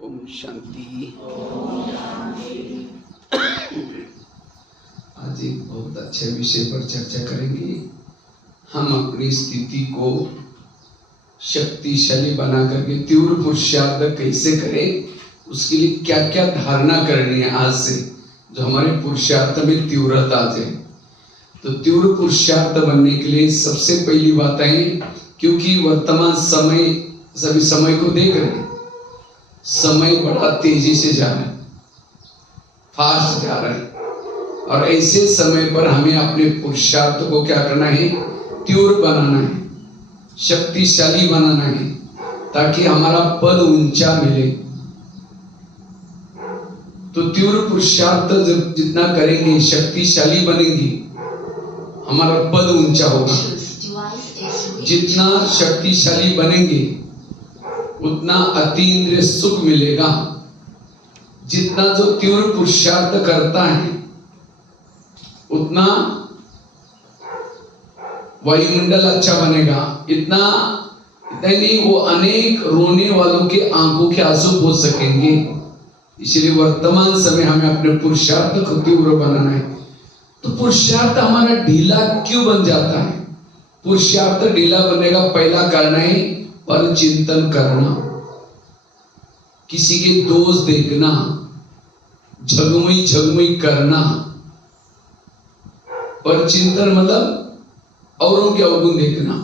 ओम शांति। आज एक बहुत अच्छे विषय पर चर्चा करेंगे। हम अपनी स्थिति को शक्तिशाली बना करके तीव्र पुरुषार्थ कैसे करें, उसके लिए क्या क्या धारणा करनी है आज से, जो हमारे पुरुषार्थ में तीव्रता आ जाए। तो तीव्र पुरुषार्थ बनने के लिए सबसे पहली बात है, क्योंकि वर्तमान समय सभी समय को देख रहे हैं, समय बड़ा तेजी से जा रहा है, फास्ट जा रहा है, और ऐसे समय पर हमें अपने पुरुषार्थ को क्या करना है, तीव्र बनाना है, शक्तिशाली बनाना है, ताकि हमारा पद ऊंचा मिले। तो तीव्र पुरुषार्थ जब जितना करेंगे, शक्तिशाली बनेंगे, हमारा पद ऊंचा होगा। जितना शक्तिशाली बनेंगे उतना अतीन्द्रिय सुख मिलेगा। जितना जो तीव्र पुरुषार्थ करता है उतना वायुमंडल अच्छा बनेगा। इतना नहीं, वो अनेक रोने वालों के आंखों के आंसू पोंछ सकेंगे। इसलिए वर्तमान समय हमें अपने पुरुषार्थ को तीव्र बनाना है। तो पुरुषार्थ हमारा ढीला क्यों बन जाता है? पुरुषार्थ ढीला बनने का पहला कारण है पर चिंतन करना, किसी के दोष देखना, झगमुई झगमुई करना। पर चिंतन मतलब औरों के अवगुण देखना।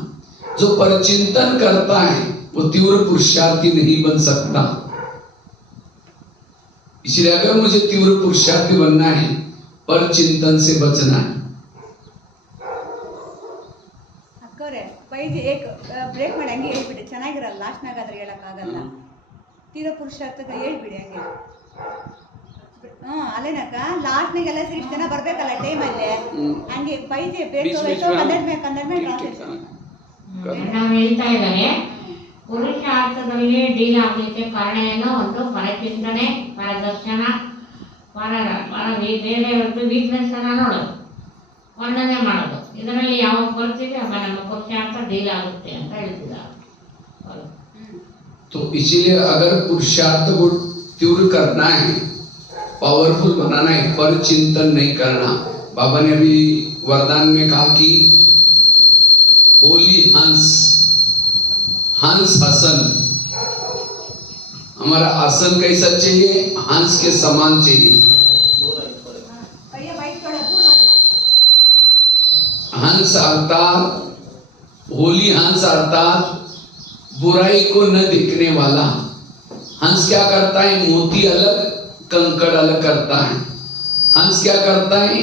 जो पर चिंतन करता है वो तीव्र पुरुषार्थी नहीं बन सकता। इसलिए अगर मुझे तीव्र पुरुषार्थी बनना है, पर चिंतन से बचना है। एक ಬ್ರೇಕ್ ಮಾಡಿ ಹಂಗೆ ಹೇಳ್ಬಿಡಿ, ಚೆನ್ನಾಗಿರಲ್ಲ ಲಾಸ್ಟ್ನಾಗ ಆದ್ರೆ ಹೇಳಕ್ಕಾಗಲ್ಲ. ತೀವ್ರ ಪುರುಷಾರ್ಥಕ್ಕೆ ಹೇಳ್ಬಿಡಿ ಹಂಗೆ. ಅಲ್ಲೇನಕ್ಕ ಲಾಸ್ಟ್ನಾಗೆಲ್ಲ ಸೇರಿ ಇಷ್ಟು ಜನ ಬರ್ಬೇಕಲ್ಲ ಟೈಮಲ್ಲಿ, ಹಂಗೆ ಪೈಜೆ ಬ್ರೇಕ್ ಹೋಯ್ತು ಕನ್ನಡ ನಾವು ಹೇಳ್ತಾ ಇದ್ದಾರೆ. ಪುರುಷಾರ್ಥದಲ್ಲಿ ಡೀಲ್ ಆಗಲಿಕ್ಕೆ ಕಾರಣ ಏನೋ ಒಂದು ಪರಚಿಂತನೆ, ಪರದರ್ಶನ, ಬೇರೆಯವ್ರದ್ದು ವೀಕ್ನೆಸ್ ಅನ್ನ ನೋಡೋದು, ವರ್ಣನೆ ಮಾಡೋದು. ಇದರಲ್ಲಿ ಯಾವ ಬರ್ತೀವಿ ಆಗ ನಮ್ಮ पुरुषार्थ डील आगुत्ते ಅಂತ ಹೇಳ್ತಿದ್ದಾರೆ. तो इसीलिए अगर पुरुषार्थ को तीव्र करना है, पावरफुल बनाना है, पर चिंतन नहीं करना। बाबा ने अभी वरदान में कहा कि होली हंस, हंस आसन, हमारा आसन कैसा चाहिए? हंस के समान चाहिए। हंस अर्थात होली हंस अर्थात बुराई को न देखने वाला। हंस क्या करता है? मोती अलग कंकड़ अलग करता है। हंस क्या करता है?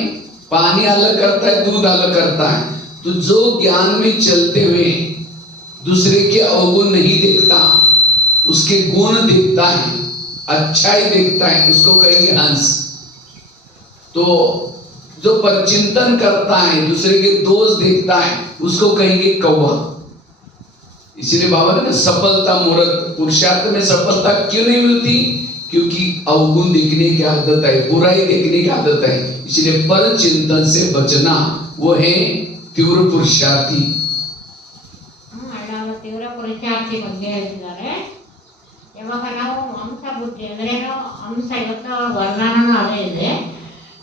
पानी अलग करता है, दूध अलग करता है। तो जो ज्ञान में चलते हुए दूसरे के अवगुण नहीं देखता, उसके गुण देखता है, अच्छाई देखता है, उसको कहेंगे हंस। तो जो परचिंतन करता है, दूसरे के दोष देखता है, उसको कहेंगे कौवा। इसलिए बाबा ने सफलता मुहूर्त, पुरुषार्थ में सफलता क्यों नहीं मिलती? क्योंकि अवगुण देखने की आदत है, बुराई देखने की आदत है। इसलिए पर चिंतन से बचना वो है तीव्र पुरुषार्थी। तीव्र पुरुषार्थी ಬಗ್ಗೆ ಹೇಳ್ತಿದ್ದಾರೆ. ಯಾವಾಗ ನಾವು ಹಂಸ ಬುದ್ಧಿ ಅಂದ್ರೆ ಹಂಸ, ಇವತ್ತು ವರ್ಣನೂ ಅದೇ ಇದೆ.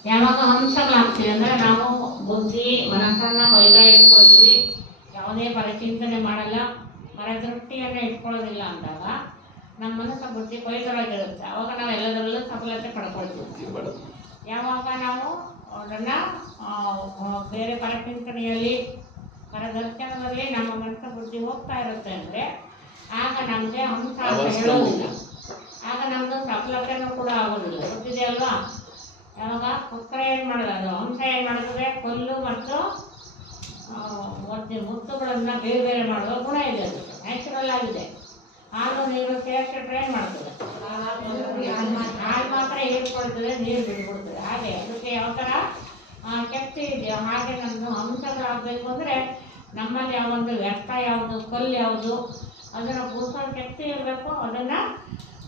ಯಾವಾಗ ಹಂಸಗಳಾಗ್ತೀವಿ ಅಂದರೆ ನಾವು ಬುದ್ಧಿ ಮನಸ್ಸನ್ನು ಕೊಯ್ದ ಇಟ್ಕೊಳ್ತೀವಿ, ಯಾವುದೇ ಪರಿಚಿಂತನೆ ಮಾಡಲ್ಲ, ಪರದೃಷ್ಟಿಯನ್ನು ಇಟ್ಕೊಳ್ಳೋದಿಲ್ಲ ಅಂದಾಗ ನಮ್ಮ ಮನಸ್ಸು ಬುದ್ಧಿ ಕೊಯ್ದೊಳಗಿರುತ್ತೆ. ಆವಾಗ ನಾವು ಎಲ್ಲದರಲ್ಲೂ ಸಫಲತೆ ಪಡ್ಕೊಳ್ತೀವಿ. ಯಾವಾಗ ನಾವು ಅದನ್ನು ಬೇರೆ ಪರಚಿಂತನೆಯಲ್ಲಿ, ಪರದರ್ಶನದಲ್ಲಿ ನಮ್ಮ ಮನಸ್ಸು ಬುದ್ಧಿ ಹೋಗ್ತಾ ಇರುತ್ತೆ ಅಂದರೆ ಆಗ ನಮಗೆ ಹಂಸ ಅಂತ ಹೇಳೋದಿಲ್ಲ, ಆಗ ನಮ್ಮದು ಸಫಲತೆನೂ ಕೂಡ ಆಗೋದಿಲ್ಲ. ಗೊತ್ತಿದೆ ಅಲ್ವಾ? ಯಾವಾಗ ಪುತ್ರ ಏನು ಮಾಡೋದು, ಹಂಸ ಏನು ಮಾಡ್ತದೆ, ಕೊಲ್ಲು ಮತ್ತು ಮುತ್ತುಗಳನ್ನು ಬೇರೆ ಬೇರೆ ಮಾಡುವ ಗುಣ ಇದೆ, ಅದು ನ್ಯಾಚುರಲ್ ಆಗಿದೆ. ಹಾಲು ನೀರು ಸೇರಿಸಿ ಟ್ರೈನ್ ಮಾಡ್ತದೆ, ಹಾಲು ಮಾತ್ರ ಹೀರ್ಕೊಳ್ತದೆ, ನೀರು ಬಿಟ್ಬಿಡ್ತದೆ. ಹಾಗೆ ಅದಕ್ಕೆ ಯಾವ ಥರ ಶಕ್ತಿ ಇದೆಯೋ ಹಾಗೆ ನಮ್ಮದು ಹಂಸಗಳಾಗಬೇಕು ಅಂದರೆ ನಮ್ಮಲ್ಲಿ ಯಾವೊಂದು ವ್ಯರ್ಥ ಯಾವುದು, ಕಲ್ಲು ಯಾವುದು, ಅದನ್ನು ಪೂರ್ಸೋ ಶಕ್ತಿ ಇರಬೇಕು. ಅದನ್ನು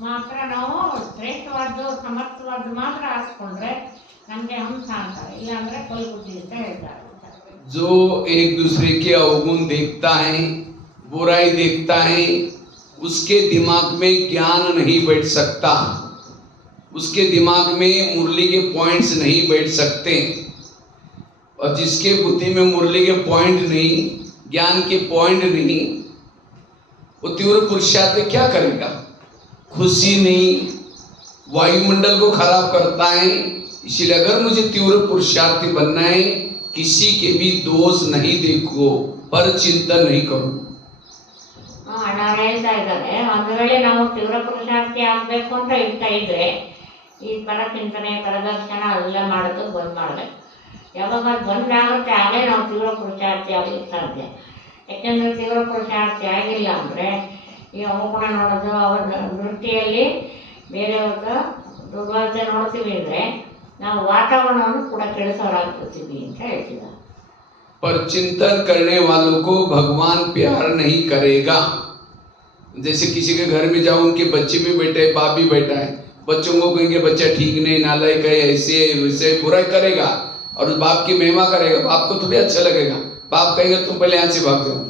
ಮಾತ್ರ ನಾವು ಶ್ರೇಷ್ಠವಾದ್ದು ಸಮರ್ಥವಾದ್ದು ಮಾತ್ರ ಆರಿಸ್ಕೊಂಡ್ರೆ ನಮಗೆ ಹಂಸ ಅಂತಾರೆ, ಇಲ್ಲ ಅಂದರೆ ಕೊಲ್ ಬುದ್ಧಿ ಅಂತ ಹೇಳ್ತಾರೆ. जो एक दूसरे के अवगुण देखता है, बुराई देखता है, उसके दिमाग में ज्ञान नहीं बैठ सकता, उसके दिमाग में मुरली के पॉइंट्स नहीं बैठ सकते। और जिसके बुद्धि में मुरली के पॉइंट नहीं, ज्ञान के पॉइंट नहीं, वो तीव्र पुरुषार्थ में क्या करेगा? खुशी नहीं, वायुमंडल को खराब करता है। इसलिए अगर मुझे तीव्र पुरुषार्थी बनना है, किसी के भी दोष नहीं देखो, पर चिंतन नहीं करो। ನಾವು ಹೇಳ್ತಾ ಇದ್ದಾರೆ, ಒಂದು ವೇಳೆ ನಾವು ತೀವ್ರ ಪುರುಷಾರ್ಥಿ ಆಗ್ಬೇಕು ಅಂತ ಇರ್ತಾ ಇದ್ರೆ ಈ ಪರಚಿಂತನೆ ಪರದರ್ಶನ ಎಲ್ಲ ಮಾಡೋದು ಬಂದ್ ಮಾಡ್ಬೇಕು. ಯಾವಾಗ ಅದು ಬಂದ್ ಆಗುತ್ತೆ ಆಗಲೇ ನಾವು ತೀವ್ರ ಪುರುಷಾರ್ಥಿ ಆಗ್ಲಿಕ್ಕೆ ಸಾಧ್ಯ. ಯಾಕೆಂದ್ರೆ ತೀವ್ರ ಪುರುಷಾರ್ಥಿ ಆಗಿಲ್ಲ ಅಂದ್ರೆ ಈ ಅವಗುಣ ನೋಡೋದು, ಅವರ ದೃಷ್ಟಿಯಲ್ಲಿ ಬೇರೆಯವ್ರ ದುರ್ಬಲತೆ ನೋಡ್ತೀವಿ ಅಂದ್ರೆ ನಾವು ವಾತಾವರಣವನ್ನು ಕೂಡ ಕೆಡಿಸೋರಾಗ್ತೀವಿ ಅಂತ ಹೇಳ್ತಿದ್ದಾರೆ. पर चिंतन करने वालों को भगवान प्यार नहीं करेगा। जैसे किसी के घर में जाओ, उनके बच्चे भी बैठे, बाप भी बैठा है, बच्चों को कहेंगे बच्चा ठीक नहीं, नालायक है, ऐसे वैसे बुराई करेगा और उस बाप की महिमा करेगा, बाप को थोड़ी अच्छा लगेगा। बाप कहेगा तुम पहले यहाँ से भाग जाओ।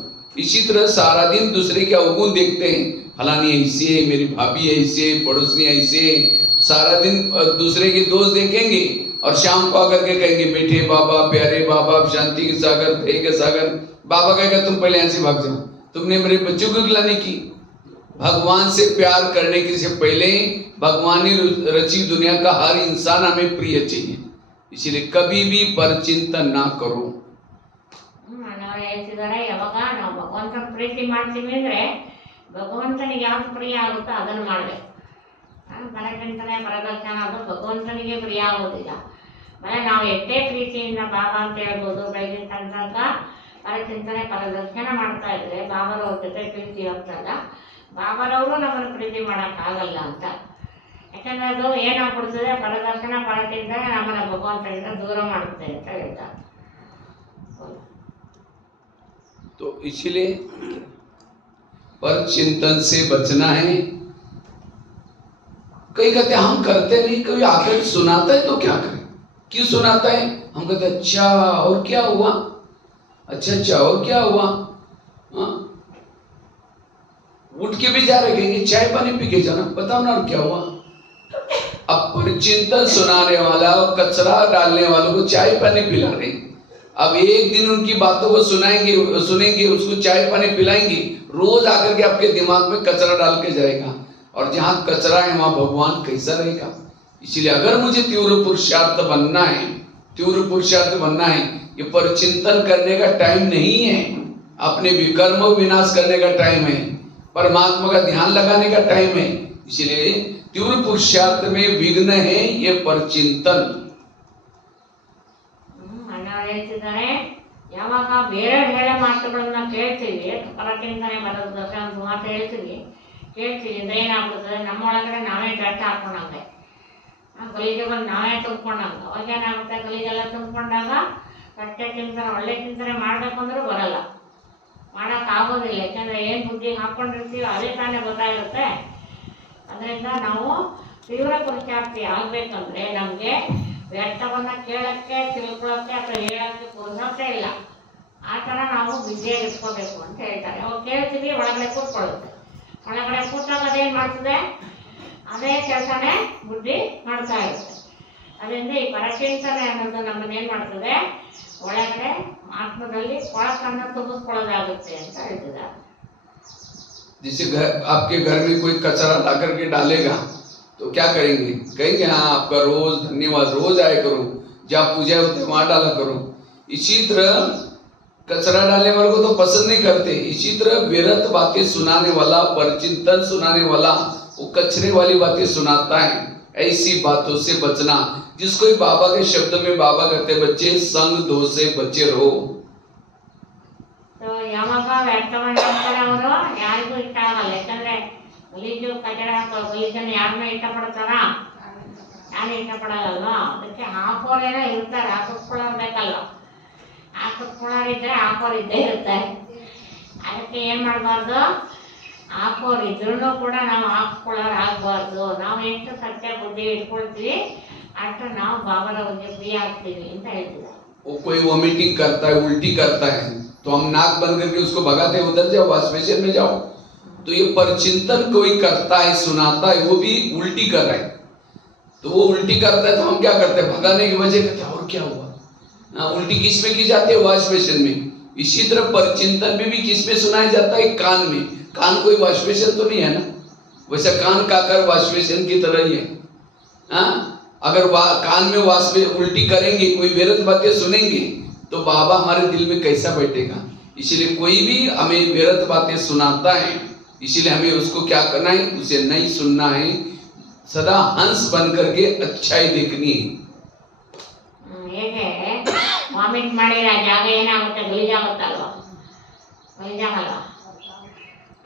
इसी तरह सारा दिन दूसरे के अवगुण देखते हैं, फलानी ऐसी है, मेरी भाभी ऐसी है, पड़ोसनी ऐसी है, सारा दिन दूसरे के दोष देखेंगे और शाम को आकर के कहेंगे मीठे बाबा, प्यारे बाबा, शांति के सागर, दया के सागर। बाबा कहेगा तुम पहले यहाँ से भाग जाओ, तुमने मेरे बच्चों को गिलानी की। भगवान से प्यार करने के से पहले भगवान ने रची दुनिया का हर इंसान हमें प्रिय चाहिए, इसलिए कभी भी परचिंतन ना करो। ನಾವು ಹೇಳ್ತಿದ್ದಾರೆ, ಯಾವಾಗ ನಾವು ಭಗವಂತನ ಪ್ರೀತಿ ಮಾಡ್ತೀವಿ ಅಂದ್ರೆ ಭಗವಂತನಿಗೆ ಯಾವ್ದು ಪ್ರಿಯ ಆಗುತ್ತೋ ಅದನ್ನು ಮಾಡಬೇಕು. ಪರಚಿಂತನೆ ಪರದರ್ಶನ ಅದು ಭಗವಂತನಿಗೆ ಪ್ರಿಯ ಆಗೋದಿಲ್ಲ. ಆಮೇಲೆ ನಾವು ಎಷ್ಟೇ ಪ್ರೀತಿಯಿಂದ ಬಾಬಾ ಅಂತ ಹೇಳ್ಬೋದು, ಬೆಳಗಿನ ತನಕ ಪರಚಿಂತನೆ ಪರದರ್ಶನ ಮಾಡ್ತಾ ಇದ್ರೆ ಬಾಬಾರವ್ರ ಜೊತೆ ಪ್ರೀತಿ ಹೋಗ್ತಲ್ಲ, ಬಾಬಾರವರು ನಮ್ಮನ್ನು ಪ್ರೀತಿ ಮಾಡೋಕ್ಕಾಗಲ್ಲ ಅಂತ. ಯಾಕಂದ್ರೆ ಅದು ಏನಾಗ್ಬಿಡ್ತದೆ, ಪರದರ್ಶನ ಪರಚಿಂತನೆ ನಮ್ಮನ್ನು ಭಗವಂತನಿಂದ ದೂರ ಮಾಡುತ್ತೆ ಅಂತ ಹೇಳ್ತಾರೆ. तो इसलिए पर चिंतन से बचना है। कई कहते हम करते नहीं, कोई आकर सुनाता है तो क्या करें? क्यों सुनाता है? हम कहते अच्छा और क्या हुआ, अच्छा और क्या हुआ। उठ के भी जा रहे, कहेंगे चाय पानी पी के जाना, बताओ ना और क्या हुआ। अब पर चिंतन सुनाने वाला और कचरा डालने वालों को चाय पानी पिला रहे। अब एक दिन उनकी बातों को सुनेंगे, उसको चाय पानी पिलाएंगे, रोज आकर के आपके दिमाग में कचरा डाल के जाएगा, और जहाँ कचरा है वहाँ भगवान कैसा रहेगा। इसलिए अगर मुझे तीव्र पुरुषार्थ बनना है, ये पर चिंतन करने का टाइम नहीं है, अपने विकर्म विनाश करने का टाइम है, परमात्मा का ध्यान लगाने का टाइम है। इसलिए तीव्र पुरुषार्थ में विघ्न है ये पर चिंतन। ಹೇಳ್ತಿದ್ದಾರೆ, ಯಾವಾಗ ಬೇರೆ ಹೇಳೋ ಮಾತುಗಳನ್ನ ಕೇಳ್ತೀವಿ, ಪರಚಿಂತನೆ ಪರದರ್ಶನ ಅಂತ ಮಾತು ಕೇಳ್ತೀವಿ ಅಂದ್ರೆ ಏನಾಗ್ಬಿಡ್ತದೆ, ನಮ್ಮೊಳಗಡೆ ನಾವೇ ಜಟ್ ಹಾಕೊಂಡಂಗೆ, ಗಲೀಜುಗಳು ನಾವೇ ತುಂಬ್ಕೊಂಡಂಗೆ. ಅವಾಗ ಏನಾಗುತ್ತೆ, ಗಲೀಜೆಲ್ಲ ತುಂಬ್ಕೊಂಡಾಗ ಸತ್ಯ ಚಿಂತನೆ ಒಳ್ಳೆ ಚಿಂತನೆ ಮಾಡಬೇಕು ಅಂದ್ರೂ ಬರಲ್ಲ, ಮಾಡೋಕ್ಕಾಗೋದಿಲ್ಲ. ಯಾಕೆಂದರೆ ಏನು ಬುದ್ಧಿ ಹಾಕ್ಕೊಂಡಿರ್ತೀವಿ ಅದೇ ತಾನೇ ಗೊತ್ತಾಗಿರುತ್ತೆ. ಅದರಿಂದ ನಾವು ತೀವ್ರ ಪುರುಷಾರ್ಥಿ ಆಗಬೇಕಂದ್ರೆ ನಮಗೆ ವ್ಯರ್ಥವನ್ನು ಕೇಳೋಕ್ಕೆ, ತಿಳ್ಕೊಳ್ಳೋಕ್ಕೆ ಅಥವಾ ಹೇಳೋಕ್ಕೆ ಪುರುಷತೆ ಇಲ್ಲ. ಆ ಥರ ನಾವು ವಿದ್ಯೆಯಲ್ಲಿ ಇಟ್ಕೋಬೇಕು ಅಂತ ಹೇಳ್ತಾರೆ. ಅವಾಗ ಕೇಳ್ತೀವಿ, ಒಳಗಡೆ ಕೂತ್ಕೊಳ್ಳುತ್ತೆ. ಒಳಗಡೆ ಕೂತಾಗ ಅದೇನು ಮಾಡ್ತದೆ, ಅದೇ ಕೆಲಸನೇ ಬುದ್ಧಿ ಮಾಡ್ತಾ ಇರುತ್ತೆ. ಅದರಿಂದ ಈ ಪರಚಿಂತನೆ ಅನ್ನೋದು ನಮ್ಮನ್ನೇನು ಮಾಡ್ತದೆ, ಒಳಗಡೆ ಆತ್ಮದಲ್ಲಿ ಕೊಳಕನ್ನು ತುಂಬಿಸ್ಕೊಳ್ಳೋದಾಗುತ್ತೆ ಅಂತ ಹೇಳ್ತಿದ್ದಾರೆ. जैसे आपके घर में कोई कचरा ला करके डालेगा तो क्या करेंगे, कहेंगे हाँ आपका रोज धन्यवाद, रोज आया करो, जहाँ पूजा होती है वहां डाला करो। इसी तरह कचरा डालने वाले को तो पसंद नहीं करते। इसी तरह व्यर्थ बातें सुनाने वाला, परचिंतन सुनाने वाला, वो कचरे वाली बातें सुनाता है। ऐसी बातों से बचना, जिसको बाबा के शब्द में बाबा कहते बच्चे संग दोष से बचे रहो। ಯಾವಾಗ ವ್ಯರ್ಥವನ್ನು ಮಾಡ್ತಾರೆ ಅವರು ಯಾರಿಗೂ ಇಷ್ಟ ಆಗಲ್ಲ. ಯಾಕಂದ್ರೆ ಗಲೀಜು ಕಚಡ ಗಲೀಜನ್ನು ಯಾರನ್ನ ಇಷ್ಟಪಡ್ತಾರ, ಯಾರು ಇಷ್ಟಪಡಲ್ಲ. ಅದಕ್ಕೆ ಹಾಕೋರೇನೋ ಇರ್ತಾರೆ, ಹಾಕಿಸ್ಕೊಳ್ಳೋರು ಬೇಕಲ್ವ, ಹಾಕಿಸ್ಕೊಳ್ಳೋರಿದ್ರೆ ಹಾಕೋರು ಇದ್ದೇ ಇರ್ತಾರೆ. ಅದಕ್ಕೆ ಏನು ಮಾಡಬಾರ್ದು, ಹಾಕೋರು ಇದ್ರೂ ಕೂಡ ನಾವು ಹಾಕ್ಕೊಳ್ಳೋರು ಆಗಬಾರ್ದು. ನಾವು ಎಷ್ಟು ಸತ್ಯ ಬುದ್ಧಿ ಇಟ್ಕೊಳ್ತೀವಿ ಅಷ್ಟು ನಾವು ಬಾಬರ ಬಗ್ಗೆ ಪ್ರಿಯ ಆಗ್ತೀವಿ ಅಂತ ಹೇಳ್ತಿದ್ದಾರೆ. वो कोई वॉमिटिंग करता है, उल्टी करता है, तो हम नाक बंद करके उसको भगाते हैं, उधर जाओ, वॉश बेसिन में जाओ। तो ये परचिंतन कोई करता है, सुनाता है, वो भी उल्टी कर रहा है, तो वो उल्टी करता है तो हम क्या करते हैं, भगाने की वजह कहते हैं और क्या हुआ। उल्टी किस में की जाती है, वॉश बेसिन में। इसी तरह परचिंतन में भी किस में सुनाया जाता है, कान में। कान कोई वॉश बेसिन तो नहीं है ना, वैसे कान का कर वॉश बेसिन की तरह ही है। अगर कान में वास में उल्टी करेंगे, कोई व्यर्थ बातें सुनेंगे, तो बाबा हमारे दिल में कैसा बैठेगा। इसीलिए कोई भी हमें व्यर्थ बातें सुनाता है, इसीलिए हमें उसको क्या करना है, उसे नहीं सुनना है, सदा हंस बन करके अच्छाई देखनी है। ಹೇಗೆ ವಾಮಿಟ್ ಮಾಡಿರೋ ಜಾಗ ಏನಾಗುತ್ತೆ, ಗಲೀಜಾಗುತ್ತಲ್ವ, ಗಲೀಜಾಗಲ್ವ.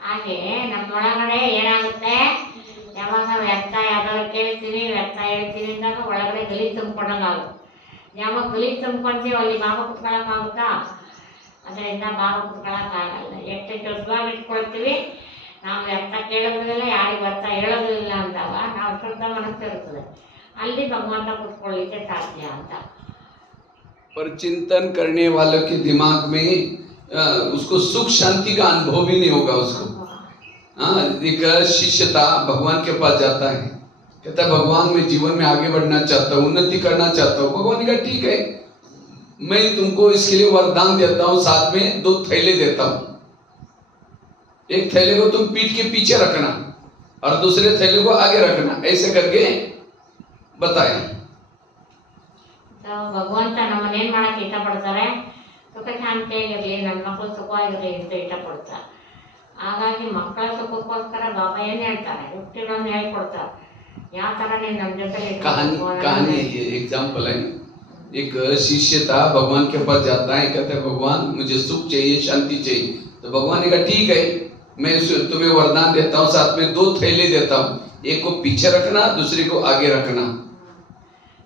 ಹಾಗೆ ನಮ್ಮೊಳಗಡೆ ಏನಾಗುತ್ತೆ, ಯಾವಾಗ ವ್ಯರ್ಥ ಯಾವ್ದಾದ್ರು ಕೇಳ್ತೀವಿ, ವ್ಯರ್ಥ ಹೇಳ್ತೀವಿ ಅಂದಾಗ ಒಳಗಡೆ ಗಲೀಜು ತುಂಬ್ಕೊಂಡಂಗಾಗುತ್ತೆ. ಯಾವಾಗ ಗಲೀಜು ತುಂಬ್ಕೊಂತೀವಿ ಅಲ್ಲಿ ಬಾಬಾ ಕುತ್ಕೊಳ್ಳೋಕ್ಕಾಗುತ್ತಾ, ಅದರಿಂದ ಬಾಬಾ ಕುತ್ಕೊಳ್ಳೋಕ್ಕಾಗಲ್ಲ. ಎಷ್ಟು ಶುದ್ಧವಾಗಿ ಇಟ್ಕೊಳ್ತೀವಿ, ನಾವು ವ್ಯರ್ಥ ಕೇಳೋದಿಲ್ಲ, ಯಾರಿಗೆ ವ್ಯರ್ಥ ಹೇಳೋದಿಲ್ಲ ಅಂದಾಗ ನಾವು ಶುದ್ಧ ಮನಸ್ಸಿರುತ್ತದೆ, ಅಲ್ಲಿ ಭಗವಂತ ಕುತ್ಕೊಳ್ಳಿಕ್ಕೆ ಸಾಧ್ಯ ಅಂತ. पर चिंतन करने वालों के दिमाग में उसको सुख शांति का अनुभव भी नहीं होगा उसको। एक शिष्य था, भगवान के पास जाता है, कहता है भगवान मैं जीवन में आगे बढ़ना चाहता हूँ, उन्नति करना चाहता हूँ। भगवान ने कहा ठीक है, मैं तुमको इसके लिए वरदान देता हूँ, साथ में 2 थैले देता हूँ। एक थैले को तुम पीठ के पीछे रखना और दूसरे थैले को आगे रखना, ऐसे करके बताया। ಭಗವಂತ ನಮ್ಮನ್ನೇನು ಮಾಡೋಕ್ಕೆ ಇಷ್ಟಪಡ್ತಾರೆ, ಸುಖ ಶಾಂತಿಯಾಗಿರಲಿ, ನನ್ನ ಮಕ್ಕಳು ಸುಖವಾಗಿರಲಿ ಅಂತ ಇಷ್ಟಪಡ್ತಾರೆ. ಹಾಗಾಗಿ ಮಕ್ಕಳ ಸುಖಕ್ಕೋಸ್ಕರ ಬಾಬಾ ಏನು ಹೇಳ್ತಾರೆ, ಯುಕ್ತಿಗಳನ್ನು ಹೇಳ್ಕೊಡ್ತಾರೆ, ಯಾವ ಥರ ನೀನು ನಮ್ಮ ಜೊತೆ कहानी ये एग्जाम्पल है। एक शिष्य था, भगवान के पास जाता है, कहता है भगवान मुझे सुख चाहिए, शांति चाहिए। तो भगवान ने कहा ठीक है, मैं तुम्हें वरदान देता हूँ, साथ में 2 थैले देता हूँ, एक को पीछे रखना, दूसरे को आगे रखना।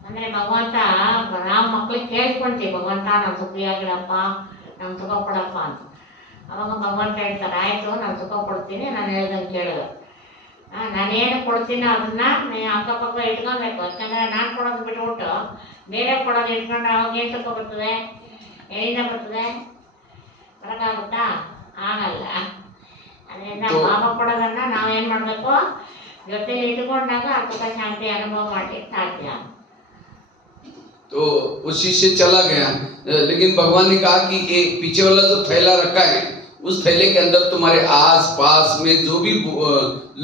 ಅಂದರೆ ಭಗವಂತ ನಾವು ಮಕ್ಕಳಿಗೆ ಕೇಳ್ಕೊಂತೀವಿ, ಭಗವಂತ ನಾವು ಸುಖಿಯಾಗಿರಪ್ಪ, ನಮ್ಮ ಸುಖ ಕೊಡಪ್ಪ ಅಂತ. ಅವಾಗ ಭಗವಂತ ಹೇಳ್ತಾರೆ ಆಯಿತು, ನಾನು ಸುಖ ಕೊಡ್ತೀನಿ, ನಾನು ಹೇಳ್ದಂಗೆ ಕೇಳಿದೆ. ನಾನೇನು ಕೊಡ್ತೀನಿ ಅದನ್ನ ನೀವು ಅಕ್ಕಪಕ್ಕ ಇಟ್ಕೊಬೇಕು. ಯಾಕಂದರೆ ನಾನು ಕೊಡೋದು ಬಿಟ್ಬಿಟ್ಟು ಬೇರೆ ಕೊಡೋದು ಇಟ್ಕೊಂಡ್ರೆ ಅವಾಗ ಏನು ಸುಖ ಬರ್ತದೆ, ಎಲ್ಲಿಂದ ಬರ್ತದೆ, ಬರೋಕ್ಕಾಗುತ್ತಾ, ಆಗಲ್ಲ. ಅದರಿಂದ ಬಾಬಾ ಕೊಡೋದನ್ನು ನಾವೇನು ಮಾಡಬೇಕು, ಜೊತೆಲಿ ಇಟ್ಕೊಂಡಾಗ ಆ ಸುಖ ಶಾಂತಿ ಅನುಭವ ಮಾಡಲಿಕ್ಕೆ ಸಾಧ್ಯ. तो वो शिष्य चला गया, लेकिन भगवान ने कहा कि एक पीछे वाला जो थैला रखा है, उस थैले के अंदर तुम्हारे आस पास में जो भी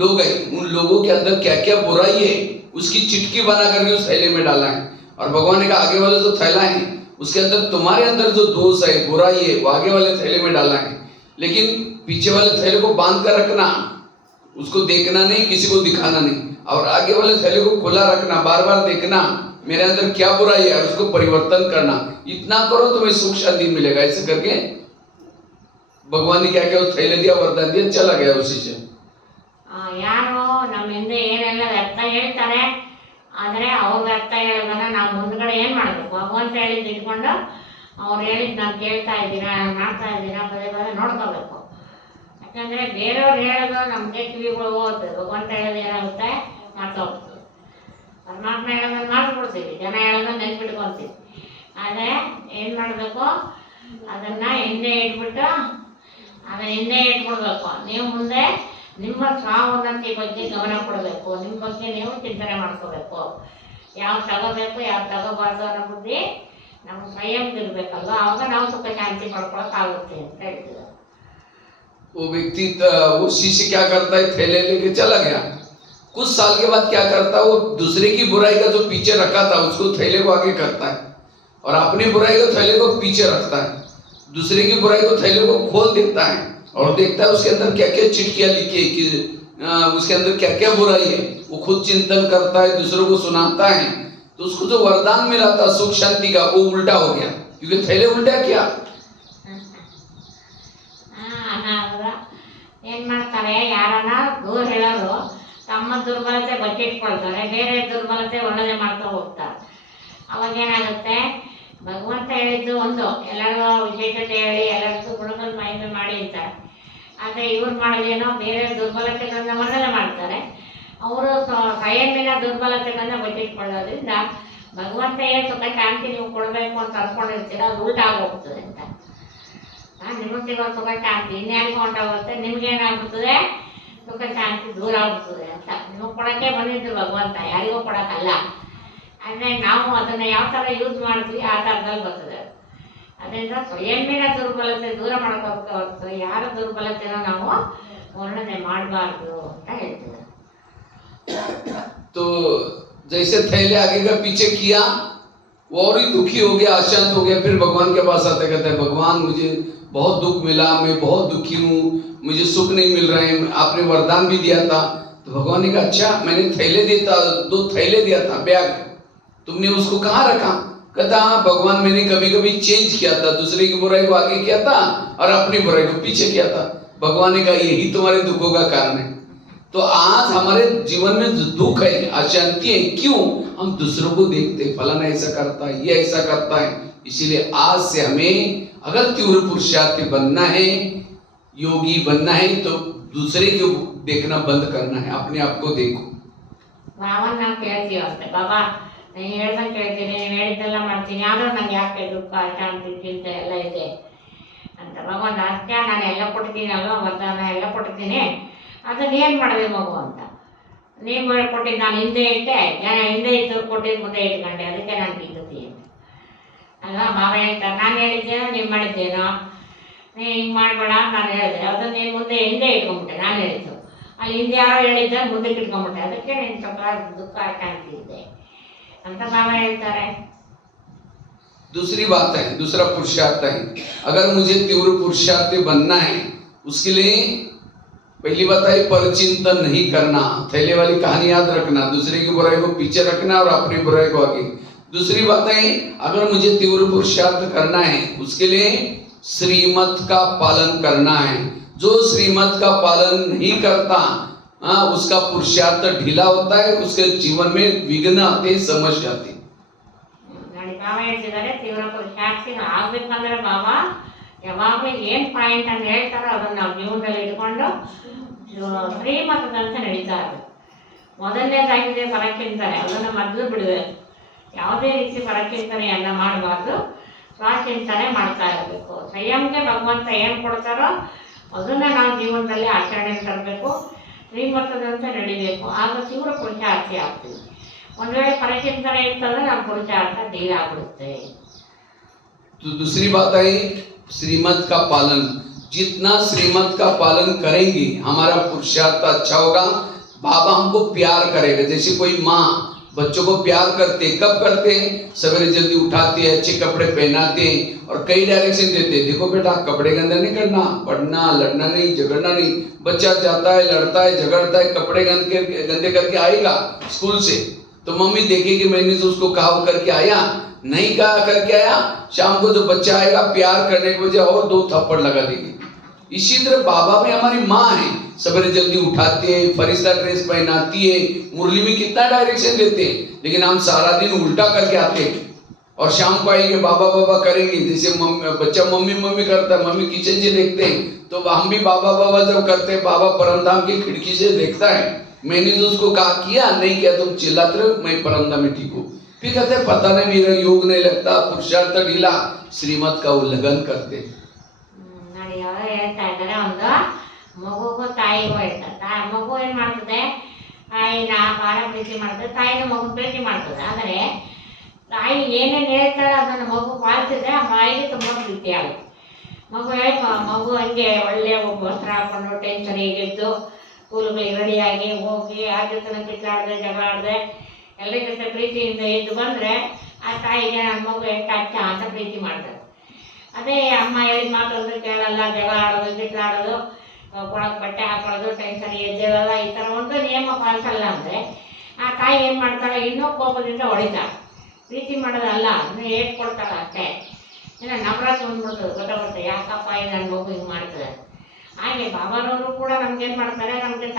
लोग हैं, उन लोगों के अंदर क्या क्या बुराई है उसकी चिटकी बना करके उस थैले में डाला है। और भगवान ने कहा आगे वाला जो थैला है उसके अंदर तुम्हारे अंदर जो दोष है, बुराई है, वो आगे वाले थैले में डाला है, लेकिन पीछे वाले थैले को बांध कर रखना, उसको देखना नहीं, किसी को दिखाना नहीं, और आगे वाले थैले को खुला रखना, बार बार देखना मेरे अंदर क्या बुराई है और उसको परिवर्तन करना। इतना करो तुम्हें सुख शांति मिलेगा। ऐसे करके भगवान ने क्या किया, उस थैले दिया, वरदान दिया, चला गया उसी से। ಯಾರು ನಮ್ಮ ಹಿಂದೆ ಏನೆಲ್ಲ ವ್ಯರ್ಥ ಹೇಳ್ತಾರೆ, ಆದರೆ ಅವ್ರು ವ್ಯರ್ಥ ಹೇಳೋದನ್ನ ನಾವು ಮುಂದ್ಗಡೆ ಏನು ಮಾಡಬೇಕು, ಭಗವಂತ ಹೇಳಿದ್ದು ಇಟ್ಕೊಂಡು ಅವ್ರು ಹೇಳಿದ್ದು ನಾನು ಕೇಳ್ತಾ ಇದ್ದೀರಾ, ನಾನು ಮಾಡ್ತಾ ಇದ್ದೀರಾ, ಪದೇ ಪದೇ ನೋಡ್ಕೋಬೇಕು. ಯಾಕಂದರೆ ಬೇರೆಯವ್ರು ಹೇಳೋದು ನಮಗೆ ಕಿವಿಗಳು ಹೋಗುತ್ತೆ, ಭಗವಂತ ಹೇಳೋದು ಏನಾಗುತ್ತೆ, ಮಾಡ್ತಾ ಹೋಗ್ತದೆ. ಪರಮಾತ್ಮ ಹೇಳೋದನ್ನು ಮಾಡಿಸ್ಬಿಡ್ತೀವಿ, ಜನ ಹೇಳೋದನ್ನ ನೆನ್ಪಿಟ್ಕೊತೀವಿ. ಆದರೆ ಏನು ಮಾಡಬೇಕು, ಅದನ್ನು ಹಿಂದೆ ಇಟ್ಬಿಟ್ಟು ಅದನ್ನು ಹಿಂದೆ ಇಟ್ಬಿಡ್ಬೇಕು. ನೀವು ಮುಂದೆ ನಿಮ್ಮ ಸ್ವಾವನ್ನತಿ ಬಗ್ಗೆ ಗಮನ ಕೊಡಬೇಕು, ನಿಮ್ಮ ಬಗ್ಗೆ ನೀವು ಚಿಂತನೆ ಮಾಡ್ಕೋಬೇಕು. ಯಾವ್ದು ತಗೋಬೇಕು ಯಾವ್ದು ತಗೋಬಾರ್ದು ಅನ್ನೋ ಬುದ್ಧಿ ನಮ್ಗೆ ಸ್ವಯಂದಿರ್ಬೇಕಲ್ವ, ಆವಾಗ ನಾವು ಸುಖ ಶಾಂತಿ ಪಡ್ಕೊಳಕ್ಕಾಗುತ್ತೆ ಅಂತ ಹೇಳ್ತೀವಿ. वो व्यक्ति वो शिष्य क्या करता है, थैले लेके चला गया। कुछ साल के बाद क्या करता है, वो दूसरे की बुराई का जो पीछे रखा था उसको थैले को आगे करता है, और अपनी बुराई को थैले को पीछे रखता है। दूसरे की बुराई को थैले को खोल देता है और देखता है उसके अंदर क्या क्या चिटकियां लिखी है, कि उसके अंदर क्या क्या बुराई है। वो खुद चिंतन करता है, दूसरों को सुनाता है, तो उसको जो वरदान मिला था सुख शांति का, वो उल्टा हो गया, क्योंकि थैले उल्टा किया। ಏನು ಮಾಡ್ತಾರೆ, ಯಾರನ್ನ ದೂರ ಹೇಳೋರು ತಮ್ಮ ದುರ್ಬಲತೆ ಬಚ್ಚಿಟ್ಕೊಳ್ತಾರೆ, ಬೇರೆ ದುರ್ಬಲತೆ ಒಳ್ಳೆಯದೇ ಮಾಡ್ತಾ ಹೋಗ್ತಾರೆ. ಅವಾಗ ಏನಾಗುತ್ತೆ, ಭಗವಂತ ಹೇಳಿದ್ದು ಒಂದು, ಎಲ್ಲರಿಗೂ ವಿಶೇಷತೆ ಹೇಳಿ ಎಲ್ಲರಿಗೂ ಗುಣಗಳು ಮಹಿಮೆ ಮಾಡಿ ಅಂತಾರೆ. ಆದರೆ ಇವ್ರು ಮಾಡೋದೇನೋ ಬೇರೆ ದುರ್ಬಲತೆಗಳನ್ನ ಒಳ್ಳೆಯದೇ ಮಾಡ್ತಾರೆ. ಅವರು ಸ್ವಯಂನ ದುರ್ಬಲತೆಗಳನ್ನ ಬಚ್ಚಿಟ್ಕೊಳ್ಳೋದ್ರಿಂದ ಭಗವಂತ ಏನು ಸುಖ ಶಾಂತಿ ನೀವು ಕೊಡಬೇಕು ಅಂತ ಅನ್ಕೊಂಡಿರ್ತೀರ, ಅದು ಉಲ್ಟಾಗೋಗ್ತದೆ ಅಂತ. ನಿಮಗೆ ಸಿಗೋ ಸುಖ ಶಾಂತಿ ಇನ್ಯಾರಿಗೂ ಹೊಂಟೋಗುತ್ತೆ, ನಿಮ್ಗೇನಾಗ್ಬಿಡ್ತದೆ, ಸುಖ ಶಾಂತಿ ದೂರ ಆಗ್ತದೆ ಅಂತ ನಿಮಗೆ ಕೊಡೋಕ್ಕೆ ಬಂದಿದ್ದು ಭಗವಂತ, ಯಾರಿಗೂ ಕೊಡೋಕ್ಕಲ್ಲ. ಅಂದರೆ ನಾವು ಅದನ್ನು ಯಾವ ಥರ ಯೂಸ್ ಮಾಡ್ತೀವಿ ಆ ಥರದಲ್ಲಿ ಬರ್ತದೆ. ಅದರಿಂದ ಸ್ವಯಂನ ದುರ್ಬಲತೆ ದೂರ ಮಾಡ್ಕೋಬೇಕು ಹೊರತು ಯಾರ ದುರ್ಬಲತೆನ ನಾವು ವರ್ಣನೆ ಮಾಡಬಾರ್ದು ಅಂತ ಹೇಳ್ತಿದ್ದಾರೆ. तो जैसे थैले आगे का पीछे किया वो और ही दुखी हो गया, अशांत हो गया, फिर भगवान के पास आते कहते हैं भगवान मुझे बहुत दुख मिला, मैं बहुत दुखी हूँ, मुझे सुख नहीं मिल रहे हैं, आपने वरदान भी दिया था। तो भगवान ने कहा अच्छा मैंने थैले दिया, 2 थैले दिया था, बैग, तुमने उसको कहाँ रखा? कहता हाँ भगवान मैंने कभी कभी चेंज किया था, दूसरे की बुराई को आगे किया था और अपनी बुराई को पीछे किया था। भगवान ने कहा यही तुम्हारे दुखों का कारण है। तो आज हमारे जीवन में जो दुख है, अशांति है, क्यों? हम दूसरों को देखते फलाना ऐसा करता है, ये ऐसा करता है। इसीलिए आज से हमें अगर तीव्र पुरुषार्थी बनना है, योगी बनना है, तो दूसरे को देखना बंद करना है, अपने आप को देखो। ಬಾಬಾ ನಾವು ಕೇಳ್ತೀವಿ ಅಷ್ಟೇ, ಬಾಬಾ ನಾನು ಹೇಳ್ದಂಗೆ ಕೇಳ್ತೀನಿ, ನೀವು ಹೇಳಿದ್ದೆಲ್ಲ ಮಾಡ್ತೀನಿ, ಆದರೂ ನಂಗೆ ಯಾಕೆ ದುಃಖ ಶಾಂತಿ ಚಿಂತೆ ಎಲ್ಲ ಇದೆ ಅಂತ. ಭಗವಂತ ಅಷ್ಟೇ ನಾನು ಎಲ್ಲ ಕೊಟ್ಟಿದ್ದೀನಿ ಅಲ್ವ, ವರದಾನ ಎಲ್ಲ ಕೊಟ್ಟಿದ್ದೀನಿ, ಅದನ್ನೇನು ಮಾಡಿದೆ ಮಗು ಅಂತ. ನೀವು ಕೊಟ್ಟಿದ್ದು ನಾನು ಹಿಂದೆ ಇಟ್ಟೆ, ಹಿಂದೆ ಇದ್ದು ಕೊಟ್ಟಿದ್ದು ಮುಂದೆ ಇಟ್ಕೊಂಡೆ, ಅದಕ್ಕೆ ನಾನು ತಿಂತೀನಿ ಅಲ್ವಾ. ಬಾಬಾ ಹೇಳ್ತಾರೆ ನಾನು ಹೇಳಿದ್ದೇನೋ ನೀವು ಮಾಡಿದ್ದೇನೋ, ನೀನು ಹಿಂಗೆ ಮಾಡಬೇಡ ನಾನು ಹೇಳಿದೆ, ಅದನ್ನು ನೀನು ಮುಂದೆ ಹಿಂದೆ ಇಟ್ಕೊಂಡ್ಬಿಟ್ಟೆ, ನಾನು ಹೇಳಿದ್ದು ಅಲ್ಲಿ ಹಿಂದೆ ಯಾರೋ ಹೇಳಿದ್ದ ಮುಂದಕ್ಕೆ ಇಟ್ಕೊಂಡ್ಬಿಟ್ಟೆ, ಅದಕ್ಕೆ ನೀನು ಸ್ವಲ್ಪ ದುಃಖ ಕಾಣ್ತಿದ್ದೆ ಅಂತ ಬಾಬಾ ಹೇಳ್ತಾರೆ. दूसरी बात है, दूसरा पुरुषार्थ है, अगर मुझे तीव्र पुरुषार्थी बनना है उसके लिए पहली बात है परचिंतन नहीं करना, थैले वाली कहानी याद रखना, दूसरे की बुराई को पीछे रखना और अपनी बुराई को आगे। दूसरी बात है अगर मुझे तीव्र पुरुषार्थ करना है उसके लिए श्रीमत का पालन करना है। जो श्रीमत का पालन नहीं करता उसका पुरुषार्थ ढीला होता है, उसके जीवन में विघ्न आते, समस्या आती। ನೋಡಿ ಬಾಬಾ ಹೇಳ್ತಿದ್ದಾರೆ ತೀವ್ರ ಪುರುಷಾರ್ಥಿ ಆಗ್ಬೇಕಂದ್ರೆ ಬಾಬಾ ಯಾವಾಗಲೂ ಏನು ಪಾಯಿಂಟ್ ಅಂತ ಹೇಳ್ತಾರೋ ಅದನ್ನು ನಾವು ಜೀವನದಲ್ಲಿ ಇಟ್ಕೊಂಡು ಶ್ರೀಮತದಂತೆ ನಡೀತಾ ಇರಬೇಕು. ಮೊದಲನೇದಾಗಿದೆ ಪರಚಿಂತನೆ, ಅದನ್ನು ಮೊದಲು ಬಿಡಬೇಕು. ಯಾವುದೇ ರೀತಿ ಪರಚಿಂತನೆಯನ್ನು ಮಾಡಬಾರ್ದು, ಸ್ವಚಿಂತನೆ ಮಾಡ್ತಾ ಇರಬೇಕು. ಸಂಯಮಕ್ಕೆ ಭಗವಂತ ಏನು ಕೊಡ್ತಾರೋ ಅದನ್ನು ನಾವು ಜೀವನದಲ್ಲಿ ಆಚರಣೆ ತರಬೇಕು, ಶ್ರೀಮತದಂತೆ ನಡಿಬೇಕು. ಆಗ ತೀವ್ರ ಪುರುಷಾರ್ಥಿ ಆಗ್ತೀವಿ. ಒಂದು ವೇಳೆ ಪರಚಿಂತನೆ ಇರ್ತಂದ್ರೆ ನಮ್ಮ ಪುರುಷಾರ್ಥ ಧೀರ ಆಗ್ಬಿಡುತ್ತೆ. तो दूसरी बात है श्रीमत का पालन, जितना श्रीमत का पालन करेंगे हमारा पुरुषार्थ अच्छा होगा। बाबा हमको प्यार करेगा, जैसे कोई माँ बच्चों को प्यार करते, कब करते? सवेरे जल्दी उठाते हैं, अच्छे कपड़े पहनाते हैं और कई डायरेक्शन देते हैं, देखो बेटा कपड़े गंदे नहीं करना, पढ़ना, लड़ना नहीं, झगड़ना नहीं। बच्चा जाता है, लड़ता है, झगड़ता है, कपड़े गंदे करके आएगा स्कूल से, तो मम्मी देखेगी मैंने तो उसको कहा करके आया, नहीं कहा करके आया, शाम को जो बच्चा आएगा प्यार करने की वजह और 2 थप्पड़ लगा देगी। इसी तरह बाबा भी हमारी माँ है, सवेरे जल्दी उठाती है, फरिश्ता ड्रेस पहनाती है, मुरली में कितना डायरेक्शन देते हैं, लेकिन हम सारा दिन उल्टा करके आते हैं और शाम को आएंगे बाबा बाबा करेंगे। जैसे बच्चा मम्मी मम्मी करता है, मम्मी किचन से देखते हैं, तो हम भी बाबा बाबा जब करते हैं, बाबा परमधाम की खिड़की से देखता है, मैंने तो उसको कहा किया नहीं किया, तुम चिल्लाते रहो, मैं परमधाम में ठीक हूँ। फिर कहते पता नहीं मेरा योग नहीं लगता, पुरुषार्थ ढीला, श्रीमत का उल्लंघन करते। ನೋಡಿ ಯಾರೋ ಹೇಳ್ತಾ ಇದ್ದಾರೆ, ಒಂದು ಮಗುಗೂ ತಾಯಿಗೂ ಹೇಳ್ತಾರೆ. ಮಗು ಏನು ಮಾಡ್ತದೆ, ತಾಯಿನ ಭಾಳ ಪ್ರೀತಿ ಮಾಡ್ತದೆ, ತಾಯಿನ ಮಗು ಪ್ರೀತಿ ಮಾಡ್ತದೆ. ಆದರೆ ತಾಯಿ ಏನೇನು ಹೇಳ್ತಾಳೆ ಅದನ್ನು ಮಗು ಪಾಲಿಸಿದ್ರೆ ಆ ತಾಯಿಗೆ ತುಂಬ ಪ್ರೀತಿ ಆಗುತ್ತೆ. ಮಗು ಹಂಗೆ ಒಳ್ಳೆಯ ವಸ್ತ್ರ ಹಾಕೊಂಡು ಟೆನ್ಷನ್ ಹೇಗಿದ್ದು ಸ್ಕೂಲ್ಗಳಿಗೆ ರೆಡಿಯಾಗಿ ಹೋಗಿ ಆ ಜೊತೆ ಕಿತ್ತಾಡದೆ ಜಗಳ ಆಡದೆ ಎಲ್ಲರ ಜೊತೆ ಪ್ರೀತಿಯಿಂದ ಎದ್ದು ಬಂದರೆ ಆ ತಾಯಿಗೆ ನನ್ನ ಮಗು ಎಷ್ಟು ಅಚ್ಚ ಅಂತ ಪ್ರೀತಿ ಮಾಡ್ತಾರೆ. ಅದೇ ಅಮ್ಮ ಹೇಳಿದ ಮಾತಂದ್ರೆ ಕೇಳಲ್ಲ, ಜಗಳ ಆಡೋದು, ಕಿತ್ತಾಡೋದು, ಕೊಳಕ್ಕೆ ಬಟ್ಟೆ ಹಾಕೊಳ್ಳೋದು, ಟೆನ್ಷನ್ ಎದ್ದೇಳಲ್ಲ, ಈ ಥರ ಒಂದು ನಿಯಮ ಪಾಲಿಸಲ್ಲ ಅಂದರೆ ಆ ತಾಯಿ ಏನು ಮಾಡ್ತಾಳೆ, ಇನ್ನೂ ಕೋಪದಿಂದ ಹೊಡಿತಾಳೆ. ಪ್ರೀತಿ ಮಾಡೋದಲ್ಲ, ಇನ್ನೂ ಏಟ್ ಕೊಡ್ತಾಳೆ ಅಷ್ಟೇ. ಇನ್ನು ನಮ್ರತ್ ಬಂದ್ಬಿಡ್ತದೆ, ಗೊತ್ತಾಗುತ್ತೆ ಯಾಕಪ್ಪ ಈ ನನ್ನ ಮಗು ಹಿಂಗೆ ಮಾಡ್ತದೆ. ಹಾಗೆ ಬಾಬಾರವರು ಕೂಡ ನಮ್ಗೇನು ಮಾಡ್ತಾರೆ, ನಮಗೆ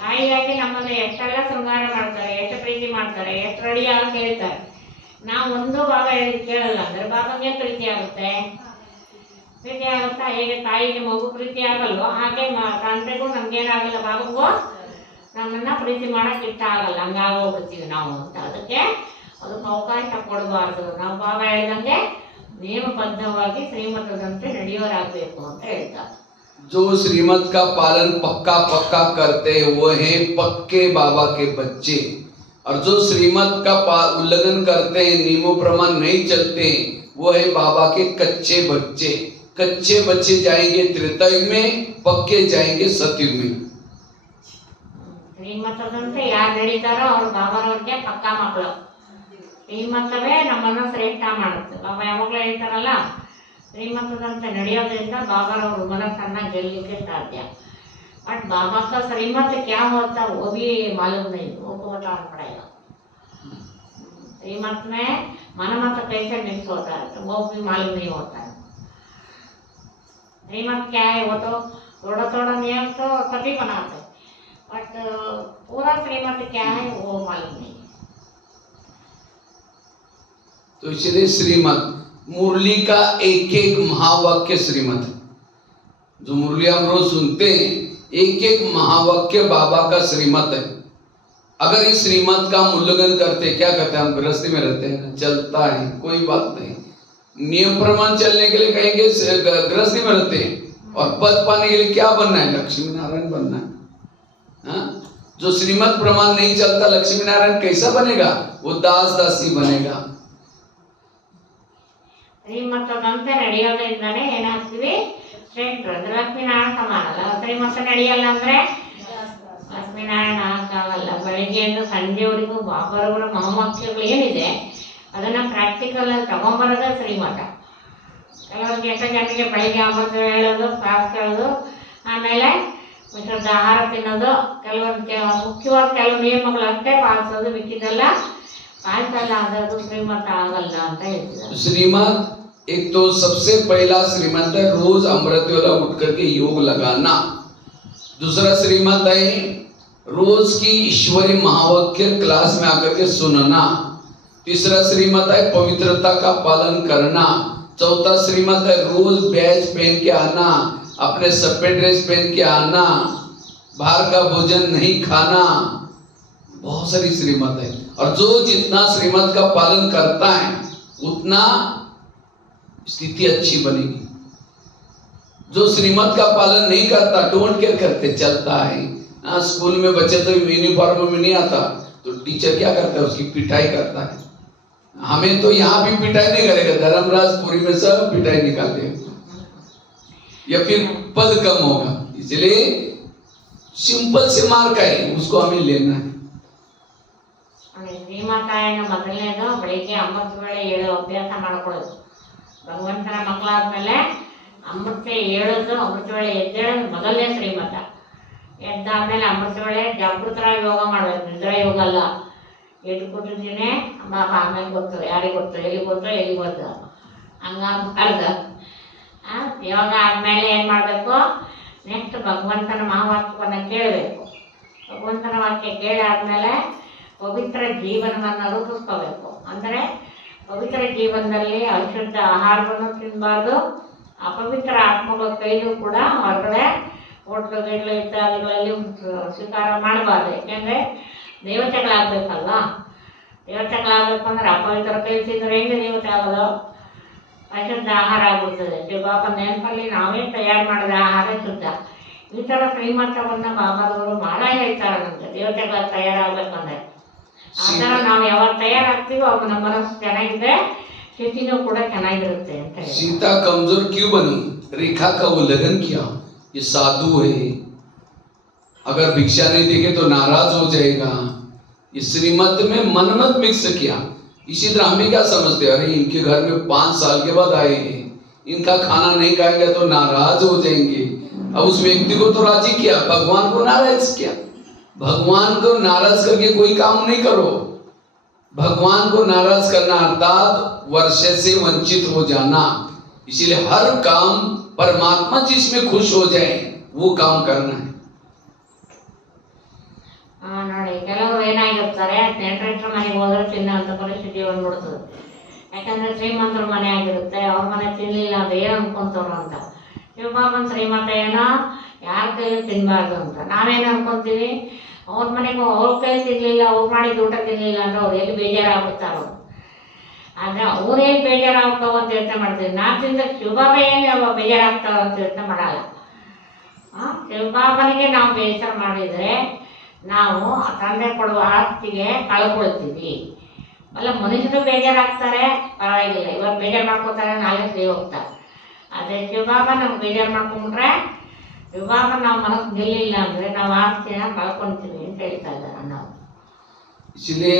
ತಾಯಿಯಾಗಿ ನಮ್ಮನ್ನು ಎಷ್ಟೆಲ್ಲ ಶೃಂಗಾರ ಮಾಡ್ತಾರೆ, ಎಷ್ಟು ಪ್ರೀತಿ ಮಾಡ್ತಾರೆ, ಎಷ್ಟು ರೆಡಿ ಅಂತ ಹೇಳ್ತಾರೆ. ನಾವು ಒಂದು ಭಾಗ ಹೇಳಿ ಕೇಳಲ್ಲ ಅಂದರೆ ಬಾಬಾಗೆ ಪ್ರೀತಿ ಆಗುತ್ತೆ. ಪ್ರೀತಿ ಆಗುತ್ತಾ? ಹೇಗೆ ತಾಯಿಗೆ ಮಗು ಪ್ರೀತಿ ಆಗಲ್ವೋ ಹಾಗೆ ತಂದೆಗೂ ನಮಗೇನಾಗಲ್ಲ, ಬಾಬಾಗೂ ನಮ್ಮನ್ನು ಪ್ರೀತಿ ಮಾಡೋಕ್ಕೆ ಇಷ್ಟ ಆಗಲ್ಲ, ಹಂಗಾಗೋಗ್ಬಿಡ್ತೀವಿ ನಾವು ಅಂತ. ಅದಕ್ಕೆ ಅದಕ್ಕೆ ಅವಕಾಶ ಕೊಡಬಾರ್ದು. ನಾವು ಬಾಬಾ ಹೇಳಿದಂಗೆ ನಿಯಮಬದ್ಧವಾಗಿ ಶ್ರೀಮತದಂತೆ ನಡೆಯೋರಾಗಬೇಕು ಅಂತ ಹೇಳ್ತಾರೆ. जो श्रीमत का पालन पक्का पक्का करते हैं वो हैं पक्के बाबा के बच्चे, और जो श्रीमत का उल्लंघन करते हैं, नियमों प्रमाण नहीं चलते, वो है बाबा के कच्चे बच्चे। कच्चे बच्चे जाएंगे त्रेता युग में, पक्के जाएंगे सतयुग में। ಶ್ರೀಮತದಂತೆ ಯಾರು ನಡೀತಾರೋ ಅವ್ರು ಬಾಬಾರವ್ರಿಗೆ ಪಕ್ಕ ಮಕ್ಕಳು. ಶ್ರೀಮತವೇ ನಮ್ಮನ್ನು ಶ್ರೇಷ್ಠ ಮಾಡುತ್ತೆ. ಬಾಬಾ ಯಾವಾಗಲೂ ಹೇಳ್ತಾರಲ್ಲ, ಶ್ರೀಮತದಂತೆ ನಡೆಯೋದ್ರಿಂದ ಬಾಬಾರವ್ರ ಮನಸ್ಸನ್ನ ಗೆಲ್ಲಲಿಕ್ಕೆ ಸಾಧ್ಯ. बट बाबा का श्रीमत क्या होता है वो भी मालूम नहीं, वो को बताना पड़ेगा। श्रीमत में मनमत कैसे मिक्स होता है तो वो भी मालूम नहीं होता है। श्रीमत क्या है, वो तो थोड़ा थोड़ा नियम तो सभी बनाते हैं, बट पूरा श्रीमत क्या है वो मालूम नहीं। तो इसलिए श्रीमत, मुरली का एक एक महावाक्य श्रीमत, जो मुरली हम रोज सुनते हैं, एक एक महावाक्य बाबा का श्रीमत है। अगर इस श्रीमत का उल्लंघन करते, क्या कहते हैं, हम गृहस्थी में रहते हैं, चलता है कोई बात नहीं, नियम प्रमाण चलने के लिए कहेंगे गृहस्थी में रहते हैं, और पद पाने के लिए क्या बनना है, लक्ष्मी नारायण बनना है। हाँ? जो श्रीमत प्रमाण नहीं चलता, लक्ष्मी नारायण कैसा बनेगा, वो दास दासी बनेगा। ಶ್ರೀಮತದಂತೆ ನಡೆಯೋದ್ರಿಂದನೇ ಏನಾಗ್ತೀವಿ, ಶ್ರೇಷ್ಠರು. ಲಕ್ಷ್ಮೀನಾರಾಯಣ ಸಮಾನ ಅಲ್ಲ. ಶ್ರೀಮತ ನಡೆಯಲ್ಲ ಅಂದ್ರೆ ಲಕ್ಷ್ಮೀನಾರಾಯಣ ಆಗಲ್ಲ. ಬೆಳಿಗ್ಗೆಯಿಂದ ಸಂಜೆವರೆಗೂ ಬಾಬರವರ ಮಹಾವಾಕ್ಯಗಳು ಏನಿದೆ ಅದನ್ನ ಪ್ರಾಕ್ಟಿಕಲ್ ಆಗಿ ತಗೊಂಬರೋದೇ ಶ್ರೀಮತ. ಕೆಲವರಿಗೆ ಎಷ್ಟೋ ಜನರಿಗೆ ಬೆಳಿಗ್ಗೆ ಅಮೃತ ಹೇಳೋದು, ಕ್ಲಾಸ್ ಕೇಳೋದು, ಆಮೇಲೆ ಮಿಶ್ರದ ಆಹಾರ ತಿನ್ನೋದು, ಕೆಲವೊಂದು ಮುಖ್ಯವಾದ ಕೆಲವು ನಿಯಮಗಳು ಅಷ್ಟೇ ಪಾಲಿಸೋದು, ಮಿಕ್ಕಿದೆಲ್ಲ ಪಾಲಿಸಲ್ಲ. ಅದರದ್ದು ಶ್ರೀಮತ ಆಗಲ್ಲ ಅಂತ ಹೇಳ್ತಿದ್ದಾರೆ. श्रीमत एक तो सबसे पहला श्रीमत है रोज अमृत वेला उठ करके योग लगाना। दूसरा श्रीमत है रोज की ईश्वरी महावाक्य क्लास में आकर के सुनना। तीसरा श्रीमत है पवित्रता का पालन करना। चौथा श्रीमत है रोज बैज पहन के आना, अपने सफेद ड्रेस पहन के आना, बाहर का भोजन नहीं खाना। बहुत सारी श्रीमत है, और जो जितना श्रीमत का पालन करता है उतना स्थिति अच्छी बनेगी। जो श्रीमत का पालन नहीं करता, डोंट केयर करते, चलता है। स्कूल में बच्चे तो यूनिफॉर्म में नहीं आता तो टीचर क्या करता है, उसकी पिटाई करता है। हमें तो यहाँ भी पिटाई नहीं करेगा, धर्मराजपुरी में सब पिटाई निकाल देगा, या फिर पद कम होगा। इसलिए सिंपल से मार्क है, उसको हमें लेना है। ಶ್ರೀಮತಾಯನ ಮೊದಲನೇದು ಬೆಳಿಗ್ಗೆ 9 ವೇಳೆ ಏಳೋ ಅಭ್ಯಾಸ ಮಾಡ್ಕೊಳ್ಳೋದು. ಭಗವಂತನ ಮಕ್ಕಳಾದ್ಮೇಲೆ ಅಮೃತ ಏಳೋದು, ಅಮೃತ ವೇಳೆ ಎದ್ದೇಳೋದು ಮೊದಲನೇ ಶ್ರೀಮತ. ಎದ್ದಾದ್ಮೇಲೆ ಅಮೃತ ವೇಳೆ ಜಾಗೃತರಾಗಿ ಯೋಗ ಮಾಡಬೇಕು, ನಿದ್ರೆ ಯೋಗ ಅಲ್ಲ. ಎದ್ದು ಕೊಟ್ಟಿದ್ದೀನಿ ಬಾಬಾ ಆಮೇಲೆ ಗೊತ್ತು, ಯಾರಿಗೆ ಗೊತ್ತು, ಎಲ್ಲಿ ಗೊತ್ತು, ಎಲ್ಲಿ ಗೊತ್ತು, ಹಂಗ ಯೋಗ ಆದಮೇಲೆ ಏನು ಮಾಡಬೇಕು, ನೆಕ್ಸ್ಟ್ ಭಗವಂತನ ಮಹಾವಾಕ್ಯವನ್ನು ಕೇಳಬೇಕು. ಭಗವಂತನ ವಾಕ್ಯ ಕೇಳಾದ್ಮೇಲೆ ಪವಿತ್ರ ಜೀವನವನ್ನು ರೂಪಿಸ್ಕೋಬೇಕು. ಅಂದರೆ ಪವಿತ್ರ ಜೀವನದಲ್ಲಿ ಅಶುದ್ಧ ಆಹಾರವನ್ನು ತಿನ್ನಬಾರ್ದು. ಅಪವಿತ್ರ ಆತ್ಮಗಳ ಕೈಲೂ ಕೂಡ ಹೊರಗಡೆ ಹೋಟ್ಲು ಗಿಡ್ಲು ಇತ್ಯಾದಿಗಳಲ್ಲಿ ಸ್ವೀಕಾರ ಮಾಡಬಾರ್ದು. ಯಾಕೆಂದರೆ ದೇವತೆಗಳಾಗಬೇಕಲ್ವ. ದೇವತೆಗಳಾಗಬೇಕು ಅಂದರೆ ಅಪವಿತ್ರ ಕೈ ತಿಂದರೆ ಹೆಂಗೆ ದೇವತೆ ಆಗೋದು, ಅಶುದ್ಧ ಆಹಾರ ಆಗ್ಬಿಡ್ತದೆ. ಬಾಬಾ ನೆನಪಲ್ಲಿ ನಾವೇ ತಯಾರು ಮಾಡಿದ ಆಹಾರ ಶುದ್ಧ. ಈ ಥರ ಶ್ರೀಮಂತವನ್ನು ಬಾಬಾದವರು ಭಾಳ ಹೇಳ್ತಾರೆ ನಮಗೆ, ದೇವತೆಗಳ ತಯಾರಾಗಬೇಕಂದ್ರೆ. ಆ ಥರ ನಾವು ಯಾವಾಗ ತಯಾರಾಗ್ತೀವೋ ಅವಾಗ ನಮ್ಮ ಮನಸ್ಸು ಚೆನ್ನಾಗಿದೆ, ಸ್ಥಿತಿನೂ ಕೂಡ ಚೆನ್ನಾಗಿರುತ್ತೆ ಅಂತ ಹೇಳಿ. सीता कमजोर क्यों बनी, रेखा का उल्लंघन किया। ये साधु है, अगर भिक्षा नहीं देंगे तो नाराज हो जाएगा। इस श्रीमत में मनमत मिक्स किया। इसी तरह हमें क्या समझते हैं, अरे इनके घर में 5 साल के बाद आए हैं, इनका खाना नहीं खाएंगे तो नाराज हो जाएंगे। अब उस व्यक्ति को तो राजी किया, भगवान को नाराज किया। भगवान को नाराज करके कोई काम नहीं करो। भगवान को नाराज करना अर्थात वर्षे से वंचित हो जाना। इसीलिए हर काम परमात्मा जिसमें खुश हो जाए वो काम करना है। ನೋಡಿ, ಕೆಲವರು ಏನಾಗಿರ್ತಾರೆ, ನೆಂಟರ ಮನೆಗೆ ಹೋದ್ರೆ ತಿನ್ನೋಂಥ ಪರಿಸ್ಥಿತಿ ಬಂದ್ಬಿಡ್ತದೆ. ಯಾಕಂದರೆ ಶ್ರೀಮಂತರ ಮನೆ ಆಗಿರುತ್ತೆ, ಅವ್ರ ಮನೆ ತಿನ್ನಲಿಲ್ಲ ಅಂದ್ರೆ ಏನು ಅನ್ಕೊಂತವ್ರು ಅಂತ. ಶಿವಬಾಬನ ಶ್ರೀಮಂತ ಏನೋ ಯಾರ ಕೈಲಿ ತಿನ್ನಬಾರ್ದು ಅಂತ ನಾವೇನು ಅನ್ಕೊಂತೀವಿ, ಅವ್ರ ಮನೆಗೆ ಅವ್ರ ಕೈ ತಿನ್ನಲಿಲ್ಲ, ಅವ್ರು ಮಾಡಿದ ಊಟ ತಿನ್ನಲಿಲ್ಲ ಅಂದ್ರೆ ಅವ್ರು ಎಲ್ಲಿ ಬೇಜಾರಾಗ್ಬಿಡ್ತಾರೋ. ಆದರೆ ಅವ್ರೇನು ಬೇಜಾರಾಗ್ತಾವ ಅಂತ ಯೋಚನೆ ಮಾಡ್ತೀವಿ. ನಾನು ತಿಂದ ಶಿವಬಾಬಾ ಏನು ಬೇಜಾರಾಗ್ತಾವ ಅಂತ ಯೋಚನೆ ಮಾಡಲ್ಲ. ಶಿವಬಾಬನಿಗೆ ನಾವು ಬೇಸರ ಮಾಡಿದರೆ ನಾವು ಆ ತಂದೆ ಕೊಡುವ ಆಸ್ತಿಗೆ ಕಳ್ಕೊಳ್ತೀವಿ. ಅಲ್ಲ, ಮನುಷ್ಯರು ಬೇಜಾರಾಗ್ತಾರೆ, ಪರವಾಗಿಲ್ಲ, ಇವತ್ತು ಬೇಜಾರು ಮಾಡ್ಕೋತಾರೆ, ನಾಳೆ ಫ್ರೀ ಹೋಗ್ತಾರೆ. ಆದರೆ ಶಿವಬಾಬಾ ನಮ್ಗೆ ಬೇಜಾರು ಮಾಡ್ಕೊಂಡ್ರೆ, ಶಿವಬಾಬಾ ನಾವು ಮನಸ್ಸು ಗೆಲ್ಲಿಲ್ಲ ಅಂದರೆ ನಾವು ಆಸ್ತಿನ ಕಳ್ಕೊಳ್ತೀವಿ ಅಂತ ಹೇಳ್ತಾ ಇದ್ದಾರೆ ನಾವು. इसलिए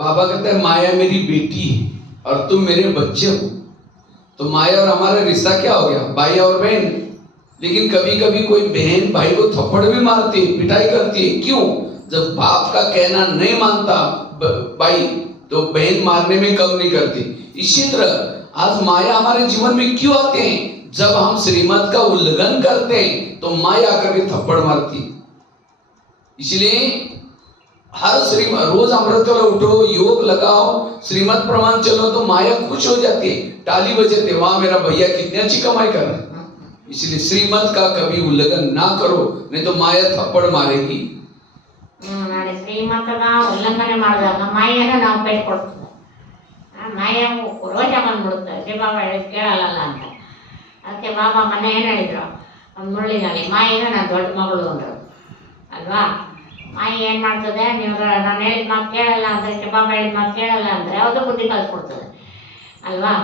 बाबा कहते हैं माया मेरी बेटी है और तुम मेरे बच्चे हो। तो माया और हमारा रिश्ता क्या हो गया, भाई और बहन। लेकिन कभी कभी कोई बहन भाई को थप्पड़ भी मारती है, पिटाई करती है। क्यों? जब बाप का कहना नहीं मानता भाई तो बहन मारने में कम नहीं करती। इसी तरह आज माया हमारे जीवन में क्यों आते हैं? जब हम श्रीमत का उल्लंघन करते हैं तो माया आकर के थप्पड़ मारती है। इसलिए हर श्रीमत रोज अमृत वाला उठो, योग लगाओ, श्रीमत प्रमाण चलो तो माया खुश हो जाती है, ताली बजाते, वाह मेरा भैया कितनी अच्छी कमाई कर रहा है। इसलिए श्रीमत का कभी उल्लंघन ना करो, नहीं तो माया थप्पड़ मारेगी। ನಾಳೆ ಶ್ರೀಮತದ ಉಲ್ಲಂಘನೆ ಮಾಡಿದಾಗ ಮಾಯನ ನಾವು ಪೇಟ್ ಕೊಡ್ತದೆ. ಮಾಯ ರೋಜ ಬಂದ್ಬಿಡುತ್ತೆ, ಶಿವಬಾಬಾ ಹೇಳಿದ್ ಕೇಳಲ್ಲ ಅಂತ. ಅದಕ್ಕೆ ಬಾಬಾ ಮನೆ ಏನು ಹೇಳಿದ್ರು, ಒಂದು ಮುಳ್ಳಿನಲ್ಲಿ ಮಾಯಿನ ನಾನು ದೊಡ್ಡ ಮಗಳು ಅಂದರು ಅಲ್ವಾ. ಮಾಯಿ ಏನು ಮಾಡ್ತದೆ, ನೀವು ನಾನು ಹೇಳಿದ ಮಾತು ಕೇಳಲ್ಲ ಅಂದರೆ, ಶಿವಬಾಬಾ ಹೇಳಿದ ಮಾತು ಕೇಳಲ್ಲ ಅಂದರೆ ಅದು ಬುದ್ಧಿ ಕಲಿಸ್ಕೊಡ್ತದೆ ಅಲ್ವಾ.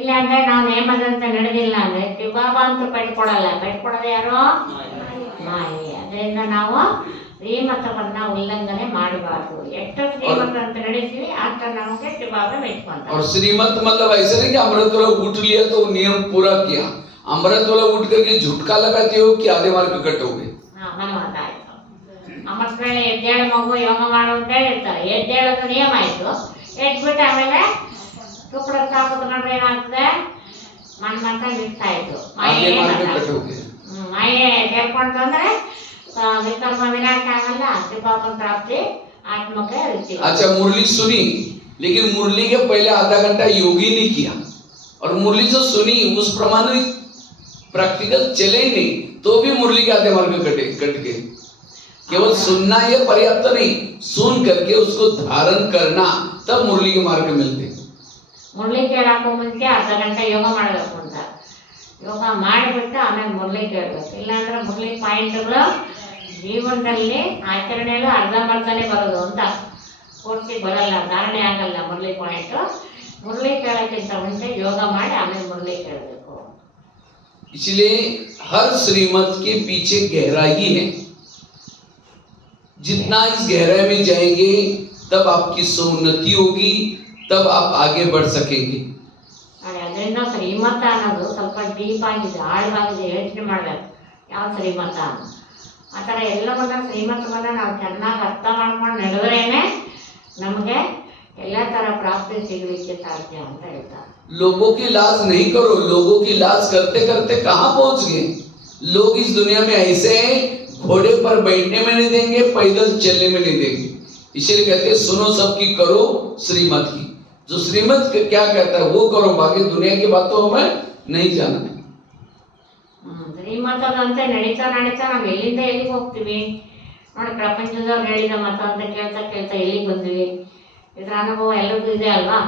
ಇಲ್ಲ ಅಂದರೆ ನಾವು ನೇಮದಂತೆ ನಡೆದಿಲ್ಲ ಅಂದರೆ ಶಿವಬಾಬಾ ಅಂತೂ ಪೆಟ್ಟು ಕೊಡಲ್ಲ. ಪೆಟ್ಟು ಕೊಡೋದು ಯಾರು? ಮಾಯಿ. ಅದರಿಂದ ನಾವು ಶ್ರೀಮತವನ್ನ ಉಲ್ಲಂಘನೆ ಮಾಡಬಾರ್ದು. ಎಷ್ಟು ಶ್ರೀಮತ ಅಂತ ನಡೆಸಿ ಅಷ್ಟ ನಮಗೆ ಶಿವಬಾಬಾ ಮೆಚ್ಕೊಂತಾರೆ. और श्रीमत मतलब ऐसे नहीं कि अमृत वाला उठ लिया तो नियम पूरा किया। अमृत वाला उठ करके झुटका लगाते हो कि आधे मार्ग कटोगे। ಮನವಾದ ಆಯ್ತು. ಅಮೃತ ವೇಳೆ ಎದ್ದೇಳು ಮಗು ಯೋಗ ಮಾಡು ಅಂತ ಹೇಳಿರ್ತಾರೆ. ಎದ್ದೇಳೋದು ನಿಯಮ ಆಯ್ತು. ಎದ್ಬಿಟ್ಟು ಆಮೇಲೆ ತುಪ್ಪಡ ಕುತ್ಕೊಂಡ್ರೆ ಏನಾಗ್ತದೆ, ಮನ್ಮಂತ ನಿಲ್ತಾ ಇತ್ತು. आधे मार्ग कटोगे। ಮಾಯೆ ಸೇರ್ಕೊಂಡು ಅಂದ್ರೆ ವಿಕರ್ಮ ವಿನಾಶ ಆಗಲ್ಲ, ಶಿವಬಾಬನ ಪ್ರಾಪ್ತಿ आत्मके ऋषि। अच्छा मुरली सुनी, लेकिन मुरली के पहले आधा घंटा योगी नहीं किया और मुरली जो सुनी उस प्रमाणे प्रैक्टिकल चले ही नहीं तो भी मुरली के आधे मार्ग कट गए। केवल सुनना ये पर्याप्त नहीं, सुन करके उसको धारण करना, तब मुरली के मार्ग मिलते। मुरली ಕೇಳಕ್ಕೆ ಮುಂಚೆ ಅರ್ಧ ಗಂಟೆ ಯೋಗ ಮಾಡಬೇಕು ಅಂತ, ಯೋಗ ಮಾಡಿಬಿಟ್ಟು ಆಮೇಲೆ ಮುರಳಿ ಕೇಳಬೇಕು. ಇಲ್ಲಾಂದ್ರೆ ಮುರಳಿ ಪಾಯಿಂಟ್ಗಳು ಜೀವನದಲ್ಲಿ ಆಚರಣೆಯಲ್ಲೂ ಅರ್ಧಂಬರ್ಧನೆ ಬರೋದು ಅಂತ, ಪೂರ್ತಿ ಬರಲ್ಲ, ಧಾರಣೆ ಆಗಲ್ಲ ಮುರಳಿ ಪಾಯಿಂಟು. ಮುರಳಿ ಕೇಳೋಕ್ಕಿಂತ ಮುಂಚೆ ಯೋಗ ಮಾಡಿ ಆಮೇಲೆ ಮುರಳಿ ಕೇಳಬೇಕು. इसलिए हर श्रीमत के पीछे गहराई है। जितना इस गहराई में जाएंगे तब आपकी सोन्नति होगी, तब आप आगे बढ़ सकेंगे। ಅದರಿಂದ ಶ್ರೀಮತ ಅನ್ನೋದು ಸ್ವಲ್ಪ ಡೀಪ್ ಆಗಿದೆ, ಆಳವಾಗಿದೆ, ಯೋಚನೆ ಮಾಡಬೇಕು ಯಾವ ಶ್ರೀಮತ ಅನ್ನೋ. ಆ ಥರ ಎಲ್ಲವನ್ನ ಶ್ರೀಮತವನ್ನು ನಾವು ಚೆನ್ನಾಗಿ ಅರ್ಥ ಮಾಡ್ಕೊಂಡು ನಡೆದ್ರೇನೆ ನಮಗೆ ಎಲ್ಲ ಥರ ಪ್ರಾಪ್ತಿ ಸಿಗಲಿಕ್ಕೆ ಸಾಧ್ಯ ಅಂತ ಹೇಳ್ತಾರೆ. लोगों की लाज नहीं करो, लोगों की लाज करते करते कहाँ पहुंच गए। लोग इस दुनिया में ऐसे हैं, घोड़े पर बैठने में नहीं देंगे, पैदल चलने में नहीं देंगे। इसलिए कहते हैं सुनो सबकी, करो श्रीमत की। जो श्रीमत क्या कहता है वो करो, बाकी दुनिया की बातों में नहीं जाना है। ಶ್ರೀಮತದಂತೆ ನಡೀತಾ ನಡೀತಾ ನಾವು ಎಲ್ಲಿಂದ ಎಲ್ಲಿಗೆ ಹೋಗ್ತೀವಿ ನೋಡಿ. ಪ್ರಪಂಚದವ್ರು ಹೇಳಿದ ಮತ ಅಂತ ಕೇಳ್ತಾ ಕೇಳ್ತಾ ಎಲ್ಲಿಗೆ ಬಂದ್ವಿ. ಇದರ ಅನುಭವ ಎಲ್ಲರಿಗೂ ಇದೆ ಅಲ್ವಾ.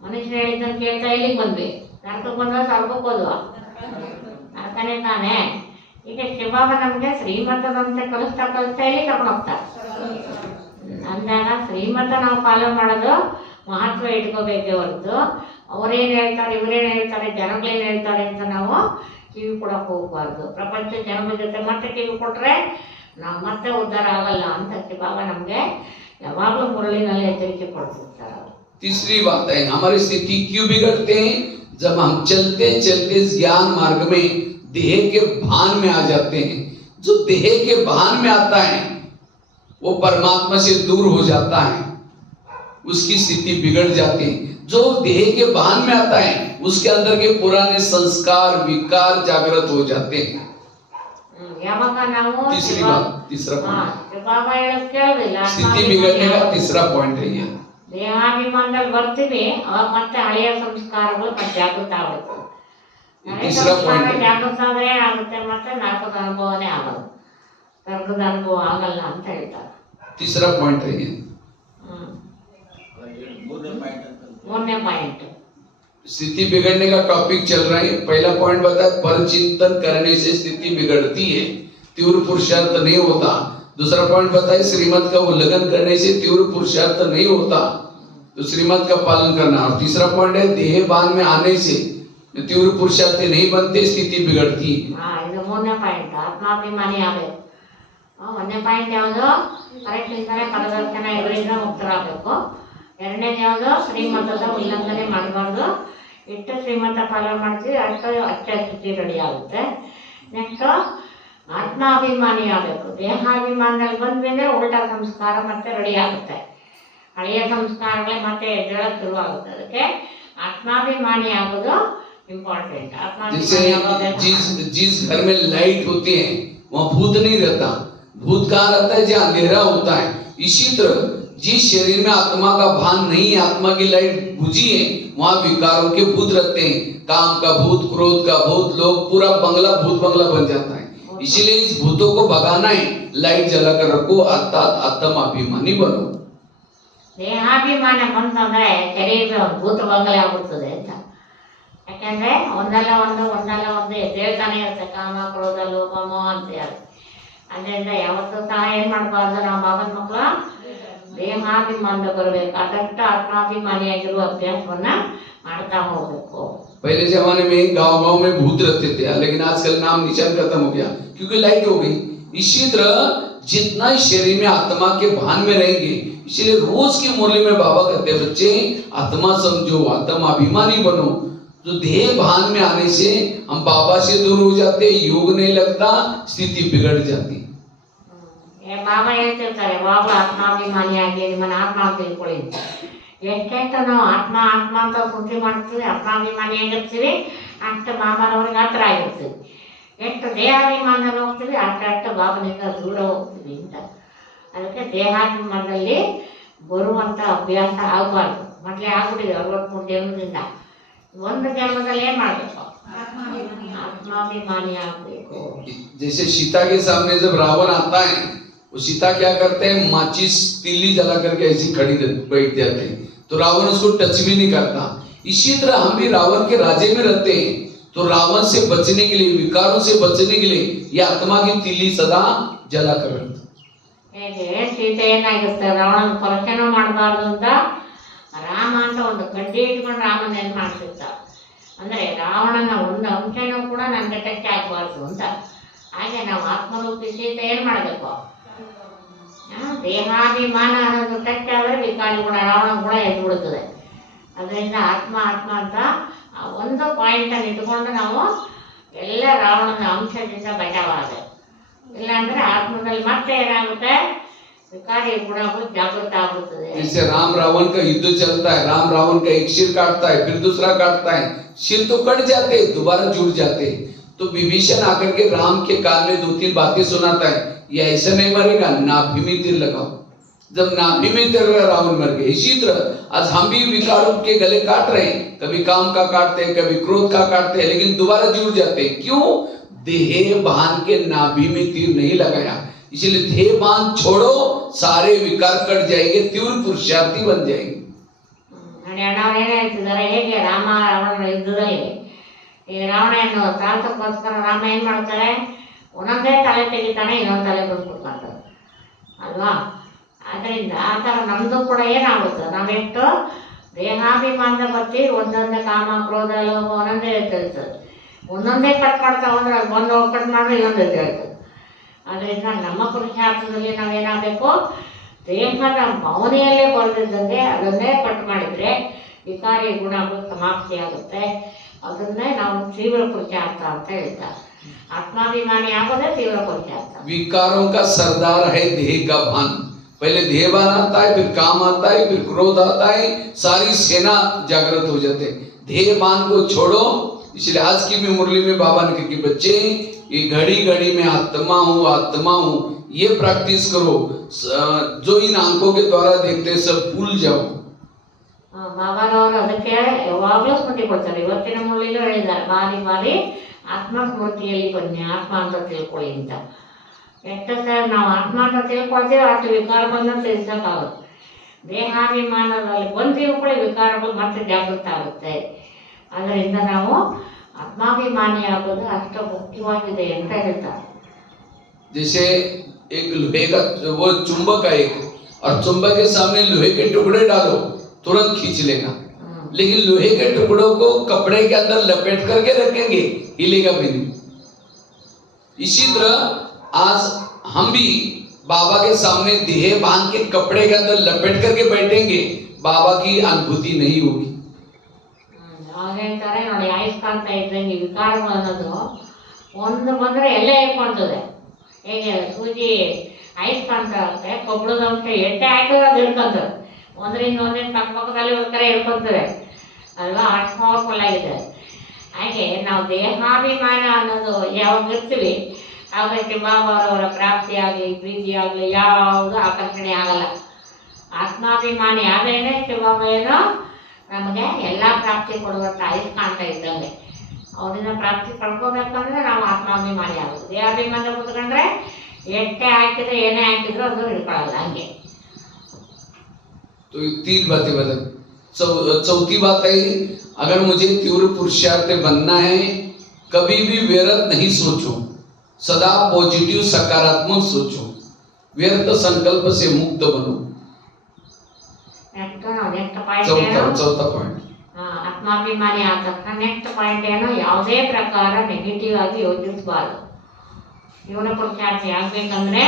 ಮನುಷ್ಯರು ಹೇಳಿದ್ದನ್ನು ಕೇಳ್ತಾ ಎಲ್ಲಿಗೆ ಬಂದ್ವಿ, ನರಕಕ್ಕೆ ಬಂದ್ರೆ ಸ್ವರ್ಗಕ್ಕೆ ಹೋದ್ವಾ, ನರಕನೇ ತಾನೇ. ಈಗ ಶಿವಬಾಬಾ ನಮಗೆ ಶ್ರೀಮತದಂತೆ ಕಲಿಸ್ತಾ ಕಲಿಸ್ತಾ ಎಲ್ಲಿ ಕರ್ಕೊಂಡು ಹೋಗ್ತಾರೆ ಅಂದಾಗ ಶ್ರೀಮತ ನಾವು ಫಾಲೋ ಮಾಡೋದು ಮಹತ್ವ ಇಟ್ಕೋಬೇಕೇ ಹೊರತು ಅವರೇನು ಹೇಳ್ತಾರೆ ಇವರೇನು ಹೇಳ್ತಾರೆ ಜನಗಳೇನು ಹೇಳ್ತಾರೆ ಅಂತ ನಾವು ಕಿವಿ ಕೊಡೋಕೆ ಹೋಗಬಾರ್ದು. ಪ್ರಪಂಚ ಜನಗಳ ಜೊತೆ ಮತ್ತೆ ಕಿವಿ ಕೊಟ್ಟರೆ ನಾವು ಮತ್ತೆ ಉದ್ಧಾರ ಆಗಲ್ಲ ಅಂತ ಬಾಬಾ ನಮಗೆ ಯಾವಾಗಲೂ ಮುರಳಿನಲ್ಲಿ ಎಚ್ಚರಿಕೆ ಕೊಡ್ತಿರ್ತಾರೆ. तीसरी बात है, हमारी स्थिति क्यों बिगड़ते हैं? जब हम चलते चलते इस ज्ञान मार्ग में देह के भान में आ जाते हैं। जो देह के भान में आता है वो परमात्मा से दूर हो जाता है, उसकी स्थिति बिगड़ जाती है। जो देह के भान में आता है उसके अंदर के पुराने संस्कार विकार जागृत हो जाते हैं। तीसरी बात, तीसरा पॉइंट, स्थिति बिगड़ने का तीसरा पॉइंट है ये। ದೇಹಾಭಿಮಾನದಲ್ಲಿ ಬರ್ತೀವಿ, ಅವಾಗ ಮತ್ತೆ ಹಳೆಯ ಸಂಸ್ಕಾರಗಳು ಮತ್ತೆ ಜಾಗೃತ ಆಗುತ್ತೆ. ಜಾಗೃತ ಆದ್ರೆ ಏನಾಗುತ್ತೆ, ಮತ್ತೆ ನರಕದ ಅನುಭವನೇ ಆಗೋದು, ಸ್ವರ್ಗದ ಅನುಭವ ಆಗಲ್ಲ ಅಂತ ಹೇಳ್ತಾರೆ. तीसरा पॉइंट है ये। ಮೂರನೇ ಪಾಯಿಂಟ್, स्थिति बिगड़ने का टॉपिक चल रहा है। पहला पॉइंट बताया, पर चिंतन करने से स्थिति बिगड़ती है, तीव्र पुरुषार्थ नहीं होता। दूसरा पॉइंट बताया, श्रीमत का उल्लंघन करने से तीव्र पुरुषार्थ नहीं होता, तो श्रीमत का पालन करना। और तीसरा पॉइंट है, देह बान में आने से तीव्र पुरुषार्थ नहीं बनते, स्थिति बिगड़ती है। ಇದು ಮೂರನೇ ಪಾಯಿಂಟ್, ಆತ್ಮಾಭಿಮಾನಿ ಆಗಬೇಕು. ಒಂದನೇ ಪಾಯಿಂಟ್ ಯಾವುದು, ಕರೆಕ್ಟ್ ಇಂದಾನೆ ಪರದರ್ಶನ ಇದರಿಂದ ಮುಕ್ತರಾಗಬೇಕು. ಎರಡನೇದು ಯಾವುದು, ಶ್ರೀಮತದ ಉಲ್ಲಂಘನೆ ಮಾಡಬಾರ್ದು. ಎಷ್ಟು ಶ್ರೀಮತ ಪಾಲನೆ ಮಾಡ್ತೀವಿ ಅಷ್ಟು ಸ್ಥಿತಿ ರೆಡಿ ಆಗುತ್ತೆ. ನೆಕ್ಸ್ಟ್ ಆತ್ಮಾಭಿಮಾನಿ ಆಗಬೇಕು. ದೇಹಾಭಿಮಾನದಲ್ಲಿ ಬಂದ್ಮೇಲೆ ಉಲ್ಟಾ ಸಂಸ್ಕಾರ ಮತ್ತೆ ರೆಡಿ ಆಗುತ್ತೆ. ಹಳೆಯ ಸಂಸ್ಕಾರಗಳೇ ಮತ್ತೆ ಎದ್ದೇಳಕ್ಕೆ ಶುರುವಾಗುತ್ತೆ. ಅದಕ್ಕೆ ಆತ್ಮಾಭಿಮಾನಿ ಆಗೋದು इम्पोर्टेंट। जैसे जिस घर में लाइट होती है वहाँ भूत नहीं रहता, भूत कहाँ रहता है, जहाँ अंधेरा होता है। इसी तरह जिस शरीर में आत्मा का भान नहीं है, आत्मा की लाइट बुझी है, वहाँ विकारों के भूत रहते हैं। काम का भूत, क्रोध का भूत, लोग पूरा बंगला भूत बंगला बन जाता है। इसीलिए इस भूतों को भगाना है, लाइट जला कर रखो, अर्थात आत्माभिमानी बनो। ದೇಹಾಭಿಮಾನ ಬಂತಂದ್ರೆ ಶರೀರ ಭೂತ ಬಂಗಲೆ ಆಗುತ್ತದೆ ಅಂತ. ಯಾಕೆಂದ್ರೆ ಒಂದಲ್ಲ ಒಂದು ಎದ್ದೇಳ್ತಾನೆ ಇರುತ್ತೆ, ಕಾಮ ಕ್ರೋಧ ಲೋಭ ಮೋಹ ಅಂತ ಹೇಳಿ. ಅದರಿಂದ ಯಾವತ್ತೂ ಸಹ ಏನ್ ಮಾಡಬಾರ್ದು, ನಾವು ಬಾಬನ ಮಕ್ಕಳು ದೇಹಾಭಿಮಾನದ ಬರಬೇಕು. ಅದಷ್ಟು ಆತ್ಮಾಭಿಮಾನಿಯಾಗಿರುವ ಅಭ್ಯಾಸವನ್ನ ಮಾಡ್ತಾ ಹೋಗ್ಬೇಕು. पहले जमाने में गांव-गांव में भूत रहते थे, लेकिन आजकल नाम निशान खत्म हो गया क्योंकि लाइट हो गई। इसी तरह जितना शरीर में आत्मा के भान में रहेंगे, इसलिए रोज की मुरली में बाबा कहते हैं, बच्चे आत्मा समझो, आत्माभिमानी बनो। तो देह भान में आने से हम बाबा से दूर हो जाते, योग नहीं लगता, स्थिति बिगड़ जाती। ಬಾಬಾ ಹೇಳ್ತಿರ್ತಾರೆ, ಬಾಬಾ ಆತ್ಮಾಭಿಮಾನಿಯಾಗಿ ನಿಮ್ಮನ್ನ ಆತ್ಮ ಅಂತ ತಿಳ್ಕೊಳ್ಳಿ. ಎಷ್ಟೆಷ್ಟು ನಾವು ಆತ್ಮ ಅಂತ ಸ್ಮೃತಿ ಮಾಡ್ತೀವಿ, ಆತ್ಮಾಭಿಮಾನಿಯಾಗಿರ್ತೀವಿ, ಅಷ್ಟು ಬಾಬಾನವ್ರಿಗೆ ಹತ್ರ ಆಗಿರ್ತೀವಿ. ಎಷ್ಟು ದೇಹಾಭಿಮಾನದಲ್ಲಿ ಹೋಗ್ತೀವಿ ಅಷ್ಟು ಬಾಬನಿಂದ ದೂರ ಹೋಗ್ತೀವಿ ಅಂತ. ಅದಕ್ಕೆ ದೇಹಾಭಿಮಾನದಲ್ಲಿ ಬರುವಂಥ ಅಭ್ಯಾಸ ಆಗಬಾರ್ದು. ಮೊದಲೇ ಆಗ್ಬಿಟ್ಟಿದೆ 63 ಜನ್ಮದಿಂದ. ಒಂದು ಜನ್ಮದಲ್ಲಿ ಏನ್ ಮಾಡಬೇಕು, आत्माभिमानी ಆಗಬೇಕು। जैसे सीता के सामने जब रावण आता है, वो सीता क्या करते हैं, माचिस तिल्ली जला करके ऐसी खड़ी बैठ जाते हैं, तो रावण उसको टच भी नहीं करता। इसी तरह हम भी रावण के राज्य में रहते हैं, तो रावण से बचने के लिए, विकारों से बचने के लिए ये आत्मा की तिल्ली सदा जला कर रखते। ಹೇಗೆ ಸೀತೆ ಏನಾಗಿರುತ್ತೆ, ರಾವಣನ ಪರಚನೆ ಮಾಡಬಾರ್ದು ಅಂತ ರಾಮ ಅಂತ ಒಂದು ಕಡ್ಡಿ ಇಟ್ಕೊಂಡು ರಾಮನ ಏನ್ ಮಾಡ್ತಿರ್ತ, ಅಂದ್ರೆ ರಾವಣನ ಒಂದು ಅಂಶನೂ ಕೂಡ ನನ್ಗೆ ಟಚ್ ಆಗಬಾರ್ದು ಅಂತ. ಹಾಗೆ ನಾವು ಆತ್ಮರೂಪಿ ಸೀತೆ ಏನ್ ಮಾಡಬೇಕು, ದೇಹಾಭಿಮಾನ ಅನ್ನೋದು ಟಚ್ ಆದರೆ ವಿಕಾರಿ ಗುಣ, ರಾವಣ ಗುಣ ಎದ್ದು ಬಿಡುತ್ತದೆ. ಅದರಿಂದ ಆತ್ಮ ಅಂತ ಒಂದು ಪಾಯಿಂಟ್ ಅನ್ನು ಇಟ್ಕೊಂಡು ನಾವು ಎಲ್ಲ ರಾವಣನ ಅಂಶದಿಂದ ಬಚಾವಾಗಬೇಕು. ಇಲ್ಲಾಂದ್ರೆ ಆತ್ಮದಲ್ಲಿ ಮತ್ತೆ ಏನಾಗುತ್ತೆ, विकारी गुणा को जागृत आगुತ್ತದೆ। जैसे राम रावण का युद्ध चलता है, राम रावण का एक सिर काटता है, फिर दूसरा काटता है, सिर तो कट जाते हैं, दोबारा जुड़ जाते हैं। तो विभीषण आकर के राम के कान में 2-3 बातें सुनाता है, ये ऐसा नहीं मरेगा, नाभि में तीर लगाओ। जब नाभि में तीर लगा, रावण मर गए। इसी तरह आज हम भी विकारों के गले काट रहे हैं, कभी काम का काटते हैं, कभी क्रोध का काटते हैं, लेकिन दोबारा जुड़ जाते हैं। क्यों? देह बांध के नाभि में तीर नहीं लगाया। इसलिए देह बांध छोड़ो, सारे विकार कट जाएंगे, तीव्र पुरुषार्थी बन जाएंगे। ಹೇಗೆ ರಾಮ ರಾವಣನ ಯುದ್ಧದಲ್ಲಿ ಈ ರಾವಣನ್ನು ಸಾಧಿಸೋಕ್ಕೋಸ್ಕರ ರಾಮ ಏನ್ ಮಾಡ್ತಾರೆ, ಒಂದೊಂದೇ ತಲೆ ತೆಗಿತಾನೆ, ಇನ್ನೊಂದು ತಲೆ ಬಂದು ಕೂತ್ಕೊಂತಾರೆ ಅಲ್ವಾ. ಅದರಿಂದ ಆ ಥರ ನಮ್ದು ಕೂಡ ಏನಾಗುತ್ತೆ, ನಾವೆಷ್ಟು ದೇಹಾಭಿಮಾನದ ಬಗ್ಗೆ ಒಂದೊಂದೇ ಕಾಮ ಕ್ರೋಧ ಲೋಭ ಒಂದೊಂದೇ ಹೇಳ್ತದೆ, ಒಂದೊಂದೇ ಕಟ್ ಮಾಡ್ತಾ ಹೋದ್ರೆ ಅದು ಒಂದು ಕಟ್ ಮಾಡಿದ್ರೆ ಇನ್ನೊಂದು ಹೇಳ್ತದೆ. ಅದರಿಂದ ನಮ್ಮ ಪುರುಷಾರ್ಥದಲ್ಲಿ ನಾವೇನಾಗಬೇಕು, ದೇಹದ ಭಾವನೆಯಲ್ಲೇ ಬರೆದಿದ್ದಂಗೆ ಅದನ್ನೇ ಕಟ್ ಮಾಡಿದರೆ ವಿಕಾರಿ ಗುಣಗಳು ಸಮಾಪ್ತಿ ಆಗುತ್ತೆ. ಅದನ್ನೇ ನಾವು ತೀವ್ರ ಪುರುಷಾರ್ಥ ಅಂತ ಹೇಳ್ತಾರೆ. आत्माभिमानी आगोदे तीव्र पुरुषार्थ। विकारों का सरदार है देह का भान। पहले देह भान आता है, फिर काम आता है, फिर क्रोध आता है, सारी सेना जागृत हो जाते हैं। देह भान को छोड़ो। इसलिए आज की भी मुरली में बाबा ने कहा कि बच्चे ये घड़ी घड़ी में आत्मा हूँ, ये प्रैक्टिस करो। जो इन आंखों के द्वारा देखते सब भूल जाओ। ಬಾಬಾರವರು ಅದಕ್ಕೆ ಯಾವಾಗಲೂ ಸ್ಮೃತಿ ಕೊಡ್ತಾರೆ. ಇವತ್ತಿನ ಮುರಳಿಲೂ ಹೇಳಿದ್ದಾರೆ, ಬಾರಿ ಬಾರಿ ಆತ್ಮ ಸ್ಮೃತಿಯಲ್ಲಿ ಬನ್ನಿ, ಆತ್ಮ ಅಂತ ತಿಳ್ಕೊಳ್ಳಿ ಅಂತ. ಎಷ್ಟು ಸರ್ ನಾವು ಆತ್ಮ ಅಂತ ತಿಳ್ಕೊಳ್ತೀವಿ, ಅಷ್ಟು ವಿಕಾರ ಬಂದ ತಿಳಿಸೋಕ್ಕಾಗುತ್ತೆ. ದೇಹಾಭಿಮಾನದಲ್ಲಿ ಬಂದು ತಿಳ್ಕೊಳ್ಳಿ, ವಿಕಾರಗಳು ಮತ್ತೆ ಜಾಗೃತ ಆಗುತ್ತೆ. ಅದರಿಂದ ನಾವು ಆತ್ಮಾಭಿಮಾನಿ ಆಗೋದು ಅಷ್ಟು ಮುಖ್ಯವಾಗಿದೆ ಅಂತ ಹೇಳ್ತಾರೆ. जैसे एक लोहे का वो चुंबक है एक, और चुंबक के सामने लोहे के टुकड़े डालो तुरंत खींच लेगा, लेकिन लोहे के टुकड़ों को कपड़े के अंदर लपेट करके रखेंगे, हिलेगा भी नहीं। इसी तरह आज हम भी बाबा के सामने देह बांध के कपड़े के अंदर लपेट करके बैठेंगे, बाबा की अनुभूति नहीं होगी। ಹೇಳ್ತಾರೆ ನೋಡಿ, ಆಯುಷ್ಕಾಂತ ಇದ್ದಂಗೆ ವಿಕಾರಗಳು ಅನ್ನೋದು ಒಂದು ಬಂದರೆ ಎಲ್ಲ ಹೇಳ್ಕೊಳ್ತದೆ. ಹೇಗೆ ಸೂಜಿ ಆಯುಷ್ಕಾಂತ ಆಗುತ್ತೆ, ಕೊಬ್ಬಳದ ಅಂಶ ಎಟ್ಟೆ ಹಾಕಿದ್ರೆ ಅದು ಹಿಡ್ಕೊಂತದೆ, ಒಂದರಿಂದ ಒಂದರಿಂದ ಪಕ್ಕಪಕ್ಕದಲ್ಲಿ ಒಂಥರ ಹಿಡ್ಕೊತದೆ ಅಲ್ವಾ, ಅಷ್ಟು ಪವರ್ಫುಲ್ ಆಗಿದೆ. ಹಾಗೆ ನಾವು ದೇಹಾಭಿಮಾನ ಅನ್ನೋದು ಯಾವಾಗ ಇರ್ತೀವಿ ಆವಾಗ ಬಾಬಾ ಅವರ ಪ್ರಾಪ್ತಿ ಆಗಲಿ ಪ್ರೀತಿ ಆಗಲಿ ಯಾವುದು ಆಕರ್ಷಣೆ ಆಗಲ್ಲ. ಆತ್ಮಾಭಿಮಾನಿ ಆದ್ರೇನೆ ಶಿವಬಾಬಾ ಏನೋ ನಮಗೆ ಎಲ್ಲ ಪ್ರಾಪ್ತಿ ಕೊಡುವಂಥ ಆಯುಷ್ಕಾಂತ ಇದ್ದಂಗೆ. ಅವರಿಂದ ಪ್ರಾಪ್ತಿ ಪಡ್ಕೋಬೇಕಂದ್ರೆ ನಾವು ಆತ್ಮಾಭಿಮಾನಿ ಆಗೋದು. ದೇಹಾಭಿಮಾನ ಕೂತ್ಕೊಂಡ್ರೆ ಎಟ್ಟೆ ಹಾಕಿದ್ರೆ ಏನೇ ಹಾಕಿದ್ರು ಅದು ಹಿಡ್ಕೊಳ್ಳಲ್ಲ ಹಂಗೆ. तो 3 बातें बता। चौथी बात है, अगर मुझे तीव्र पुरुषार्थ बनना है, कभी भी व्यर्थ नहीं सोचो, सदा पॉजिटिव सकारात्मक सोचो, व्यर्थ संकल्प से मुक्त बनो। ನೆಕ್ಸ್ಟ್ ಪಾಯಿಂಟ್ ಏನು? चौथा पॉइंट ಆತ್ಮಾಭಿಮಾನಿ ಆದ ತಕ್ಷಣ ನೆಕ್ಸ್ಟ್ ಪಾಯಿಂಟ್ ಏನು? ಯಾವುದೇ ಪ್ರಕಾರ ನೆಗೆಟಿವ್ ಆಗಿ ಯೋಚಿಸಬಾರ್ದು. ಜೀವನ ಪುರುಷಾರ್ಥಿ ಆಗ್ಬೇಕಂದ್ರೆ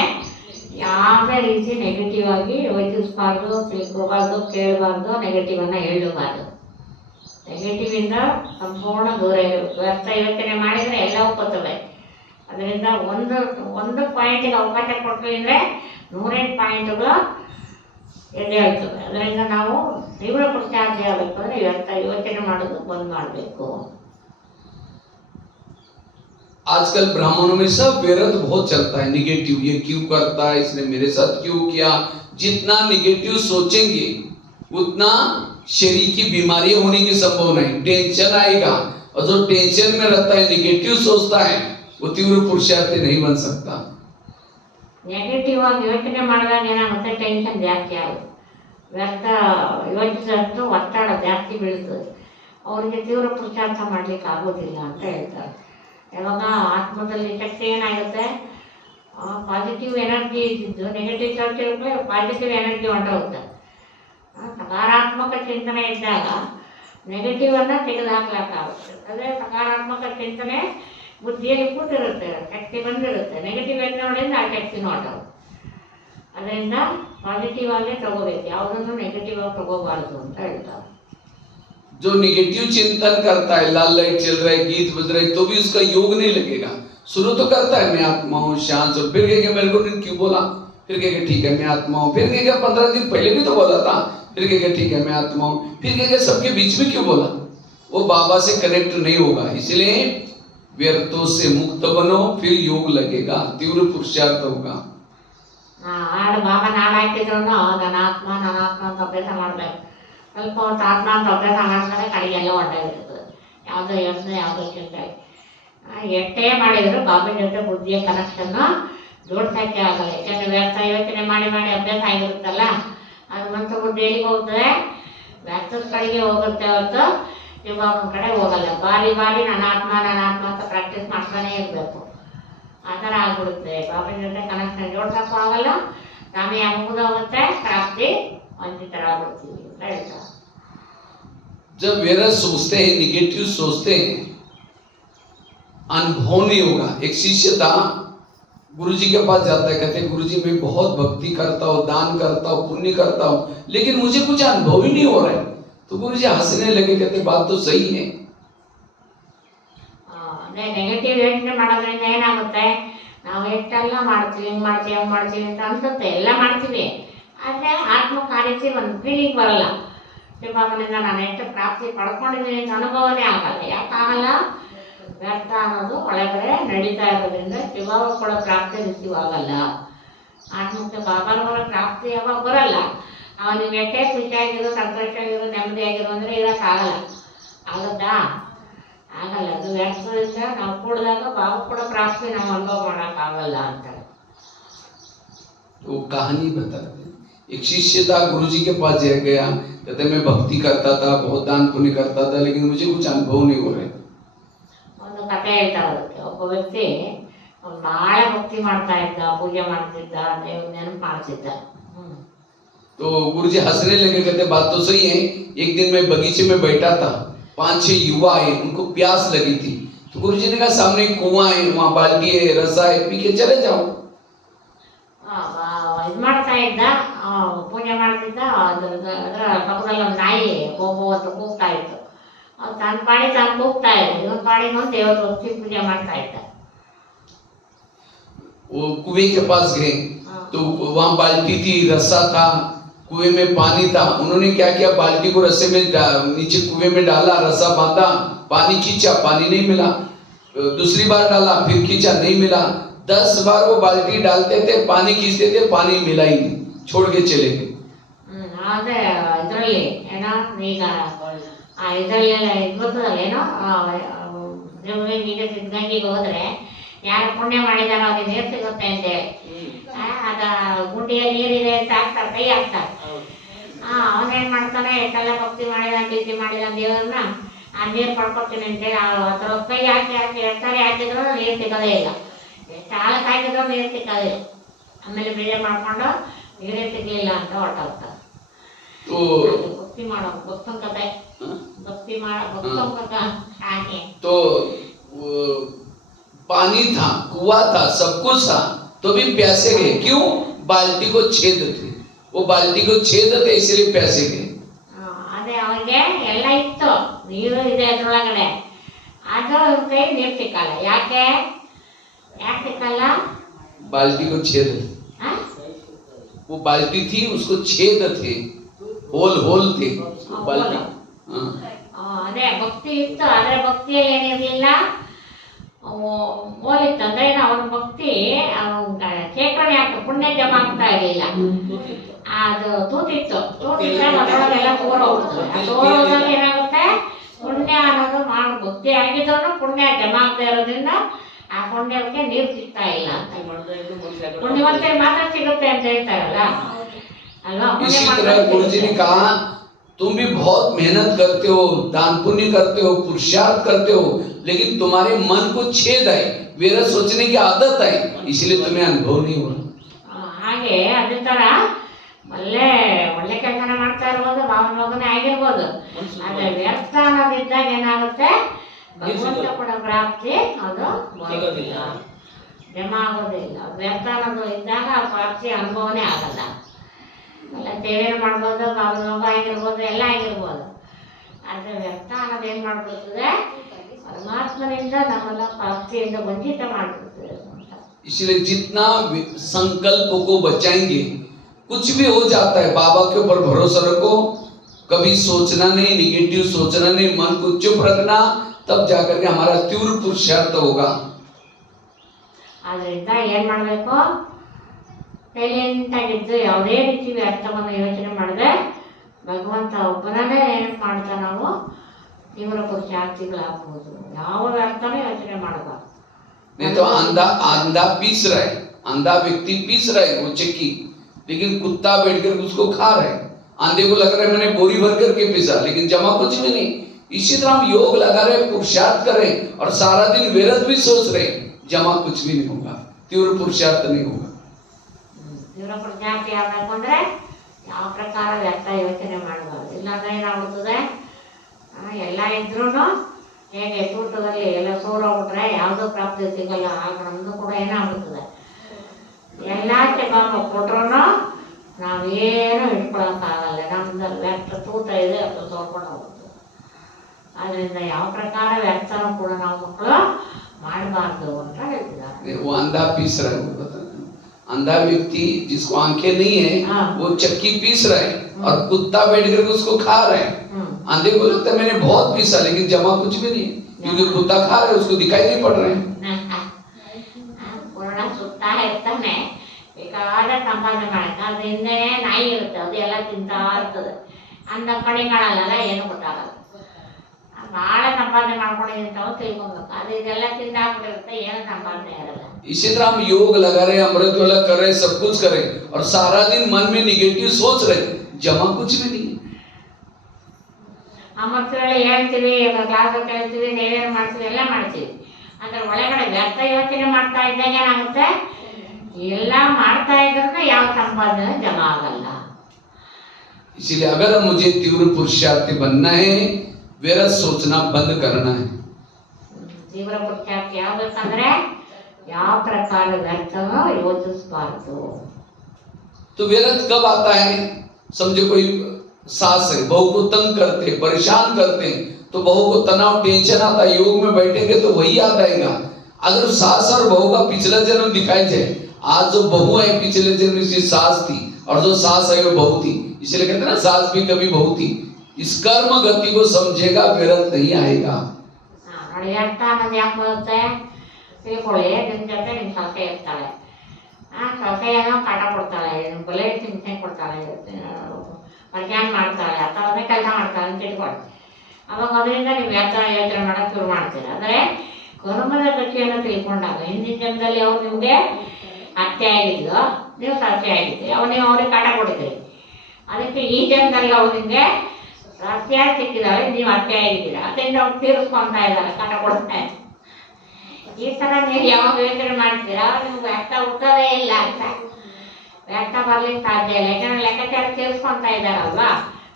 ಯಾವುದೇ ರೀತಿ ನೆಗೆಟಿವ್ ಆಗಿ ಯೋಚಿಸಬಾರ್ದು, ತಿಳ್ಕೋಬಾರ್ದು, ಕೇಳಬಾರ್ದು, ನೆಗೆಟಿವ್ ಅನ್ನ ಹೇಳಬಾರ್ದು. ನೆಗೆಟಿವ್ ಇಂದ ಸಂಪೂರ್ಣ ದೂರ ಇರಬೇಕು. ವ್ಯರ್ಥ ಯೋಚನೆ ಮಾಡಿದ್ರೆ ಎಲ್ಲ ಒಪ್ಪುತ್ತವೆ. ಅದರಿಂದ ಒಂದು ಪಾಯಿಂಟಿಗೆ ಅವಕಾಶ ಕೊಡ್ತೀವಿ ಅಂದರೆ 108 ಪಾಯಿಂಟ್ಗಳು ಎದೆ ಹೇಳ್ತವೆ. ಅದರಿಂದ ನಾವು ತೀವ್ರ ಪುರುಷಾರ್ಥಿ ಆಗಬೇಕು ಅಂದರೆ ವ್ಯರ್ಥ ಯೋಚನೆ ಮಾಡೋದು ಬಂದ್ ಮಾಡಬೇಕು. आजकल ब्राह्मणों में सब व्यर्थ बहुत चलता है, निगेटिव, ये क्यों करता है, इसने मेरे साथ क्यों किया। जितना निगेटिव सोचेंगे उतना शरीर की बीमारी होने की संभावना है, टेंशन आएगा, और जो टेंशन में रहता है निगेटिव सोचता है वो तीव्र पुरुषार्थी नहीं बन सकता। ನೆಗೆಟಿವ್ ಆಗಿ ಯೋಚನೆ ಮಾಡಿದಾಗ ಏನಾಗುತ್ತೆ? ಟೆನ್ಷನ್ ಜಾಸ್ತಿ ಆಗುತ್ತೆ, ವ್ಯರ್ಥ ಯೋಚಿಸಿದಷ್ಟು ಒತ್ತಡ ಜಾಸ್ತಿ ಬೀಳ್ತದೆ, ಅವರಿಗೆ ತೀವ್ರ ಪುರುಷಾರ್ಥ ಮಾಡಲಿಕ್ಕೆ ಆಗೋದಿಲ್ಲ ಅಂತ ಹೇಳ್ತಾರೆ. ಯಾವಾಗ ಆತ್ಮದಲ್ಲಿ ಶಕ್ತಿ ಏನಾಗುತ್ತೆ? ಪಾಸಿಟಿವ್ ಎನರ್ಜಿ ಇದ್ದಿದ್ದು ನೆಗೆಟಿವ್ ಚರ್ಚೆಗಳು ಪಾಸಿಟಿವ್ ಎನರ್ಜಿ ಹೊಂಟೋಗುತ್ತೆ. ಸಕಾರಾತ್ಮಕ ಚಿಂತನೆ ಇದ್ದಾಗ ನೆಗೆಟಿವನ್ನು ತೆಗೆದುಹಾಕ್ಲಿಕ್ಕಾಗುತ್ತೆ. ಅಂದರೆ ಸಕಾರಾತ್ಮಕ ಚಿಂತನೆ ಬುದ್ಧಿಯಲ್ಲಿ ಕೂತಿರುತ್ತೆ, ಶಕ್ತಿ ಬಂದಿರುತ್ತೆ. ನೆಗೆಟಿವ್ ನೋಡಿದ್ರೆ ಆ ಶಕ್ತಿ ಹೊಂಟೋಗುತ್ತೆ. ಅದರಿಂದ ಪಾಸಿಟಿವ್ ಆಗೇ ತಗೋಬೇಕು, ಯಾವುದನ್ನು ನೆಗೆಟಿವ್ ಆಗಿ ತಗೋಬಾರ್ದು ಅಂತ ಹೇಳ್ತಾರೆ. जो निगेटिव चिंतन करता है, लाल लाइट चल रहा है, गीत बज रहा है, तो भी उसका योग नहीं लगेगा। शुरू तो करता है मैं आत्मा हूँ, शांत हूँ, फिर कहेगा मेरे को क्यों बोला, फिर कहेगा ठीक है मैं आत्मा हूँ, फिर कहेगा 15 दिन पहले भी तो बोला था, फिर कहेगा ठीक है मैं आत्मा हूँ, फिर कहेगा सबके बीच में क्यों बोला। वो बाबा से कनेक्ट नहीं होगा। इसलिए व्यर्थों से मुक्त बनो, फिर योग लगेगा, तीव्र पुरुषार्थ होगा। ಹಾಡು ಬಾಬಾ ನಾಡು ಹಾಕಿದ್ರು ನನ್ನ ಆತ್ಮ ಅಂತ ಅಭ್ಯಾಸ ಮಾಡಬೇಕು. ಸ್ವಲ್ಪ ಹೊತ್ತು ಆತ್ಮ ಅಂತ ಅಭ್ಯಾಸ ಮಾಡಿದ್ರೆ ಕಡೆಗೆಲ್ಲ ಹೊಂಟಾಗಿರ್ತದೆ, ಯಾವುದೋ ಯೋಚನೆ ಯಾವುದೋ ಚಿಂತೆ ಎಷ್ಟೇ ಮಾಡಿದ್ರು ಬಾಬನ ಜೊತೆ ಬುದ್ಧಿಯ ಕನೆಕ್ಷನ್ನು ಜೋಡ್ಸೋಕ್ಕೆ ಆಗಲ್ಲ. ಯಾಕಂದರೆ ವ್ಯರ್ಥ ಯೋಚನೆ ಮಾಡಿ ಅಭ್ಯಾಸ ಆಗಿರುತ್ತಲ್ಲ, ಅದು ಮತ್ತೆ ಬುದ್ಧಿ ಎಲ್ಲಿಗೆ ಹೋಗ್ತದೆ? ವ್ಯರ್ಥದ ಕಡೆಗೆ ಹೋಗುತ್ತೆ ಹೊರತು ಶಿವಬಾಬನ ಕಡೆ ಹೋಗಲ್ಲ. ಬಾರಿ ನನ್ನ ಆತ್ಮ ಅಂತ ಪ್ರಾಕ್ಟೀಸ್ ಮಾಡ್ತಾನೆ ಇರಬೇಕು. ಆ ಥರ ಆಗ್ಬಿಡುತ್ತೆ. ಬಾಬನ ಜೊತೆ ಕನೆಕ್ಷನ್ ಜೋಡ್ಸೋಕ್ಕೂ ಆಗಲ್ಲ, ಸಮಯ ಮುಗಿದೋಗುತ್ತೆ, ಪ್ರಾಪ್ತಿ ವಂಚಿತರಾಗ್ಬಿಡ್ತೀವಿ ಅಂತ ಹೇಳ್ತಾರೆ. जब व्यर्थ सोचते हैं, निगेटिव सोचते हैं, अनुभव नहीं होगा। एक शिष्य था, गुरुजी के पास जाता है, कहते गुरुजी मैं बहुत भक्ति करता हूँ, दान करता हूँ, पुण्य करता हूँ, लेकिन मुझे कुछ अनुभव ही नहीं हो रहा है। तो गुरुजी हंसने लगे, कहते बात तो सही है। ನೆಗೆಟಿವ್ ಯೋಚನೆ ಮಾಡೋದ್ರಿಂದ ಏನಾಗುತ್ತೆ? ನಾವು ಎಷ್ಟೆಲ್ಲ ಮಾಡ್ತೀವಿ, ಹಂಗೆ ಮಾಡ್ತೀವಿ ಅಂತ ಅನ್ಸುತ್ತೆ, ಎಲ್ಲ ಮಾಡ್ತೀವಿ, ಆದರೆ ಆತ್ಮ ಕಾರ್ಯಕ್ಕೆ ಒಂದು ಫೀಲಿಂಗ್ ಬರಲ್ಲ. ಶಿವಬಾಬನಿಂದ ನಾನು ಎಷ್ಟು ಪ್ರಾಪ್ತಿ ಪಡ್ಕೊಂಡಿದ್ದೀನಿ ಅಂತ ಅನುಭವನೇ ಆಗಲ್ಲ. ಯಾಕಾಗಲ್ಲ? ವ್ಯರ್ಥ ಅನ್ನೋದು ಒಳಗಡೆ ನಡೀತಾ ಇರೋದ್ರಿಂದ ಶಿವಬಾಬಾ ಕೂಡ ಪ್ರಾಪ್ತಿ ರಿಸೀವ್ ಆಗಲ್ಲ. ಆತ್ಮಕ್ಕೆ ಬಾಬಾರವರ ಪ್ರಾಪ್ತಿ ಯಾವಾಗ ಬರಲ್ಲ, ಅವನಿಗೆ ಎಷ್ಟೇ ಖುಷಿಯಾಗಿರೋ, ಸಂತೋಷವಾಗಿರೋ, ನೆಮ್ಮದಿಯಾಗಿರೋ ಅಂದರೆ ಇರೋಕ್ಕಾಗಲ್ಲ. ಆಗುತ್ತಾ? ಆಗಲ್ಲ. ಅದು ವ್ಯರ್ಥದಿಂದ ನಾವು ಕೂಡಿದಾಗ ಬಾಬಾ ಕೂಡ ಪ್ರಾಪ್ತಿ ನಾವು ಅನುಭವ ಮಾಡೋಕ್ಕಾಗಲ್ಲ ಅಂತಾರೆ. वो कहानी बताते एक शिष्य था, गुरुजी के पास गया, कहते मैं भक्ति करता था, बहुत दान पुण्य करता था, लेकिन मुझे कुछ अनुभव नहीं हो रहे। ಒಂದು ಕಥೆ ಹೇಳ್ತಾರೆ ಅದಕ್ಕೆ. ಒಬ್ಬ ವ್ಯಕ್ತಿ ಭಾಳ ಭಕ್ತಿ ಮಾಡ್ತಾ ಇದ್ದ, ಪೂಜೆ ಮಾಡ್ತಿದ್ದ, ದೇವ್ರ ನೆನಪು ಮಾಡ್ತಿದ್ದ. तो गुरुजी हंसने लगे, कहते बात तो सही है। एक दिन मैं बगीचे में बैठा था, 5-6 युवा आए, उनको प्यास लगी थी। तो गुरुजी ने कहा सामने कुआं है, वहां बाल्टी है, रसा है, पी के चले जाओ। ಇದು ಮಾಡ್ತಾ ಇದ್ದ, ಪೂಜೆ ಮಾಡ್ತಿದ್ದ. ಅದರ ಪಕ್ಕದಲ್ಲಿ ಒಂದು ನಾಯಿ ಗೋಬೋ ಅಂತ ಕೂಗ್ತಾ ಇತ್ತು. ತನ್ನ ಪಾಡಿ ತಾನು ಕೂಗ್ತಾ ಇದ್ದ, ಇವನ್ ಪಾಡಿ ದೇವ್ರ ಭಕ್ತಿ ಪೂಜೆ ಮಾಡ್ತಾ ಇದ್ದ. वो कुएं के पास गए, तो वहां बाल्टी थी, रस्सा था, कुएं में पानी था। उन्होंने क्या किया, बाल्टी को रस्से में नीचे कुएं में डाला, रस्सा बांधा, पानी खींचा, पानी नहीं मिला। दूसरी बार डाला, फिर खींचा, नहीं मिला। 10 बार वो बाल्टी डालते थे, पानी खींचते थे, पानी मिला ही नहीं, छोड़ के चले गए। ಅದೇ ಇದರಲ್ಲಿ ಏನೋ ಈಗ ಇದರಲ್ಲೆಲ್ಲ ಇದು ಬರ್ತದಲ್ಲ, ಏನೋ ಈಗ ಸಿದ್ಧಗಂಗೆಗೆ ಹೋದ್ರೆ ಯಾರು ಪುಣ್ಯ ಮಾಡಿದಾರೋ ಅದು ನೀರು ಸಿಗುತ್ತೆ ಅಂತೇಳಿ, ಅದ ಗುಂಡಿಯಲ್ಲಿ ನೀರಿದೆ ಅಂತ ಹಾಕ್ತಾರೆ, ಕೈ ಹಾಕ್ತಾರೆ. ಅವನೇನ್ ಮಾಡ್ತಾನೆ, ಎಷ್ಟೆಲ್ಲ ಭಕ್ತಿ ಮಾಡಿದ, ಪ್ರೀತಿ ಮಾಡಿದ ದೇವ್ರನ್ನ, ಆ ನೀರು ಪಡ್ಕೊತೀನಿ ಅಂತೇಳಿ ಅದ್ರ ಕೈ ಹಾಕಿ ಹಾಕಿ ಎಷ್ಟಾರೆ ಹಾಕಿದ್ರು ನೀರು ಸಿಗೋದೇ ಇಲ್ಲ, ಎಷ್ಟು ಹಾಲಕ್ಕೆ ಹಾಕಿದ್ರು ನೀರು ಸಿಕ್ಕೋದಿಲ್ಲ. ಆಮೇಲೆ ಬೇರೆ ಮಾಡ್ಕೊಂಡು ನೀರೇ ಸಿಗ್ಲಿಲ್ಲ ಅಂತ ಹೊರಟೋಗ್ತಾರೆ. ಭಕ್ತಿ ಮಾಡೋ ಭಕ್ತನ ಕಥೆ, ಭಕ್ತಿ ಭಕ್ತನ ಕಥೆ ಹಾಗೆ. तो पानी था, कुआं था, सब कुछ था, तो भी प्यासे गए। क्यों? बाल्टी को छेद थे, वो बाल्टी को छेद थे, इसलिए प्यासे गए। ಅದೇ ಅವನಿಗೆ ಎಲ್ಲ ಇತ್ತು, ನೀರು ಇದೆ ಅದ್ರೊಳಗಡೆ, ಅದು ಅವ್ರ ಕೈ ನೀರು ಸಿಕ್ಕಲ್ಲ. ಯಾಕೆ ಸಿಕ್ಕಲ್ಲ? बाल्टी को छेद थे, वो बाल्टी थी, उसको छेद थे, होल थे बाल्टी। ಅದೇ ಭಕ್ತಿ ಇತ್ತು, ಆದ್ರೆ ಭಕ್ತಿಯಲ್ಲಿ ಏನಿರ್ಲಿಲ್ಲ, ಹೋಲಿತ್ತು. ಅಂದ್ರೆ ಅವನ ಭಕ್ತಿ ಶೇಖರಣೆ ಆಗ್ತದೆ, ಪುಣ್ಯ ಜಮಾ ಆಗ್ತಾ ಇರಲಿಲ್ಲ. ಅದು ತೂತಿತ್ತು ಅದರೊಳಗೆಲ್ಲ ತೋರೋಗ್ತದೆ. ಆ ತೋರೋದಾಗ ಏನಾಗುತ್ತೆ, ಪುಣ್ಯ ಅನ್ನೋದು ಭಕ್ತಿ ಆಗಿದ್ರು ಪುಣ್ಯ ಜಮಾ ಆಗ್ತಾ ಇರೋದ್ರಿಂದ ಆ ಪುಣ್ಯಕ್ಕೆ ನೀರು ಸಿಗ್ತಾ ಇಲ್ಲ ಅಂತ. ಪುಣ್ಯವಂತರಿಗೆ ಮಾತ್ರ ಸಿಗುತ್ತೆ ಅಂತ ಹೇಳ್ತಾರಲ್ಲ ಅಲ್ವಾ? इसी तरह गुरुजी ने कहा तुम भी बहुत मेहनत करते हो, दान पुण्य करते हो, पुरुषार्थ करते हो, लेकिन तुम्हारे मन को छेद है, वेरा सोचने की आदत है, इसलिए तुम्हें अनुभव नहीं हुआ। ಹಾಗೆ ಅದೇ ತರ ಒಳ್ಳೆ ಕೆಲಸನ ಮಾಡ್ತಾ ಇರ್ಬೋದು, ಭಾವನ ಮಗನೇ ಆಗಿರ್ಬೋದು, ಆದ್ರೆ ವ್ಯರ್ಥ ಅನ್ನೋದಿದ್ದಾಗ ಏನಾಗುತ್ತೆ, ಭಗವಂತ ಕೂಡ ಪ್ರಾಪ್ತಿ ಅದು ಬರೋದಿಲ್ಲ, ಜಮಾ ಆಗೋದಿಲ್ಲ. ವ್ಯರ್ಥ ಅನ್ನೋದು ಇದ್ದಾಗ ಆ ಪ್ರಾಪ್ತಿ ಅನುಭವನೇ ಆಗಲ್ಲ. ಎಲ್ಲ ಸೇವೆಯನ್ನು ಮಾಡ್ಬೋದು, ಭಾವನ ಮಗ ಆಗಿರ್ಬೋದು, ಎಲ್ಲ ಆಗಿರ್ಬೋದು, ಆದ್ರೆ ವ್ಯರ್ಥ ಅನ್ನೋದು ಏನ್ ಮಾಡ್ಬಿಡ್ತದೆ, ಪರಮಾತ್ಮನಿಂದ ನಮ್ಮೆಲ್ಲ ಪ್ರಾಪ್ತಿಯಿಂದ ವಂಚಿತ ಮಾಡ್ಬಿಡ್ತದೆ. इसलिए जितना संकल्प को बचाएंगे, कुछ भी हो जाता है, बाबा के ऊपर भरोसा रखो, कभी सोचना नहीं, निगेटिव सोचना नहीं, मन को चुप रखना, तब जाकर के हमारा तीव्र पुरुषार्थ होगा। ಆದ್ರಿಂದ ಏನ್ ಮಾಡ್ಬೇಕು, ಸೈಲೆಂಟ್ ಆಗಿದ್ದು ಯಾವುದೇ ರೀತಿ ವ್ಯರ್ಥವನ್ನು ಯೋಚನೆ ಮಾಡದೆ ಭಗವಂತ ಒಬ್ಬನೇ ಏನ್ ಮಾಡ್ತಾ ನಾವು ತೀವ್ರ ಪುರುಷಾರ್ಥಿಗಳಾಗ್ಬೋದು. ಯಾವ ವ್ಯರ್ಥನೂ ಯೋಚನೆ ಮಾಡಬಾರ್ದು. नहीं तो अंधा पीस रहा है, अंधा व्यक्ति पीस रहा है वो चक्की, लेकिन कुत्ता बैठ कर उसको खा रहा है। अंधे को लग रहा है मैंने बोरी भर करके पीसा, लेकिन जमा कुछ भी नहीं। इसी तरह हम योग लगा रहे, पुरुषार्थ कर रहे और सारा दिन व्यर्थ भी सोच रहे, जमा कुछ भी नहीं होगा, तीव्र पुरुषार्थ नहीं होगा। ತೀವ್ರ ಪುರುಷಾರ್ಥಿ ಆಗ್ಬೇಕು ಅಂದ್ರೆ ಯಾವ ಪ್ರಕಾರ ವ್ಯರ್ಥ ಯೋಚನೆ ಮಾಡಬಾರ್ದು. ಇಲ್ಲಾಂದ್ರೆ ಏನಾಗ್ಬಿಡ್ತದೆ, ಎಲ್ಲ ಇದ್ರೂ ಹೇಗೆ ತೂಟದಲ್ಲಿ ಎಲ್ಲ ಸೋರೋಗ್ಬಿಟ್ರೆ ಯಾವುದೋ ಪ್ರಾಪ್ತಿ ಸಿಗಲ್ಲ. ಆಗ ನಮ್ದು ಕೂಡ ಏನಾಗ್ಬಿಡ್ತದೆ, ಎಲ್ಲ ಚೆಕ್ ಕೊಟ್ರು ನಾವೇನು ಇಟ್ಕೊಳಕ್ಕಾಗಲ್ಲ, ನಮ್ದು ವ್ಯರ್ಥ ತೂಟ ಇದೆ ಅದು ತೋರ್ಕೊಂಡು ಹೋಗ್ತದೆ. ಆದ್ರಿಂದ ಯಾವ ಪ್ರಕಾರ ವ್ಯರ್ಥನೂ ಕೂಡ ನಾವು ಮಕ್ಕಳು ಮಾಡಬಾರ್ದು ಅಂತ ಹೇಳ್ತಿದ್ದಾರೆ. वो अंधा पीस रहा है, अंधा व्यक्ति जिसको आंखें नहीं है वो चक्की पीस रहा है और कुत्ता बैठ कर उसको खा रहा है। अंधे को लगता है मैंने बहुत पीसा, लेकिन जमा कुछ भी नहीं, क्योंकि कुत्ता खा रहा है, उसको दिखाई नहीं पड़ रहा है। ಪೂರ್ಣ ಸುತ್ತಾ ಇರ್ತಾನೆ, ಬೇಕಾದ್ರೆ ಸಂಪಾದನೆ ಮಾಡಕ್ಕೆ, ಅದ್ರ ಹಿಂದೆ ನಾಯಿ ಇರುತ್ತೆ, ಅದು ಎಲ್ಲ ತಿಂತಾ ಇರ್ತದೆ. ಅಂದ ಕಡೆ ಕಾಣಲ್ಲ, ಏನು ಗೊತ್ತಾಗಲ್ಲ. ಭಾಳ ಸಂಪಾದನೆ ಮಾಡ್ಕೊಂಡಿದ್ದೀನಿ ಅಂತ ಅವ್ರು ತಿಳ್ಕೊಬೇಕು. ಅದು ಇದೆಲ್ಲ ತಿಂದಾಕ್ಬಿಟ್ಟಿರುತ್ತೆ, ಏನು ಸಂಪಾದನೆ ಇರಲ್ಲ. इसी तरह हम योग लगा रहे, अमृत वाला कर रहे, सब कुछ कर रहे और सारा दिन मन में निगेटिव सोच रहे, जमा कुछ भी नहीं। ಅಮೃತದಲ್ಲಿ ಹೇಳ್ತೀವಿ, ಕ್ಲಾಸ್ ಕೇಳ್ತೀವಿ, ಸೇವೆ ಮಾಡ್ತೀವಿ, ಎಲ್ಲ ಮಾಡ್ತೀವಿ. ಅದ್ರ ಒಳಗಡೆ ವ್ಯರ್ಥ ಯೋಚನೆ ಮಾಡ್ತಾ ಇದ್ದಾಗ ಏನಾಗುತ್ತೆ, ಎಲ್ಲ ಮಾಡ್ತಾ ಇದ್ರೂ ಯಾವ ಸಂಪಾದನೆ ಜಮಾ ಆಗಲ್ಲ. इसीलिए अगर मुझे तीव्र पुरुषार्थी बनना है, व्यर्थ सोचना बंद करना है. ತೀವ್ರ ಪುರುಷಾರ್ಥಿ ಆಗ್ಬೇಕಂದ್ರೆ ಯಾವ ಪ್ರಕಾರ ವ್ಯರ್ಥನೋ ಯೋಚಿಸಬಾರ್ದು. तो व्यर्थ कब आता है? समझो कोई सास है, बहू को तंग करते, परेशान करते हैं, तो बहू को तनाव टेंशन आता है, योग में बैठेंगे तो वही याद आएगा. अगर सास और बहू का पिछला जन्म दिखाई जाए, आज जो बहू है पिछले जन्म की सास थी और जो सास है वो बहू थी, इसलिए कहते हैं ना सास भी कभी बहू थी. इस कर्म गति को समझेगा, व्यर्थ नहीं आएगा. ನೋಡಿ, ವ್ಯರ್ಥ ಅನ್ನೋದು ಯಾಕೆ ಬರುತ್ತೆ ತಿಳ್ಕೊಳ್ಳಿ. ನಿಮ್ಮ ಜೊತೆ ನಿಮ್ಮ ಸೊಸೆ ಇರ್ತಾಳೆ, ಸೊಸೆ ಏನೋ ಕಾಟ ಕೊಡ್ತಾಳೆ, ಬಲೆ ಹಿಂಸೆ ಕೊಡ್ತಾಳೆ, ಪರ್ಯಾನ್ ಮಾಡ್ತಾಳೆ, ಅಥವಾ ಕೆಲಸ ಮಾಡ್ತಾಳೆ ಅಂತ ಇಟ್ಕೊಳ್ಳಿ. ಅವಾಗ ಅದರಿಂದ ನೀವು ವ್ಯರ್ಥ ಯೋಚನೆ ಮಾಡೋಕ್ಕೆ ಶುರು ಮಾಡ್ತೀರ. ಅಂದರೆ ಕರ್ಮದ ಗತಿಯನ್ನು ತಿಳ್ಕೊಂಡಾಗ ಹಿಂದಿನ ಜನ್ಮದಲ್ಲಿ ಅವ್ರು ನಿಮಗೆ ಅತ್ತೆ ಆಗಿದ್ಲು, ನೀವು ಸೊಸೆ ಆಗಿದ್ರಿ, ನೀವು ಅವ್ರಿಗೆ ಕಾಟ ಕೊಡ್ತೀರಿ. ಅದಕ್ಕೆ ಈ ಜನ್ಮದಲ್ಲಿ ಅವ್ರು ನಿಮಗೆ ಸೊಸೆ ಸಿಕ್ಕಿದಾಳೆ, ನೀವು ಅತ್ತೆ ಆಗಿದ್ದೀರ, ಅದರಿಂದ ಅವ್ರು ತೀರಿಸ್ಕೊಳ್ತಾ ಇದ್ದಾರೆ, ಕಾಟ ಕೊಡ್ತಾ ಇದ್ದಾರೆ. ಈ ಥರ ನೀವು ಯಾವಾಗ ಯೋಚನೆ ಮಾಡ್ತೀರಾ ನಿಮ್ಗೆ ವ್ಯರ್ಥ ಹುಟ್ಟೋದೇ ಇಲ್ಲ ಅಂತ. ವ್ಯರ್ಥ ಬರ್ಲಿಕ್ಕೆ ಸಾಧ್ಯ ಇಲ್ಲ, ಯಾಕಂದ್ರೆ ಲೆಕ್ಕಾಚಾರ ತೀರಿಸ್ಕೊಳ್ತಾ ಇದ್ದಾರಲ್ವಾ,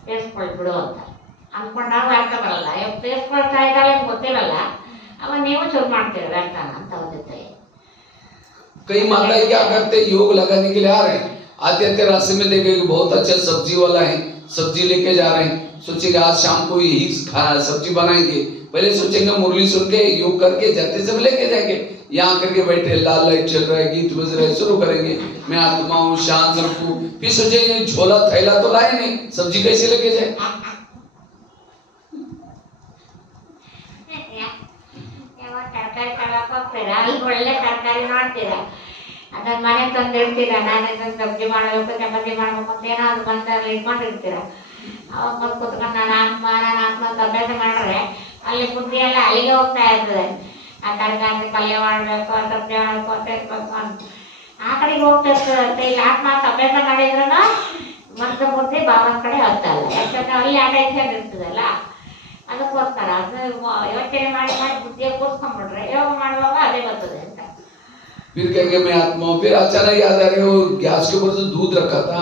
ತೀರಿಸ್ಕೊಳ್ಬಿಡು ಅಂತ ಅಂದ್ಕೊಂಡಾಗ ವ್ಯರ್ಥ ಬರಲ್ಲ. ಇವಾಗ ತೀರಿಸ್ಕೊಳ್ತಾ ಇದ್ದಾಳೆ ಗೊತ್ತಿರಲ್ಲ, ಅವಾಗ ನೀವು ಶುರು ಮಾಡ್ತೀರ ವ್ಯರ್ಥನ ಅಂತ ಓದುತ್ತೆ. कई माताएं क्या करते, योग लगाने के लिए आ रहे हैं, आते आते रास्ते में देखेंगे बहुत अच्छा सब्जी वाला है, सब्जी लेके जा रहे हैं, सोचेंगे आज शाम को यही सब्जी बनाएंगे. पहले सोचेंगे मुरली सुन के योग करके जाते सब लेके जाएंगे, यहाँ करके बैठे, लाल लाइट चल रहा है, गीत बज रहा है, शुरू करेंगे, मैं आत्मा हूँ, शांत रखूं. फिर सोचेंगे झोला थैला तो लाए नहीं, सब्जी कैसे लेके जाए. ತರಕಾರಿ ತಗೊಳಕ್ ಹೋಗ್ತೀರಾ, ಅಲ್ಲಿ ಒಳ್ಳೆ ತರಕಾರಿ ನೋಡ್ತೀರ, ಅದನ್ನ ಮನೆ ತಂದಿರ್ತೀರ, ನಾನೇ ಸಬ್ಜಿ ಮಾಡಬೇಕು, ಚಪಾತಿ ಮಾಡ್ಬೇಕು ಅಂತ ಏನೋ ಅದು ಬಂದಲ್ಲಿ ಇಟ್ಕೊಂಡಿರ್ತೀರ. ಅವಾಗ ಬಂದು ಕುತ್ಕೊಂಡು ನಾನು ಆತ್ಮ ಅಂತ ಅಭ್ಯಾಸ ಮಾಡಿದ್ರೆ ಅಲ್ಲಿ ಬುದ್ಧಿ ಎಲ್ಲ ಅಲ್ಲಿಗೆ ಹೋಗ್ತಾ ಇರ್ತದೆ. ಆ ತರಕಾರಿ ಪಲ್ಯ ಮಾಡಬೇಕು, ಸಬ್ಜಿ ಮಾಡಬೇಕು ಅಂತ ಇರ್ಬೇಕು ಅಂತ ಆ ಕಡೆಗೆ ಹೋಗ್ತಾ ಇರ್ತದೆ. ಇಲ್ಲಿ ಆತ್ಮ ಅಂತ ಅಭ್ಯಾಸ ಮಾಡಿದ್ರೂ ಮತ್ತೆ ಬುದ್ಧಿ ಬಾಬನ ಕಡೆ ಹೋಗ್ತಲ್ಲ, ಯಾಕಂದ್ರೆ ಅಲ್ಲಿ ಆ ಟೆನ್ಷನ್ ಇರ್ತದಲ್ಲ. ಅದಕ್ಕೋಸ್ಕರ ಅದು ಯೋಚನೆ ಮಾಡಿ ಬುದ್ಧಿಯ ಕೂರ್ಸ್ಕೊಂಡ್ಬಿಟ್ರೆ ಯೋಗ ಮಾಡುವಾಗ ಅದೇ ಬರ್ತದೆ ಅಂತ. फिर कहेंगे मैं आत्मा हूँ. फिर अचानक याद आ रहे हो गैस के ऊपर से दूध रखा था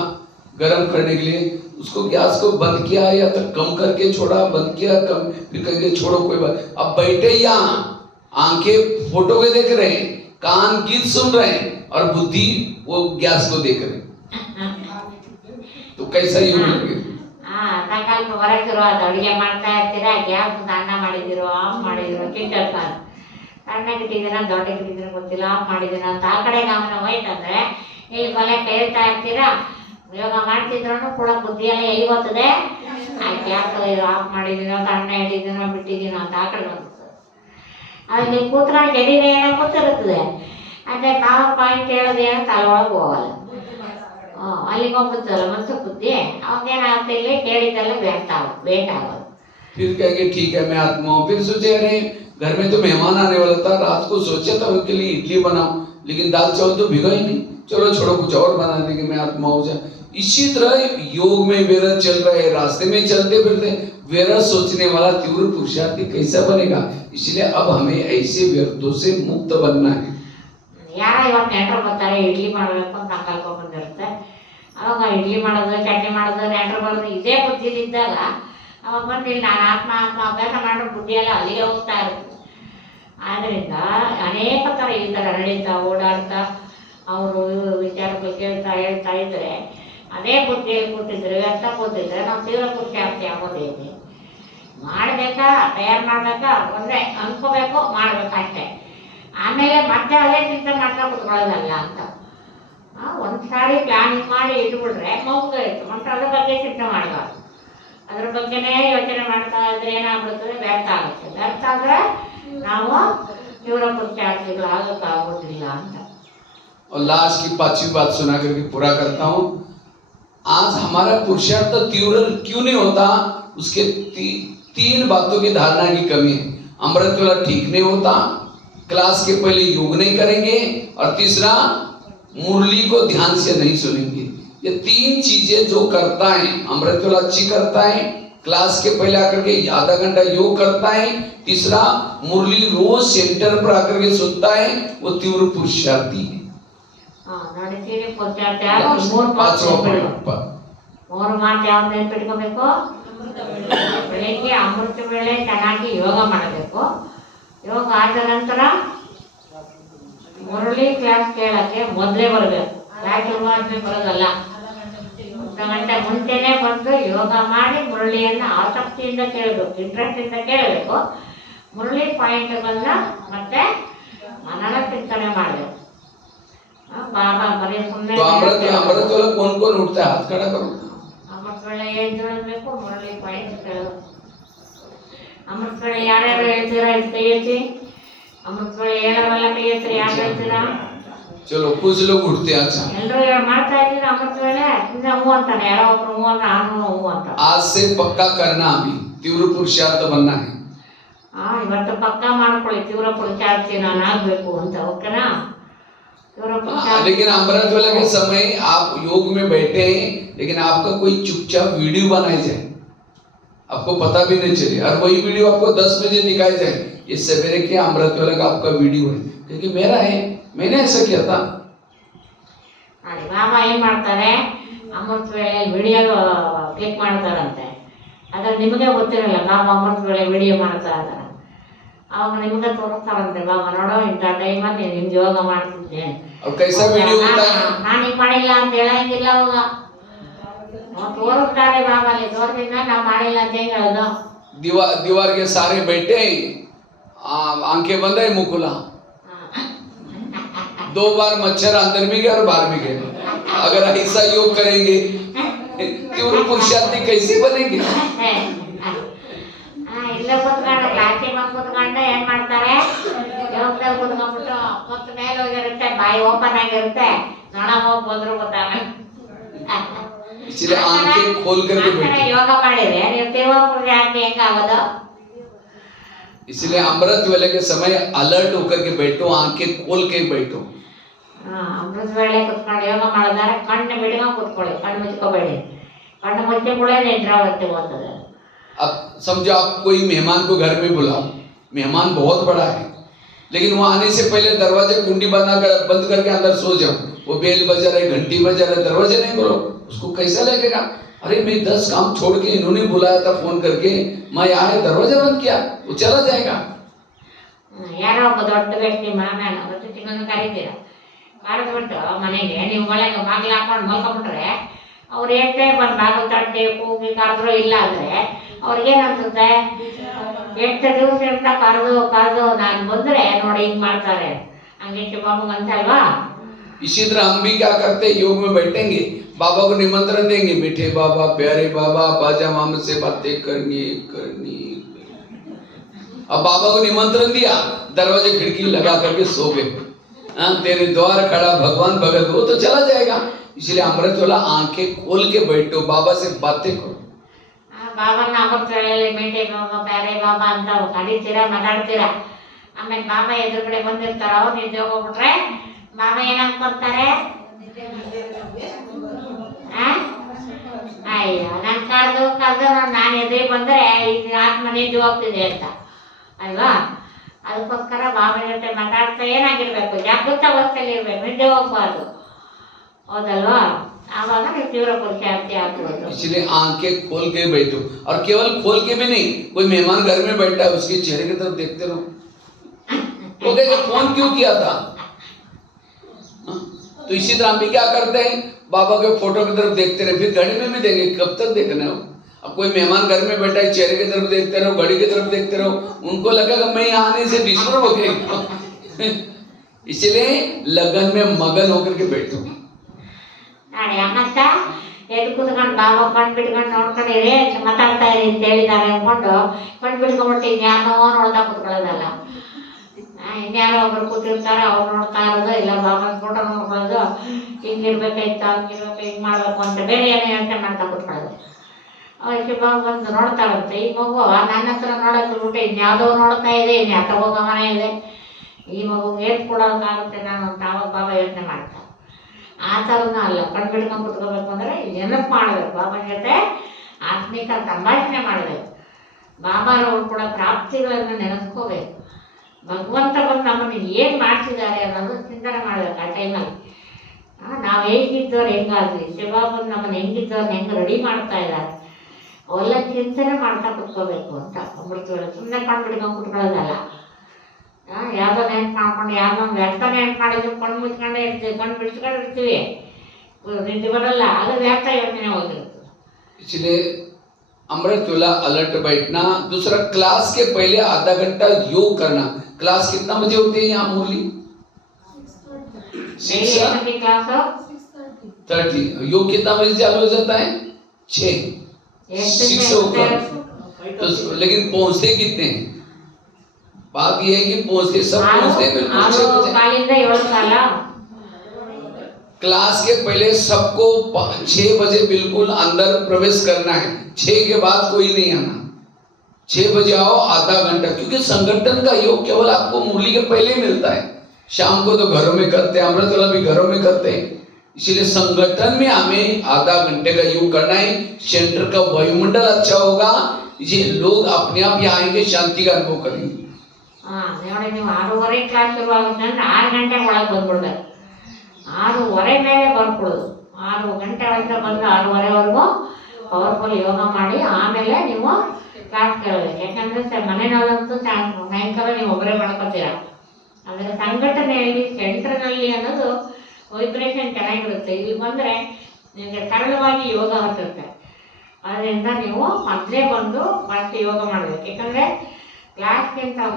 गर्म करने के लिए, उसको गैस को बंद किया या तो कम करके छोड़ा, बंद किया कम, फिर कहेंगे छोड़ो कोई बात. अब बैठे यहाँ आंखें फोटो के देख रहे हैं, कान गीत सुन रहे हैं और बुद्धि वो गैस को देख रहे हैं. तो कैसा योग लगे. ಸಂಕಲ್ಪ ಬರಕ್ಕೆ ಶುರುವಾದ, ಅಡುಗೆ ಮಾಡ್ತಾ ಇರ್ತೀರಾ, ಗ್ಯಾಸ್ ಸಣ್ಣ ಮಾಡಿದಿರೋ ಆಫ್ ಮಾಡಿದಿರೋ ಚಿಂತ ಸಣ್ಣಗಿಟ್ಟಿದ್ದೀನ ದೊಡ್ಡಗಿಟ್ಟಿದ್ದೀನ ಗೊತ್ತಿಲ್ಲ, ಆಫ್ ಮಾಡಿದ್ದೀನ ಅಂತ ಆ ಕಡೆ ಗಮನ ಹೋಯ್ತಂದ್ರೆ ಇಲ್ಲಿ ಕೊಲೆ ಕೇಳ್ತಾ ಇರ್ತೀರಾ. ಯೋಗ ಮಾಡ್ತಿದ್ರೂ ಕೂಡ ಬುದ್ಧಿ ಎಲ್ಲ ಎಲ್ಲಿ ಹೋಗ್ತದೆ, ಆ ಗ್ಯಾಸ್ ಆಫ್ ಮಾಡಿದ್ದೀನೋ, ಸಣ್ಣ ಹಿಡಿದಿನೋ, ಬಿಟ್ಟಿದ್ದೀನೋ ಅಂತ ಆ ಕಡೆ ಬಂದಿರ್ತದೆ. ಅದು ನೀವು ಕೂತ್ಕೊಂಡು ಜಡಿಗೆ ಏನೋ ಗೊತ್ತಿರುತ್ತದೆ, ಅಂದರೆ ನಾವು ಪಾಯಿಂಟ್ ಹೇಳೋದೇನೋ ತಲೆ ಒಳಗೆ ಹೋಗಲ್ಲ, ಅಲ್ಲಿಗೆ ಹೋಗ್ಬಿಡ್ತಲ್ಲ ಮನಸ್ಸು ಬುದ್ಧಿ. ಅವಾಗೇನಾಗುತ್ತೆ, ಇಲ್ಲಿ ಕೇಳಿದ್ದೆಲ್ಲ ವೇಟ್ ಆಗೋದು. फिर कहेंगे ठीक है मैं आत्मा हूँ. फिर सोचे अरे घर में तो मेहमान आने वाला था, रात को सोचा था उनके लिए इडली बनाऊं, लेकिन दाल चावल तो भिगा ही नहीं, चलो छोड़ो कुछ और बना देंगे, मैं आत्मा हो जाए. इसी तरह योग में व्यर्थ चल रहे, रास्ते में चलते फिरते व्यर्थ सोचने वाला तीव्र पुरुषार्थी कैसा बनेगा. इसलिए अब हमें ऐसे व्यर्थों से मुक्त बनना है. ಯಾರೋ ಇವತ್ತು ನೆಂಟರು ಬರ್ತಾರೆ, ಇಡ್ಲಿ ಮಾಡಬೇಕು ಅಂತ ಸಂಕಲ್ಪ ಬಂದಿರುತ್ತೆ. ಅವಾಗ ಇಡ್ಲಿ ಮಾಡೋದು, ಚಟ್ನಿ ಮಾಡೋದು, ನೆಂಟರು ಬರೋದು ಇದೇ ಬುದ್ಧಿಲಿದ್ದಾಗ ಅವಾಗ ಬಂದು ಇಲ್ಲಿ ನಾನು ಆತ್ಮ ಅಭ್ಯಾಸ ಮಾಡೋ ಬುದ್ಧಿಯೆಲ್ಲ ಅಲ್ಲಿಗೆ ಹೋಗ್ತಾ ಇರುತ್ತೆ. ಆದ್ದರಿಂದ ಅನೇಕ ಥರ ಈ ಥರ ನಡೀತಾ ಓಡಾಡ್ತಾ ಅವರು ವಿಚಾರಗಳು ಕೇಳ್ತಾ ಹೇಳ್ತಾ ಇದ್ದರೆ ಅದೇ ಬುದ್ಧಿಯಲ್ಲಿ ಕೂತಿದ್ರೆ, ವ್ಯರ್ಥ ಕೂತಿದ್ರೆ ನಾವು ತೀವ್ರ ಪುರುಷಾರ್ಥಿ ಆಗೋದೇ ಇದೆ. ಮಾಡಬೇಕಾ, ತಯಾರು ಮಾಡಬೇಕಾ, ಒಂದೇ ಅನ್ಕೋಬೇಕು, ಮಾಡಬೇಕಷ್ಟೇ. ಆಮೇಲೆ ಮತ್ತೆ ಅದೇ ಚಿಂತೆ ಮಾಡ್ತಾ ಕುತ್ಕೊಳ್ಳೋದಲ್ಲ ಅಂತ ಒಂದು ಸಾರಿ ಪ್ಲಾನಿಂಗ್ ಮಾಡಿ ಇಟ್ಬಿಟ್ರೆ ಮುಗಿದೋಯ್ತು. ಮತ್ತೆ ಅದ್ರ ಬಗ್ಗೆ ಚಿಂತೆ ಮಾಡಬಾರ್ದು, ಅದ್ರ ಬಗ್ಗೆನೇ ಯೋಚನೆ ಮಾಡ್ತಾ ಇದ್ರೆ ಏನಾಗ್ಬಿಡ್ತದೆ, ವ್ಯರ್ಥ ಆಗುತ್ತೆ. ವ್ಯರ್ಥ ಆದರೆ ನಾವು ತೀವ್ರ ಪುರುಷಾರ್ಥಿಗಳು ಆಗೋಕ್ಕಾಗೋದಿಲ್ಲ ಅಂತ. और लास्ट की 5वीं बात सुना करके पूरा करता हूँ. आज हमारा पुरुषार्थ तीव्र क्यों नहीं होता, उसके तीन बातों की धारणा की कमी है। अमृत वेला ठीक नहीं होता, क्लास के पहले योग नहीं करेंगे, और तीसरा मुरली को ध्यान से नहीं सुनेंगे। ये तीन चीजें जो करता है, अमृत वेला अच्छी करता है, क्लास के पहले आकर के आधा घंटा योग करता है, तीसरा मुरली रोज सेंटर पर आकर के सुनता है, वो तीव्र पुरुषार्थी है। ನಡೀತೀರಿ ಪುರುಷಾರ್ಥ ಮೂರು पांचवा पॉइंट ಮೂರು ಮಾತು ಯಾವ್ದು ನೆನ್ಪಿಟ್ಕೋಬೇಕು? ಬೆಳಿಗ್ಗೆ ಅಮೃತ ವೇಳೆ ಚೆನ್ನಾಗಿ ಯೋಗ ಮಾಡಬೇಕು. ಯೋಗ ಆದ ನಂತರ ಮುರಳಿ ಕ್ಲಾಸ್ ಕೇಳಕ್ಕೆ ಮೊದಲೇ ಬರಬೇಕು. ಯಾಕೆ ಶುರುವಾದ್ಮೇಲೆ ಬರೋದಲ್ಲ, ಅರ್ಧ ಗಂಟೆ ಮುಂಚೆನೆ ಬಂದು ಯೋಗ ಮಾಡಿ ಮುರಳಿಯನ್ನು ಆಸಕ್ತಿಯಿಂದ ಕೇಳಬೇಕು, ಇಂಟ್ರೆಸ್ಟ್ ಇಂದ ಕೇಳಬೇಕು. ಮುರಳಿ ಪಾಯಿಂಟ್ಗಳನ್ನ ಮತ್ತೆ ಮನನ ಚಿಂತನೆ ಮಾಡಬೇಕು. ಬಾಬಾ ಬರೀ ಸುಮ್ಮನೆ अमृत वेला कौन कौन उठता है? हाथ खड़ा करो। ಅಮೃತ ವೇಳೆ ಹೇಳ್ಬೇಕು, ಮುರಳಿ ಪಾಯಿಂಟ್ ಕೇಳಬೇಕು. ಅಮೃತ ವೇಳೆ ಯಾರ್ಯಾರು ಹೇಳ್ತೀರಾ ಕೈ ಎತ್ತಿ. ಅಮೃತ ವೇಳೆ ಹೇಳೋರೆಲ್ಲ ಕೈ ಎತ್ತಿ, ಯಾರು ಹೇಳ್ತೀರಾ? चलो कुछ लोग उठते हैं। अच्छा, ಎಲ್ಲರೂ ಮಾಡ್ತಾ ಇದ್ದೀರಾ ಅಮೃತ ವೇಳೆ? ಇನ್ನ ಹೂ ಅಂತಾನೆ, ಯಾರೋ ಒಬ್ರು ಹೂ ಅಂದ್ರೆ ನಾನು ಹೂ ಅಂತ. आज से पक्का करना, अभी तीव्र पुरुषार्थ बनना है। ಇವತ್ತು ಪಕ್ಕಾ ಮಾಡ್ಕೊಳ್ಳಿ, ತೀವ್ರ ಪುರುಷಾರ್ಥಿ ನಾನು ಆಗ್ಬೇಕು ಅಂತ. ಓಕೆನಾ? लेकिन अमृत वेला के समय आप योग में बैठे हैं, लेकिन आपका कोई चुपचाप वीडियो बनाई जाए, आपको पता भी नहीं चले, और वही वीडियो आपको 10 बजे दिखाई जाए, ये सवेरे के अमृत वेला का आपका वीडियो है, क्योंकि मेरा है, मैंने ऐसा किया था। ಬಾಬಾ ಏನ್ ಮಾಡ್ತಾರೆ, ಅಮೃತ ವೇಳೆ ವಿಡಿಯೋ ಕ್ಲಿಕ್ ಮಾಡ್ತಾರಂತೆ. ಅದ್ರ ನಿಮಗೆ ಗೊತ್ತಿರಲ್ಲ ಬಾಬಾ ಅಮೃತ ವೇಳೆ ವಿಡಿಯೋ ಮಾಡ್ತಾ ಇದ್ದಾರೆ. ಅವಾಗ ನಿಮ್ಗೆ ತೋರಿಸ್ತಾರಂತೆ, ಬಾಬಾ ನೋಡೋ ಇಂಥ ಟೈಮಲ್ಲಿ ನಿಮ್ಗೆ ಯೋಗ ಮಾಡ್ತಿದ್ದೆ. ನಾನು ಈಗ ಮಾಡಿಲ್ಲ ಅಂತ ಹೇಳಂಗಿಲ್ಲ. ಅವಾಗ ತೋರಿಸ್ತಾರೆ ಬಾಬಾ, ಅಲ್ಲಿ ತೋರಿಸಿದ ನಾವು ಮಾಡಿಲ್ಲ ಅಂತ ಹೆಂಗ್ ಹೇಳೋದು? दीवार के सारे बैठे, आंखें बंद है, मुकुला 2 बार मच्छर अंदर भी गए और बाहर भी गए। अगर ऐसा योग करेंगे तीव्र पुरुषार्थी कैसे बनेंगे? ಇಲ್ಲೇ ಕುತ್ಕೊಂಡು ಕ್ಲಾಸಿಗೆ ಬಂದು ಕುತ್ಕೊಂಡು ಏನ್ ಮಾಡ್ತಾರೆ, ಯೋಗದಲ್ಲಿ ಕುತ್ಕೊಂಡ್ಬಿಟ್ಟು ಹೊತ್ತು ಮೇಲೆ ಹೋಗಿರುತ್ತೆ, ಬಾಯಿ ಓಪನ್ ಆಗಿರುತ್ತೆ, ನೊಣ ಹೋಗಿ ಬಂದ್ರು ಗೊತ್ತಾಗ. इसलिए आंखें खोल करके बैठो। ಯೋಗ ಮಾಡಿದ್ರೆ ನೀವು ತೀವ್ರ ಪುರುಷಾರ್ಥಿ ಹೆಂಗಾಗೋದು? इसलिए अमृत वेले के समय अलर्ट होकर के बैठो, आंखें खोल के बैठो। ಅಮೃತ ವೇಳೆ ಕುತ್ಕೊಂಡು ಯೋಗ ಮಾಡಿದ್ರೆ ಕಣ್ಣು ಬಿಡ್ಕೊಂಡು ಕುತ್ಕೊಳ್ಳಿ, ಕಣ್ಣು ಮುಚ್ಕೋಬೇಡಿ. ಕಣ್ಣು ಮುಚ್ಚಿ ಕೂಡ ನಿದ್ರಾವೃತ್ತಿ ಹೋಗ್ತದೆ. अब समझो आप कोई मेहमान को घर में बुलाओ, मेहमान बहुत बड़ा है, लेकिन वहां आने से पहले दरवाजे कुंडी बंद करके अंदर सो जाओ। वो बेल बजा रहे, घंटी बजा रहे, दरवाजे नहीं खोलो, उसको कैसा लगेगा? अरे मैं 10 काम छोड़ के इन्होंने बुलाया था फोन करके, मैं आया दरवाजा बंद किया, वो चला जाएगा। ಯಾರೋ ಒಬ್ಬ ದೊಡ್ಡ ವ್ಯಕ್ತಿ ನಾನು ಅವತ್ತು ಕರೀತೀರ, ಕರೆದ್ಬಿಟ್ಟು ಮನೆಗೆ ನೀವು ಒಳಗೆ ಬಾಗಿಲು ಹಾಕೊಂಡು ಮಲ್ಕೊಂಡ್ಬಿಟ್ರೆ ಅವ್ರು ಏಟೇ ಬಂದು ಬಾಗಿಲು ತಟ್ಟೆ ಕೂಗಿ ಕರೆದ್ರು ಇಲ್ಲ ಅಂದ್ರೆ ಅವ್ರಿಗೇನು ಅನ್ಸುತ್ತೆ, ಎಷ್ಟು ದಿವಸದಿಂದ ಕರೆದು ನಾನು ಬಂದ್ರೆ ನೋಡಿ ಹಿಂಗ್ ಮಾಡ್ತಾರೆ, ಹಂಗೆ ಬಾಬು ಅನ್ಸಲ್ವಾ? इसी तरह हम भी क्या करते हैं, योग में बैठेंगे, बाबा को निमंत्रण देंगे, मीठे बाबा, प्यारे बाबा, बाजा मामा से बातें करनी। अब बाबा को निमंत्रण दिया, दरवाजे खिड़की लगा करके सो गए, तेरे द्वार खड़ा भगवान भगत, वो तो चला जाएगा। इसलिए अमृत वेला आंखें खोल के बैठो, बाबा से बातें करो। ಬಾಬಾನ ಅಮೃತ ವೇಳೆಯಲ್ಲಿ ಮೇಟೆ ಬಾಬಾ, ಪ್ಯಾರೆ ಬಾಬಾ ಅಂತ ಕರೀತೀರಾ, ಮಾತಾಡ್ತೀರಾ. ಆಮೇಲೆ ಬಾಬಾ ಎದುರುಗಡೆ ಬಂದಿರ್ತಾರ, ಅವ್ರು ನಿದ್ದೆ ಹೋಗ್ಬಿಟ್ರೆ ಬಾಬಾ ಏನ್ ಅನ್ಕೊಂತಾರೆ, ಅಯ್ಯೋ ನಾನು ಕರೆದು ನಾನು ಎದುರಿಗೆ ಬಂದ್ರೆ ಈಗ ಆತ್ಮ ನಿದ್ದೆ ಹೋಗ್ತಿದೆ ಅಂತ ಅಲ್ವಾ? ಅದಕ್ಕೋಸ್ಕರ ಬಾಬಾ ಜೊತೆ ಮಾತಾಡ್ತಾ ಏನಾಗಿರ್ಬೇಕು, ಜಾಗೃತ ಅವಸ್ಥೆಯಲ್ಲಿ ಇರ್ಬೇಕು, ನಿದ್ದೆ ಹೋಗ್ಬಾರ್ದು. ಹೌದಲ್ವಾ? आवाज में तीव्र पुरुषार्थी आप लोग। इसलिए आंखें खोल के बैठो, और केवल खोल के भी नहीं, कोई मेहमान घर में बैठा है उसके चेहरे की तरफ देखते रहो। वो कहेगा फोन क्यों किया था? तो इसी तरह हम भी क्या करते हैं, बाबा के फोटो की तरफ देखते रहे, फिर घड़ी में भी देंगे, कब तक देखना हो? अब कोई मेहमान घर में बैठा है, चेहरे की तरफ देखते रहो, घड़ी की तरफ देखते रहो, उनको लगेगा मैं यहाँ आने से डिस्टर्ब हो गया। इसलिए लगन में मगन होकर के बैठो। ನಾಳೆ ಅಮ್ಮತ್ತ ಎದ್ದು ಕೂತ್ಕೊಂಡು ಬಾಬಾ ಕಣ್ಣು ಬಿಟ್ಕೊಂಡು ನೋಡ್ಕೊಂಡಿರಿ, ಮಾತಾಡ್ತಾ ಇರಿ ಅಂತ ಹೇಳಿದ್ದಾರೆ ಅಂದ್ಕೊಂಡು ಕಣ್ಣು ಬಿಟ್ಕೊಂಡ್ಬಿಟ್ಟು ಇನ್ಯಾರೋ ನೋಡ್ತಾ ಕೂತ್ಕೊಳ್ಳೋದಲ್ಲ. ಇನ್ಯಾರೋ ಒಬ್ರು ಕೂತಿರ್ತಾರೆ, ಅವ್ರು ನೋಡ್ತಾ ಇರೋದು, ಇಲ್ಲ ಬಾಬಾನ ಫೋಟೋ ನೋಡ್ಕೊಳ್ಳೋದು, ಹಿಂಗಿರ್ಬೇಕಾಯ್ತು, ಹಂಗಿರ್ಬೇಕು, ಹಿಂಗೆ ಮಾಡ್ಬೇಕು ಅಂತ ಬೇರೆ ಏನೋ ಯೋಚನೆ ಮಾಡ್ತಾ ಕೂತ್ಕೊಳ್ಳೋದು. ಅವಾಗ ಶಿವ ಬಂದು ನೋಡ್ತಾಳಂತೆ. ಈ ಮಗು ನನ್ನ ಹತ್ರ ನೋಡೋಕೆ ಬಿಟ್ಟು ಇನ್ಯಾವುದೋ ನೋಡ್ತಾ ಇದೆ, ಇನ್ಯಾತ ಹೋಗಮನ ಇದೆ, ಈ ಮಗುಗೆ ಏನು ಕೊಡೋಕ್ಕಾಗುತ್ತೆ ನಾನು ಅಂತ ಆವಾಗ ಬಾಬಾ ಯೋಚನೆ ಮಾಡ್ತಾರೆ. ಆ ಥರನೂ ಅಲ್ಲ, ಕಣ್ಣು ಬಿಡ್ಕೊಂಡು ಕುತ್ಕೋಬೇಕು ಅಂದರೆ ನೆನಪು ಮಾಡಬೇಕು, ಬಾಬನ ಜೊತೆ ಆತ್ಮಿಕ ಸಂಭಾಷಣೆ ಮಾಡಬೇಕು, ಬಾಬಾರವ್ರು ಕೂಡ ಪ್ರಾಪ್ತಿಗಳನ್ನು ನೆನೆಸ್ಕೋಬೇಕು. ಭಗವಂತ ಬಂದು ನಮ್ಮನ್ನು ಏನು ಮಾಡ್ತಿದ್ದಾರೆ ಅನ್ನೋದು ಚಿಂತನೆ ಮಾಡಬೇಕು ಆ ಟೈಮಲ್ಲಿ. ನಾವು ಹೇಗಿದ್ದವ್ರು ಹೆಂಗಾದ್ವಿ, ಶಿವ ಬಂದು ನಮ್ಮನ್ನು ಹೆಂಗಿದ್ದವ್ರನ್ನ ಹೆಂಗೆ ರೆಡಿ ಮಾಡ್ತಾ ಇದ್ದಾರೆ ಅವೆಲ್ಲ ಚಿಂತನೆ ಮಾಡ್ತಾ ಕುತ್ಕೋಬೇಕು ಅಂತ ಅಮೃತವೇಳೆ. ಸುಮ್ಮನೆ ಕಣ್ಣು ಬಿಡ್ಕೊಂಡು ಕುತ್ಕೊಳ್ಳೋದಲ್ಲ. ಯಾವುದೋ ನೆನ್ಪು ಮಾಡ್ಕೊಂಡು ಯಾವುದೋ ವ್ಯರ್ಥ ನೆನ್ಪು ಮಾಡಿದ್ರು ಕಣ್ಣು ಮುಚ್ಕೊಂಡೇ ಇರ್ತೀವಿ, ಕಣ್ಣು ಬಿಡ್ಸ್ಕೊಂಡು ಇರ್ತೀವಿ, ನಿದ್ದೆ ಬರಲ್ಲ, ಅದು ವ್ಯರ್ಥ ಯೋಚನೆ ಹೋಗಿರುತ್ತೆ. इसलिए अमृत वेला अलर्ट बैठना। दूसरा, क्लास के पहले आधा घंटा योग करना। क्लास कितना बजे होती है यहाँ मुरली? 6:30। योग कितना बजे चालू हो जाता है? 6 तो लेकिन पहुंचते कितने हैं? बात यह है कि पहुंचते सब पहुंचते बिल्कुल 6 बजे। क्लास के पहले सबको 6 बजे बिल्कुल अंदर प्रवेश करना है। 6 के बाद कोई नहीं आना। 6 बजे आओ, आधा घंटा, क्योंकि संगठन का योग केवल आपको मुरली के पहले मिलता है। शाम को तो घरों में करते हैं, अमृत वाला भी घरों में करते हैं। इसीलिए संगठन में हमें आधा घंटे का योग करना है। सेंटर का वायुमंडल अच्छा होगा, ये लोग अपने आप यहाँ आएंगे, शांति का अनुभव करेंगे। ನೋಡಿ, ನೀವು 6:30 ಕ್ಲಾಸ್ ಶುರುವಾಗುತ್ತೆ ಅಂದರೆ 6 ಗಂಟೆಗೆ ಒಳಗೆ ಬಂದ್ಬಿಡ್ಬೇಕು. 6:30 ಮೇಲೆ ಬರ್ಕೊಡೋದು. 6 ಗಂಟೆ ಒಳಗೆ ಬಂದು 6:30ವರೆಗೂ ಪವರ್ಫುಲ್ ಯೋಗ ಮಾಡಿ ಆಮೇಲೆ ನೀವು ಕ್ಲಾಸ್ ಕೇಳಬೇಕು. ಯಾಕಂದರೆ ಮನೆಯಲ್ಲಂತೂ ಸಾಯಂಕಾಲ ನೀವು ಒಬ್ಬರೇ ಮಾಡ್ಕೊತೀರ. ಆದರೆ ಸಂಘಟನೆಯಲ್ಲಿ ಸೆಂಟ್ರ್ನಲ್ಲಿ ಅನ್ನೋದು ವೈಬ್ರೇಷನ್ ಚೆನ್ನಾಗಿರುತ್ತೆ. ಇಲ್ಲಿ ಬಂದರೆ ನಿಮಗೆ ಸರಳವಾಗಿ ಯೋಗ ಹತ್ತುತ್ತೆ. ಅದರಿಂದ ನೀವು ಮೊದಲೇ ಬಂದು ಮತ್ತೆ ಯೋಗ ಮಾಡಬೇಕು. ಯಾಕಂದರೆ क्लास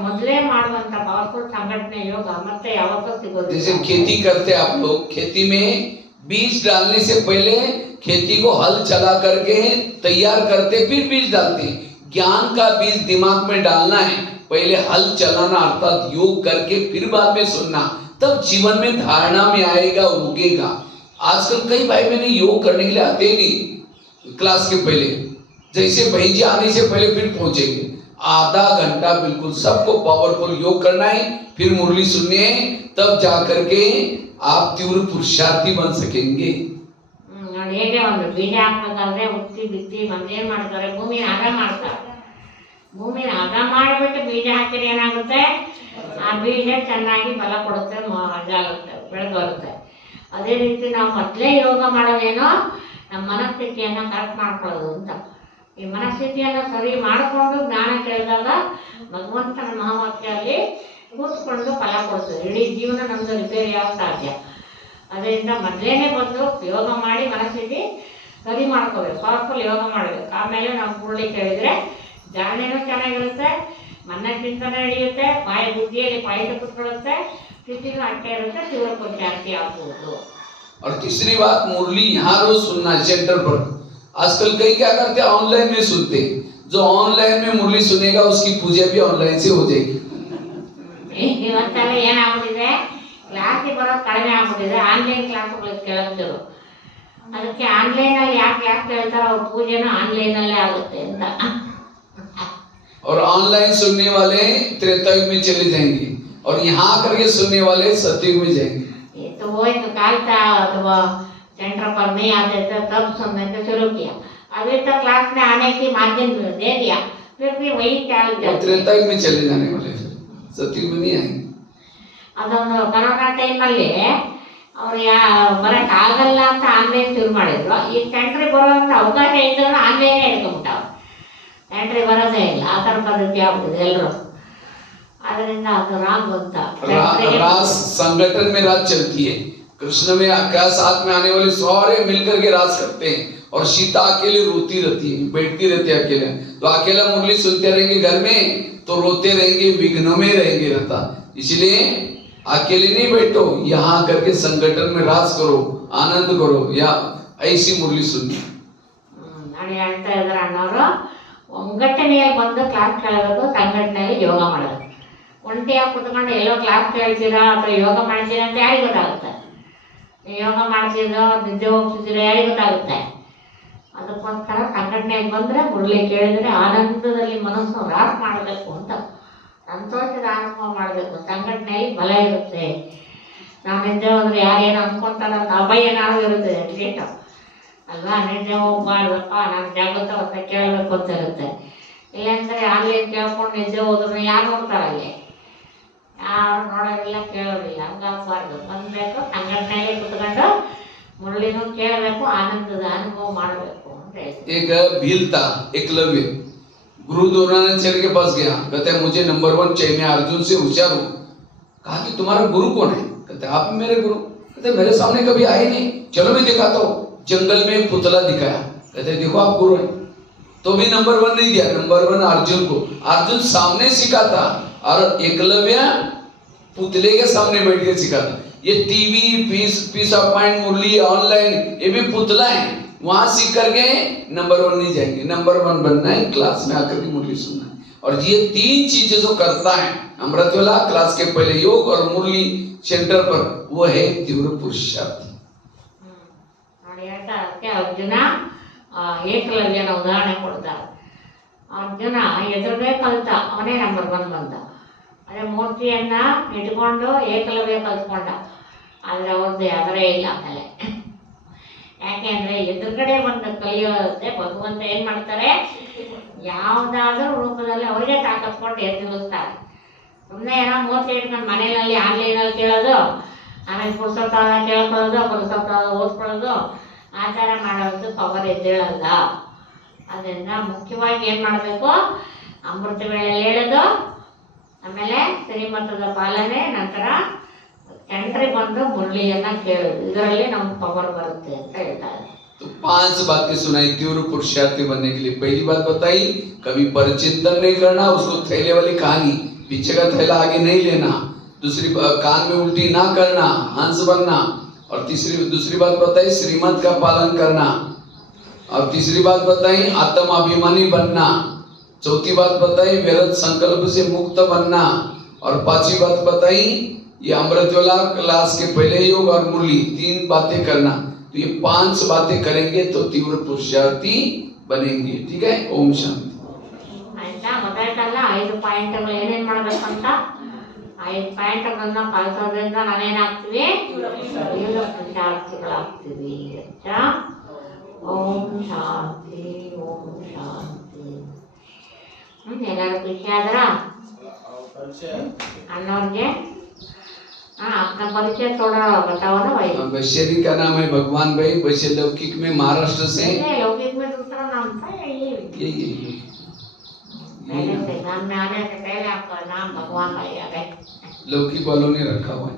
ಮೊದಲೇ ಮಾಡುವಂತ ಪವರ್ಫುಲ್ ಸಂಘಟನೆ ಯೋಗ ಮತ್ತೆ ಯಾವತ್ತೂ ಸಿಗೋದಿಲ್ಲ. जैसे खेती करते आप लोग, खेती में बीज डालने से पहले खेती को हल चला करके तैयार करते, फिर बीज डालते हैं। ज्ञान का बीज दिमाग में डालना है, पहले हल चलाना अर्थात योग करके फिर बाद में सुनना, तब जीवन में धारणा में आएगा, उगेगा। आजकल कई भाई बहन योग करने के लिए आते ही नहीं क्लास के पहले, जैसे भाई जी आने से पहले फिर पहुंचेंगे। आधा घंटा बिल्कुल सबको पावरफुल योग करना है, फिर मुरली सुननी है, तब जाकर के आप तीव्र पुरुषार्थी बन सकेंगे। ನೋಡಿ, ಹೇಗೆ ಒಂದು ಬೀಜ ಹಾಕ್ಬೇಕಾದ್ರೆ ಉತ್ತಿ ಬಿತ್ತಿ ಬಂದೇನು ಮಾಡ್ತಾರೆ, ಭೂಮಿನ ಹದ ಮಾಡ್ತಾರೆ. ಭೂಮಿನ ಹದ ಮಾಡಿಬಿಟ್ಟು ಬೀಜ ಹಾಕಿದ್ರೆ ಏನಾಗುತ್ತೆ, ಆ ಬೀಜ ಚೆನ್ನಾಗಿ ಫಲ ಕೊಡುತ್ತೆ, ಇದಾಗುತ್ತೆ, ಬೆಳೆದು ಬರುತ್ತೆ. ಅದೇ ರೀತಿ ನಾವು ಮೊದಲೇ ಯೋಗ ಮಾಡೋದೇನೋ ನಮ್ಮ ಮನಸ್ಥಿತಿಯನ್ನು ಕರೆಕ್ಟ್ ಮಾಡ್ಕೊಳ್ಳೋದು ಅಂತ. ಈ ಮನಸ್ಥಿತಿಯನ್ನು ಸರಿ ಮಾಡಿಕೊಂಡು ಜ್ಞಾನ ಕೇಳಿದಾಗ ಭಗವಂತನ ಮಹಾವಾಕ್ಯಲ್ಲಿ ಕೂತ್ಕೊಂಡು ಫಲ ಕೊಡ್ತದೆ. ಇಡೀ ಜೀವನ ನಮ್ಮದು ರಿಪೇರಿ ಯಾವ ಸಾಧ್ಯ. ಅದರಿಂದ ಮೊದಲೇನೆ ಬಂದು ಯೋಗ ಮಾಡಿ ಮನಸ್ಥಿತಿ ಸರಿ ಮಾಡ್ಕೋಬೇಕು, ಪವರ್ಫುಲ್ ಯೋಗ ಮಾಡಬೇಕು. ಆಮೇಲೆ ನಾವು ಕೂಡಲೇ ಕೇಳಿದರೆ ಧಾರಣೆನೂ ಚೆನ್ನಾಗಿರುತ್ತೆ, ಮನ ಚಿಂತನೆ ಹಿಡಿಯುತ್ತೆ, ಬಾಯ ಬುದ್ಧಿಯಲ್ಲಿ ಪಾಯಿತ ಕೂತ್ಕೊಳ್ಳುತ್ತೆ, ಸ್ಥಿತಿನೂ ಅಷ್ಟೇ ಇರುತ್ತೆ, ತೀವ್ರ ಜಾಸ್ತಿ ಆಗ್ಬೋದು. और तीसरी बात, मुरली यहाँ रोज सुनना है सेंटर पर। आजकल कई क्या करते हैं, ऑनलाइन में सुनते हैं। जो ऑनलाइन में मुरली सुनेगा उसकी पूजा भी ऑनलाइन से हो जाएगी। ಇವತ್ತೆಲ್ಲ ಏನಾಗ್ಬಿಟ್ಟಿದೆ, ಕ್ಲಾಸಿಗೆ ಬರೋದು ಕಡಿಮೆ ಆಗ್ಬಿಟ್ಟಿದೆ, ಆನ್ಲೈನ್ ಕ್ಲಾಸ್ಗಳಿಗೆ ಕೇಳೋದು. ಅದಕ್ಕೆ ಆನ್ಲೈನಲ್ಲಿ ಯಾಕೆ ಕ್ಲಾಸ್ ಕೇಳ್ತಾರೋ ಅವ್ರ ಪೂಜೆನೂ ಆನ್ಲೈನಲ್ಲೇ ಆಗುತ್ತೆ ಅಂತ. और ऑनलाइन सुनने वाले त्रेतायुग में चले जाएंगे और यहाँ करके सुनने वाले सतयुग में जाएंगे। तो होइतो काल था तो सेंटर पर नहीं आते थे, तब सुनने से शुरू किया। अभी तो क्लास में आने की माध्यम दे दिया, फिर भी वही चाल जाते। त्रेतायुग में चले जाने वाले, सतयुग में नहीं आएंगे। ಅದೊಂದು ಕೊರೋನಾ ಟೈಮಲ್ಲಿ ಅವ್ರು ಬರೋಕ್ಕೆ ಆಗಲ್ಲ ಅಂತ ಆನ್ಲೈನ್ ಶುರು ಮಾಡಿದ್ರು. ಈ ಸೆಂಟ್ರಿಗೆ ಬರೋಂಥ ಅವಕಾಶ ಇದ್ದರೂ ಆನ್ಲೈನೇ ಹಿಡ್ಕೊಂಬಿಟ್ಟಾವ, ಸೆಂಟ್ರಿಗೆ ಬರೋದೇ ಇಲ್ಲ. ಆ ಥರ ಪದ್ಧತಿ ಆಗ್ಬಿಟ್ಟಿದೆ ಎಲ್ಲರೂ. ಅದರಿಂದ ಅದು ರಾಗ್ ಅಂತ रास संगठन में रात चलती है। कृष्ण में क्या साथ में आने वाले सारे मिलकर के रास करते हैं और सीता अकेले रोती रहती है, बैठती रहती है अकेले। तो अकेला मुरली सुनते रहेंगे घर में तो रोते रहेंगे, विघ्नों में रहेंगे रहता। इसलिए अकेले नहीं बैठो, यहाँ करके संगठन में रास करो, आनंद करो, या ऐसी मुरली सुनिए। ನಾನು ಹೇಳ್ತಾ ಇದ್ದಾರೆ ಅಣ್ಣವರು, ಸಂಘಟನೆಯಲ್ಲಿ ಬಂದು ಕ್ಲಾಸ್ ಕೇಳಬೇಕು, ಸಂಘಟನೆಯಲ್ಲಿ ಯೋಗ ಮಾಡಬೇಕು. ಒಂಟಿಯಾಗಿ ಕುತ್ಕೊಂಡು ಎಲ್ಲೋ ಕ್ಲಾಸ್ ಕೇಳ್ತೀರಾ ಅಥವಾ ಯೋಗ ಮಾಡ್ತೀರಾ ಅಂತ ಯಾರಿಗೆ ಗೊತ್ತಾಗುತ್ತೆ? ಯೋಗ ಮಾಡ್ತಿದ್ದೋ ನಿದ್ದೆ ಹೋಗ್ತಿದ್ದೀರೋ ಯಾರಿಗೆ ಗೊತ್ತಾಗುತ್ತೆ? ಅದಕ್ಕೋಸ್ಕರ ಅದಕ್ಕೋಸ್ಕರ ಸಂಘಟನೆಗೆ ಬಂದರೆ ಮುರಳಿ ಕೇಳಿದರೆ ಆನಂದದಲ್ಲಿ ಮನಸ್ಸು ರಾಸ ಮಾಡಬೇಕು ಅಂತ, ಸಂತೋಷದ ಅನುಭವ ಮಾಡಬೇಕು. ಸಂಘಟನೆಯಲ್ಲಿ ಬಲ ಇರುತ್ತೆ. ನಾವು ನಿದ್ದೆ ಹೋದ್ರೆ ಯಾರೇನು ಅನ್ಕೊಂತಾರ ಅಂತ ಅಭಯ ನಾವು ಇರುತ್ತೆ ಅಟ್ಲೀಸ್ಟ್ ಅಲ್ವಾ. ನಿದ್ದೆ ಹೋಗ್ಬಾರ್ದಪ್ಪ, ನಾನು ಜಾಗೃತ ಅಂತ ಕೇಳಬೇಕು ಅಂತ ಇರುತ್ತೆ. ಇಲ್ಲಾಂದರೆ ಆನ್ಲೈನ್ ಕೇಳ್ಕೊಂಡು ನಿದ್ದೆ ಹೋದ್ರು ಯಾರು ನೋಡ್ತಾರೆ ಅಲ್ಲಿ? ಯಾರು ನೋಡೋದಿಲ್ಲ, ಕೇಳೋದಿಲ್ಲ. ಹಂಗಾಗಬಾರ್ದು. ಬಂದಬೇಕು ಸಂಘಟನೆಯಲ್ಲಿ ಕುತ್ಕೊಂಡು ಮುರಳಿನೂ ಕೇಳಬೇಕು, ಆನಂದದ ಅನುಭವ ಮಾಡಬೇಕು ಅಂತ ಹೇಳ್ತೀವಿ. एक भील था एकलव्य, गुरु द्रोणाचार्य के पास गया, कहते हैं मुझे नंबर 1 चाहिए, मैं अर्जुन से होशियार हूँ। कहा कि तुम्हारा गुरु कौन है? कहते आप ही मेरे गुरु। कहते मेरे सामने कभी आए नहीं, चलो मैं दिखाता हूँ। जंगल में एक पुतला दिखाया, कहते देखो आप गुरु हैं। तो भी नंबर 1 नहीं दिया, नंबर 1 अर्जुन को। अर्जुन सामने सिखाता और एकलव्य पुतले के सामने बैठ के सिखाता। ये TV peace of mind Murali online ये भी पुतला है, वहां सीख करके नंबर 1 नहीं जाएंगे। नंबर 1 बनना है, क्लास में आकर के मुरली सुनना है। और ये 3 चीजें जो करता है अमृतवेला क्लास के पहले योग और मुरली सेंटर पर, वो है तीव्र पुरुषार्थ। ನೋಡಿ ಹೇಳ್ತಾ ಅದಕ್ಕೆ ಅರ್ಜುನ ಏಕಲವ್ಯನ ಉದಾಹರಣೆ ಕೊಡ್ತಾರೆ. ಅರ್ಜುನ ಎದುರುಗಡೆ ಕಲಿತ, ಅವನೇ ನಂಬರ್ 1 ಬಂದ. ಅದೇ ಮೂರ್ತಿಯನ್ನ ಇಟ್ಕೊಂಡು ಏಕಲವ್ಯ ಕಲ್ತ್ಕೊಂಡ, ಆದರೆ ಅವ್ರದ್ದು ಅದರೇ ಇಲ್ಲ ಆಮೇಲೆ. ಯಾಕೆಂದ್ರೆ ಎದುರುಗಡೆ ಬಂದು ಕಲಿಯೋದೇ ಭಗವಂತ ಏನ್ ಮಾಡ್ತಾರೆ, ಯಾವುದಾದ್ರೂ ರೂಪದಲ್ಲಿ ಅವರಿಗೆ ತಾಕತ್ಕೊಂಡು ಎದ್ದು ನಿಲ್ಲಿಸ್ತಾರೆ. ಸುಮ್ಮನೆ ಏನೋ ಮೂರ್ತಿ ಇಟ್ಕೊಂಡು ಮನೆಯಲ್ಲಿ ಆನ್ಲೈನಲ್ಲಿ ಕೇಳೋದು, ಆಮೇಲೆ ಪುಸ್ತಕ ಕೇಳ್ಕೊಳ್ಳೋದು, ಪುಸ್ತಕ ಓದ್ಕೊಳ್ಳೋದು, ಆ ಥರ ಮಾಡೋದು ಪವರ್ ಎದ್ದೇಳಲ್ಲ. ಅದರಿಂದ ಮುಖ್ಯವಾಗಿ ಏನು ಮಾಡಬೇಕು, ಅಮೃತ ವೇಳೆಯಲ್ಲಿ ಹೇಳೋದು, ಆಮೇಲೆ ಶ್ರೀಮತದ ಪಾಲನೆ, ನಂತರ ಸೆಂಟ್ರಿಗೆ ಬಂದು ಮುರಳಿಯನ್ನ ಕೇಳೋದು. ಇದರಲ್ಲಿ ನಮ್ಗೆ ಪವರ್ ಬರುತ್ತೆ ಅಂತ ಹೇಳ್ತಾರೆ. तो 5 बातें सुनाई तीव्र पुरुषार्थी बनने के लिए। पहली बात बताई, कभी परचिंतन नहीं करना, उसको थैले वाली कहानी, पीछे का थैला आगे नहीं लेना। दूसरी कान में उल्टी ना करना, हंस बनना। और दूसरी बात बताई श्रीमत का पालन करना। और तीसरी बात बताई आत्म अभिमानी बनना। चौथी बात बताई व्यर्थ संकल्प से मुक्त बनना। और 5वीं बात बताई ये अमृतवेला क्लास के पहले योग और मुरली 3 बातें करना। तो ये 5 बातें करेंगे तो तीव्र पुरुषार्थी बनेंगे। ठीक है, ओम शांति। ಆಯ್ತಾ, ಗೊತ್ತಾಯ್ತಲ್ಲ 5 ಪಾಯಿಂಟ್ಗಳು ಏನೇನು ಮಾಡಬೇಕಂತ. 5 ಪಾಯಿಂಟ್ಗಳನ್ನ ಪಾಲಿಸೋದ್ರಿಂದ ನಾವೇನಾಗ್ತೀವಿ, ತೀವ್ರ ಪುರುಷಾರ್ಥಿಗಳಾಗ್ತೀವಿ. ಆಯ್ತಾ, ಓಂ ಶಾಂತಿ, ಓಂ ಶಾಂತಿ. ಎಲ್ಲರೂ ಖುಷಿ ಆದ್ರ ಅನ್ನೋರ್ಗೆ अपना परिचय थोड़ा बताओ ना भाई। बशेरी का नाम है भगवान भाई। वैसे लौकिक में महाराष्ट्र से, लौकिक में दूसरा नाम था यही पहले से नाम में आने से पहले आपका नाम भगवान भाई आ गए। लौकिक वालों ने रखा हुआ है।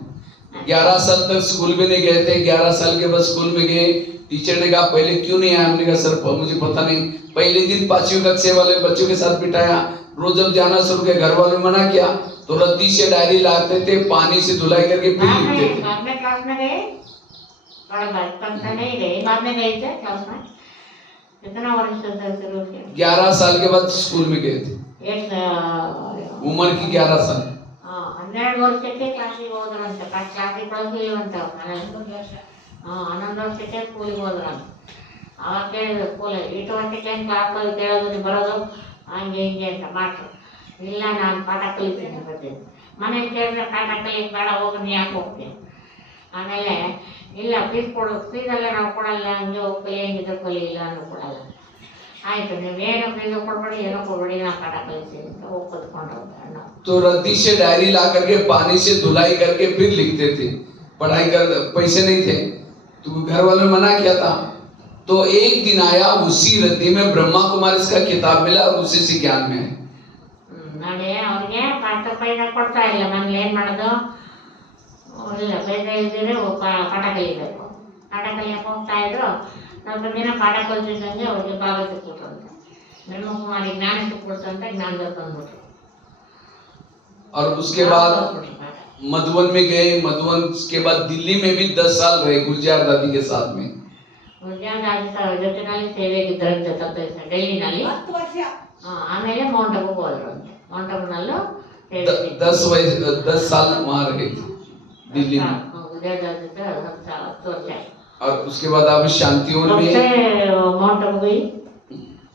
11 साल तक स्कूल में नहीं गए थे। 11 साल के बाद स्कूल में गए। टीचर ने कहा पहले क्यों नहीं आया? हमने कहा सर मुझे पता नहीं। पहले दिन 5वीं कक्षा वाले बच्चों के साथ बिठाया। रोज जब जाना शुरू किया, घर वालों ने मना किया तो रद्दी से डायरी लाते थे, पानी से धुलाई करके फिर लिखते थे। बाद में क्लास में गए, बड़ा बचपन से नहीं गए, बाद में गए थे क्लास में। कितना वर्ष से शुरू किया? 11 साल के बाद स्कूल में गए थे। उम्र की 11 साल। 12 ವರ್ಷಕ್ಕೆ ಕ್ಲಾಸಿಗೆ ಹೋದ್ರಂತೆ. ಕ್ಲಾಸಿಗೆ ಕಳಿಸ್ಲಿಲ್ಲಂತ. 11 ವರ್ಷಕ್ಕೆ ಸ್ಕೂಲಿಗೆ ಹೋದ್ರಂತ. ಅವಾಗ ಕೇಳಿದ್ರು ಸ್ಕೂಲಲ್ಲಿ, ಇಷ್ಟು ವರ್ಷಕ್ಕೆ ಕ್ಲಾಸಲ್ಲಿ ಕೇಳೋದು ನೀವು ಬರೋದು ಹಂಗೆ ಹಿಂಗೆ ಅಂತ ಮಾಡ್ರು. ಇಲ್ಲ ನಾನು ಪಾಠ ಕಲಿತೀನಿ ಬರ್ತೀನಿ. ಮನೇಲಿ ಕೇಳಿದ್ರೆ ಪಾಠ ಕಲಿಯಕ್ಕೆ ಬೇಡ, ಹೋಗಿ ನೀ ಯಾಕೆ ಹೋಗ್ತೀನಿ. ಆಮೇಲೆ ಇಲ್ಲ ಫೀಸ್ ಕೊಡು, ಫೀಸೆಲ್ಲ ನಾವು ಕೊಡಲ್ಲ, ಹಂಗೆ ಹೋಗಿ ಹೆಂಗಿದ್ರೆ ಕಲಿಯಿಲ್ಲ ಅನ್ನೋ ಕೊಡಲ್ಲ. ಆಯ್ತು ನೀವೇನು ಫೀಸು ಕೊಡ್ಬೇಡಿ, ಏನೋ ಕೊಡ್ಬೇಡಿ, ನಾನು ಪಾಠ ಕಲಿತೀನಿ ಅಂತ ಹೋಗಿ ಕಲ್ತ್ಕೊಂಡು ಹೋಗ್ತಾರೆ. तो रद्दी से डायरी ला करके पानी से धुलाई करके फिर लिखते थे। पढ़ाई कर पैसे नहीं थे तो घर वालों ने मना किया था। तो एक दिन आया, उसी रद्दी में ब्रह्मा कुमारी का किताब मिला और उसी से ज्ञान में है। ನೋಡಿ ಅವ್ರಿಗೆ ಪಾಠ ಪೈನ ಕೊಡ್ತಾ ಇಲ್ಲ. ಮನೇಲಿ ಏನು ಮಾಡೋದು, ಇಲ್ಲ ಬೇಗ ಇದ್ದರೆ ಪಾಠ ಕಲಿಬೇಕು. ಪಾಠ ಕಲಿಯಕ್ಕೆ ಹೋಗ್ತಾ ಇದ್ರು. ಸ್ವಲ್ಪ ದಿನ ಪಾಠ ಕಲಿತಿದ್ದಂಗೆ ಅವ್ರಿಗೆ ಭಾಗ ಸಿಕ್ಬಿಟ್ರು ಅಂತ. ಬ್ರಹ್ಮಕುಮಾರಿ ಜ್ಞಾನ ಸಿಕ್ಬಿಡ್ತು ಅಂತ ಜ್ಞಾನದಲ್ಲಿ ತಂದ್ಬಿಟ್ರು. और उसके बाद मधुबन में गए। मधुबन के बाद दिल्ली में भी 10 साल रहे गुलजार दादी के साथ में। ಗುಲ್ಜಾರ್ ದಾದಿ ಜೊತೆನಲ್ಲಿ ಸೇವೆಗಿದ್ದರಂತೆ ಡೆಲ್ಲಿನಲ್ಲಿ 10 ವರ್ಷ. ಆಮೇಲೆ ಮೌಂಟ್ ಅಬುಗೆ ಹೋದ್ರಂತೆ. ಮೌಂಟ್ ಅಬುನಲ್ಲೂ 10 साल वहाँ रहे थे दिल्ली में। ಗುಲ್ಜಾರ್ ದಾದಿ 10 ವರ್ಷ और उसके बाद आप शांतिवन कब में से माउंट आबू गई?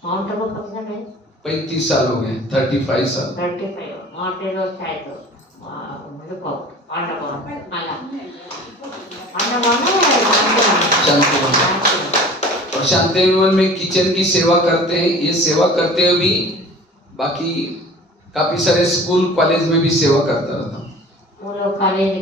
माउंट आबू कब से गए? 35 साल हो गए, 35 साल। 35 माउंट एवरेस्ट ಆಯ್ತು ಇದಕ್ಕೆ ಪಾಂಡವನ ಅಲ್ಲ शांतिवन। और शांतिवन में किचन की सेवा करते हैं। ये सेवा करते हुए भी बाकी काफी सारे स्कूल कॉलेज में भी सेवा करता रहता हूँ। वो लोग कॉलेज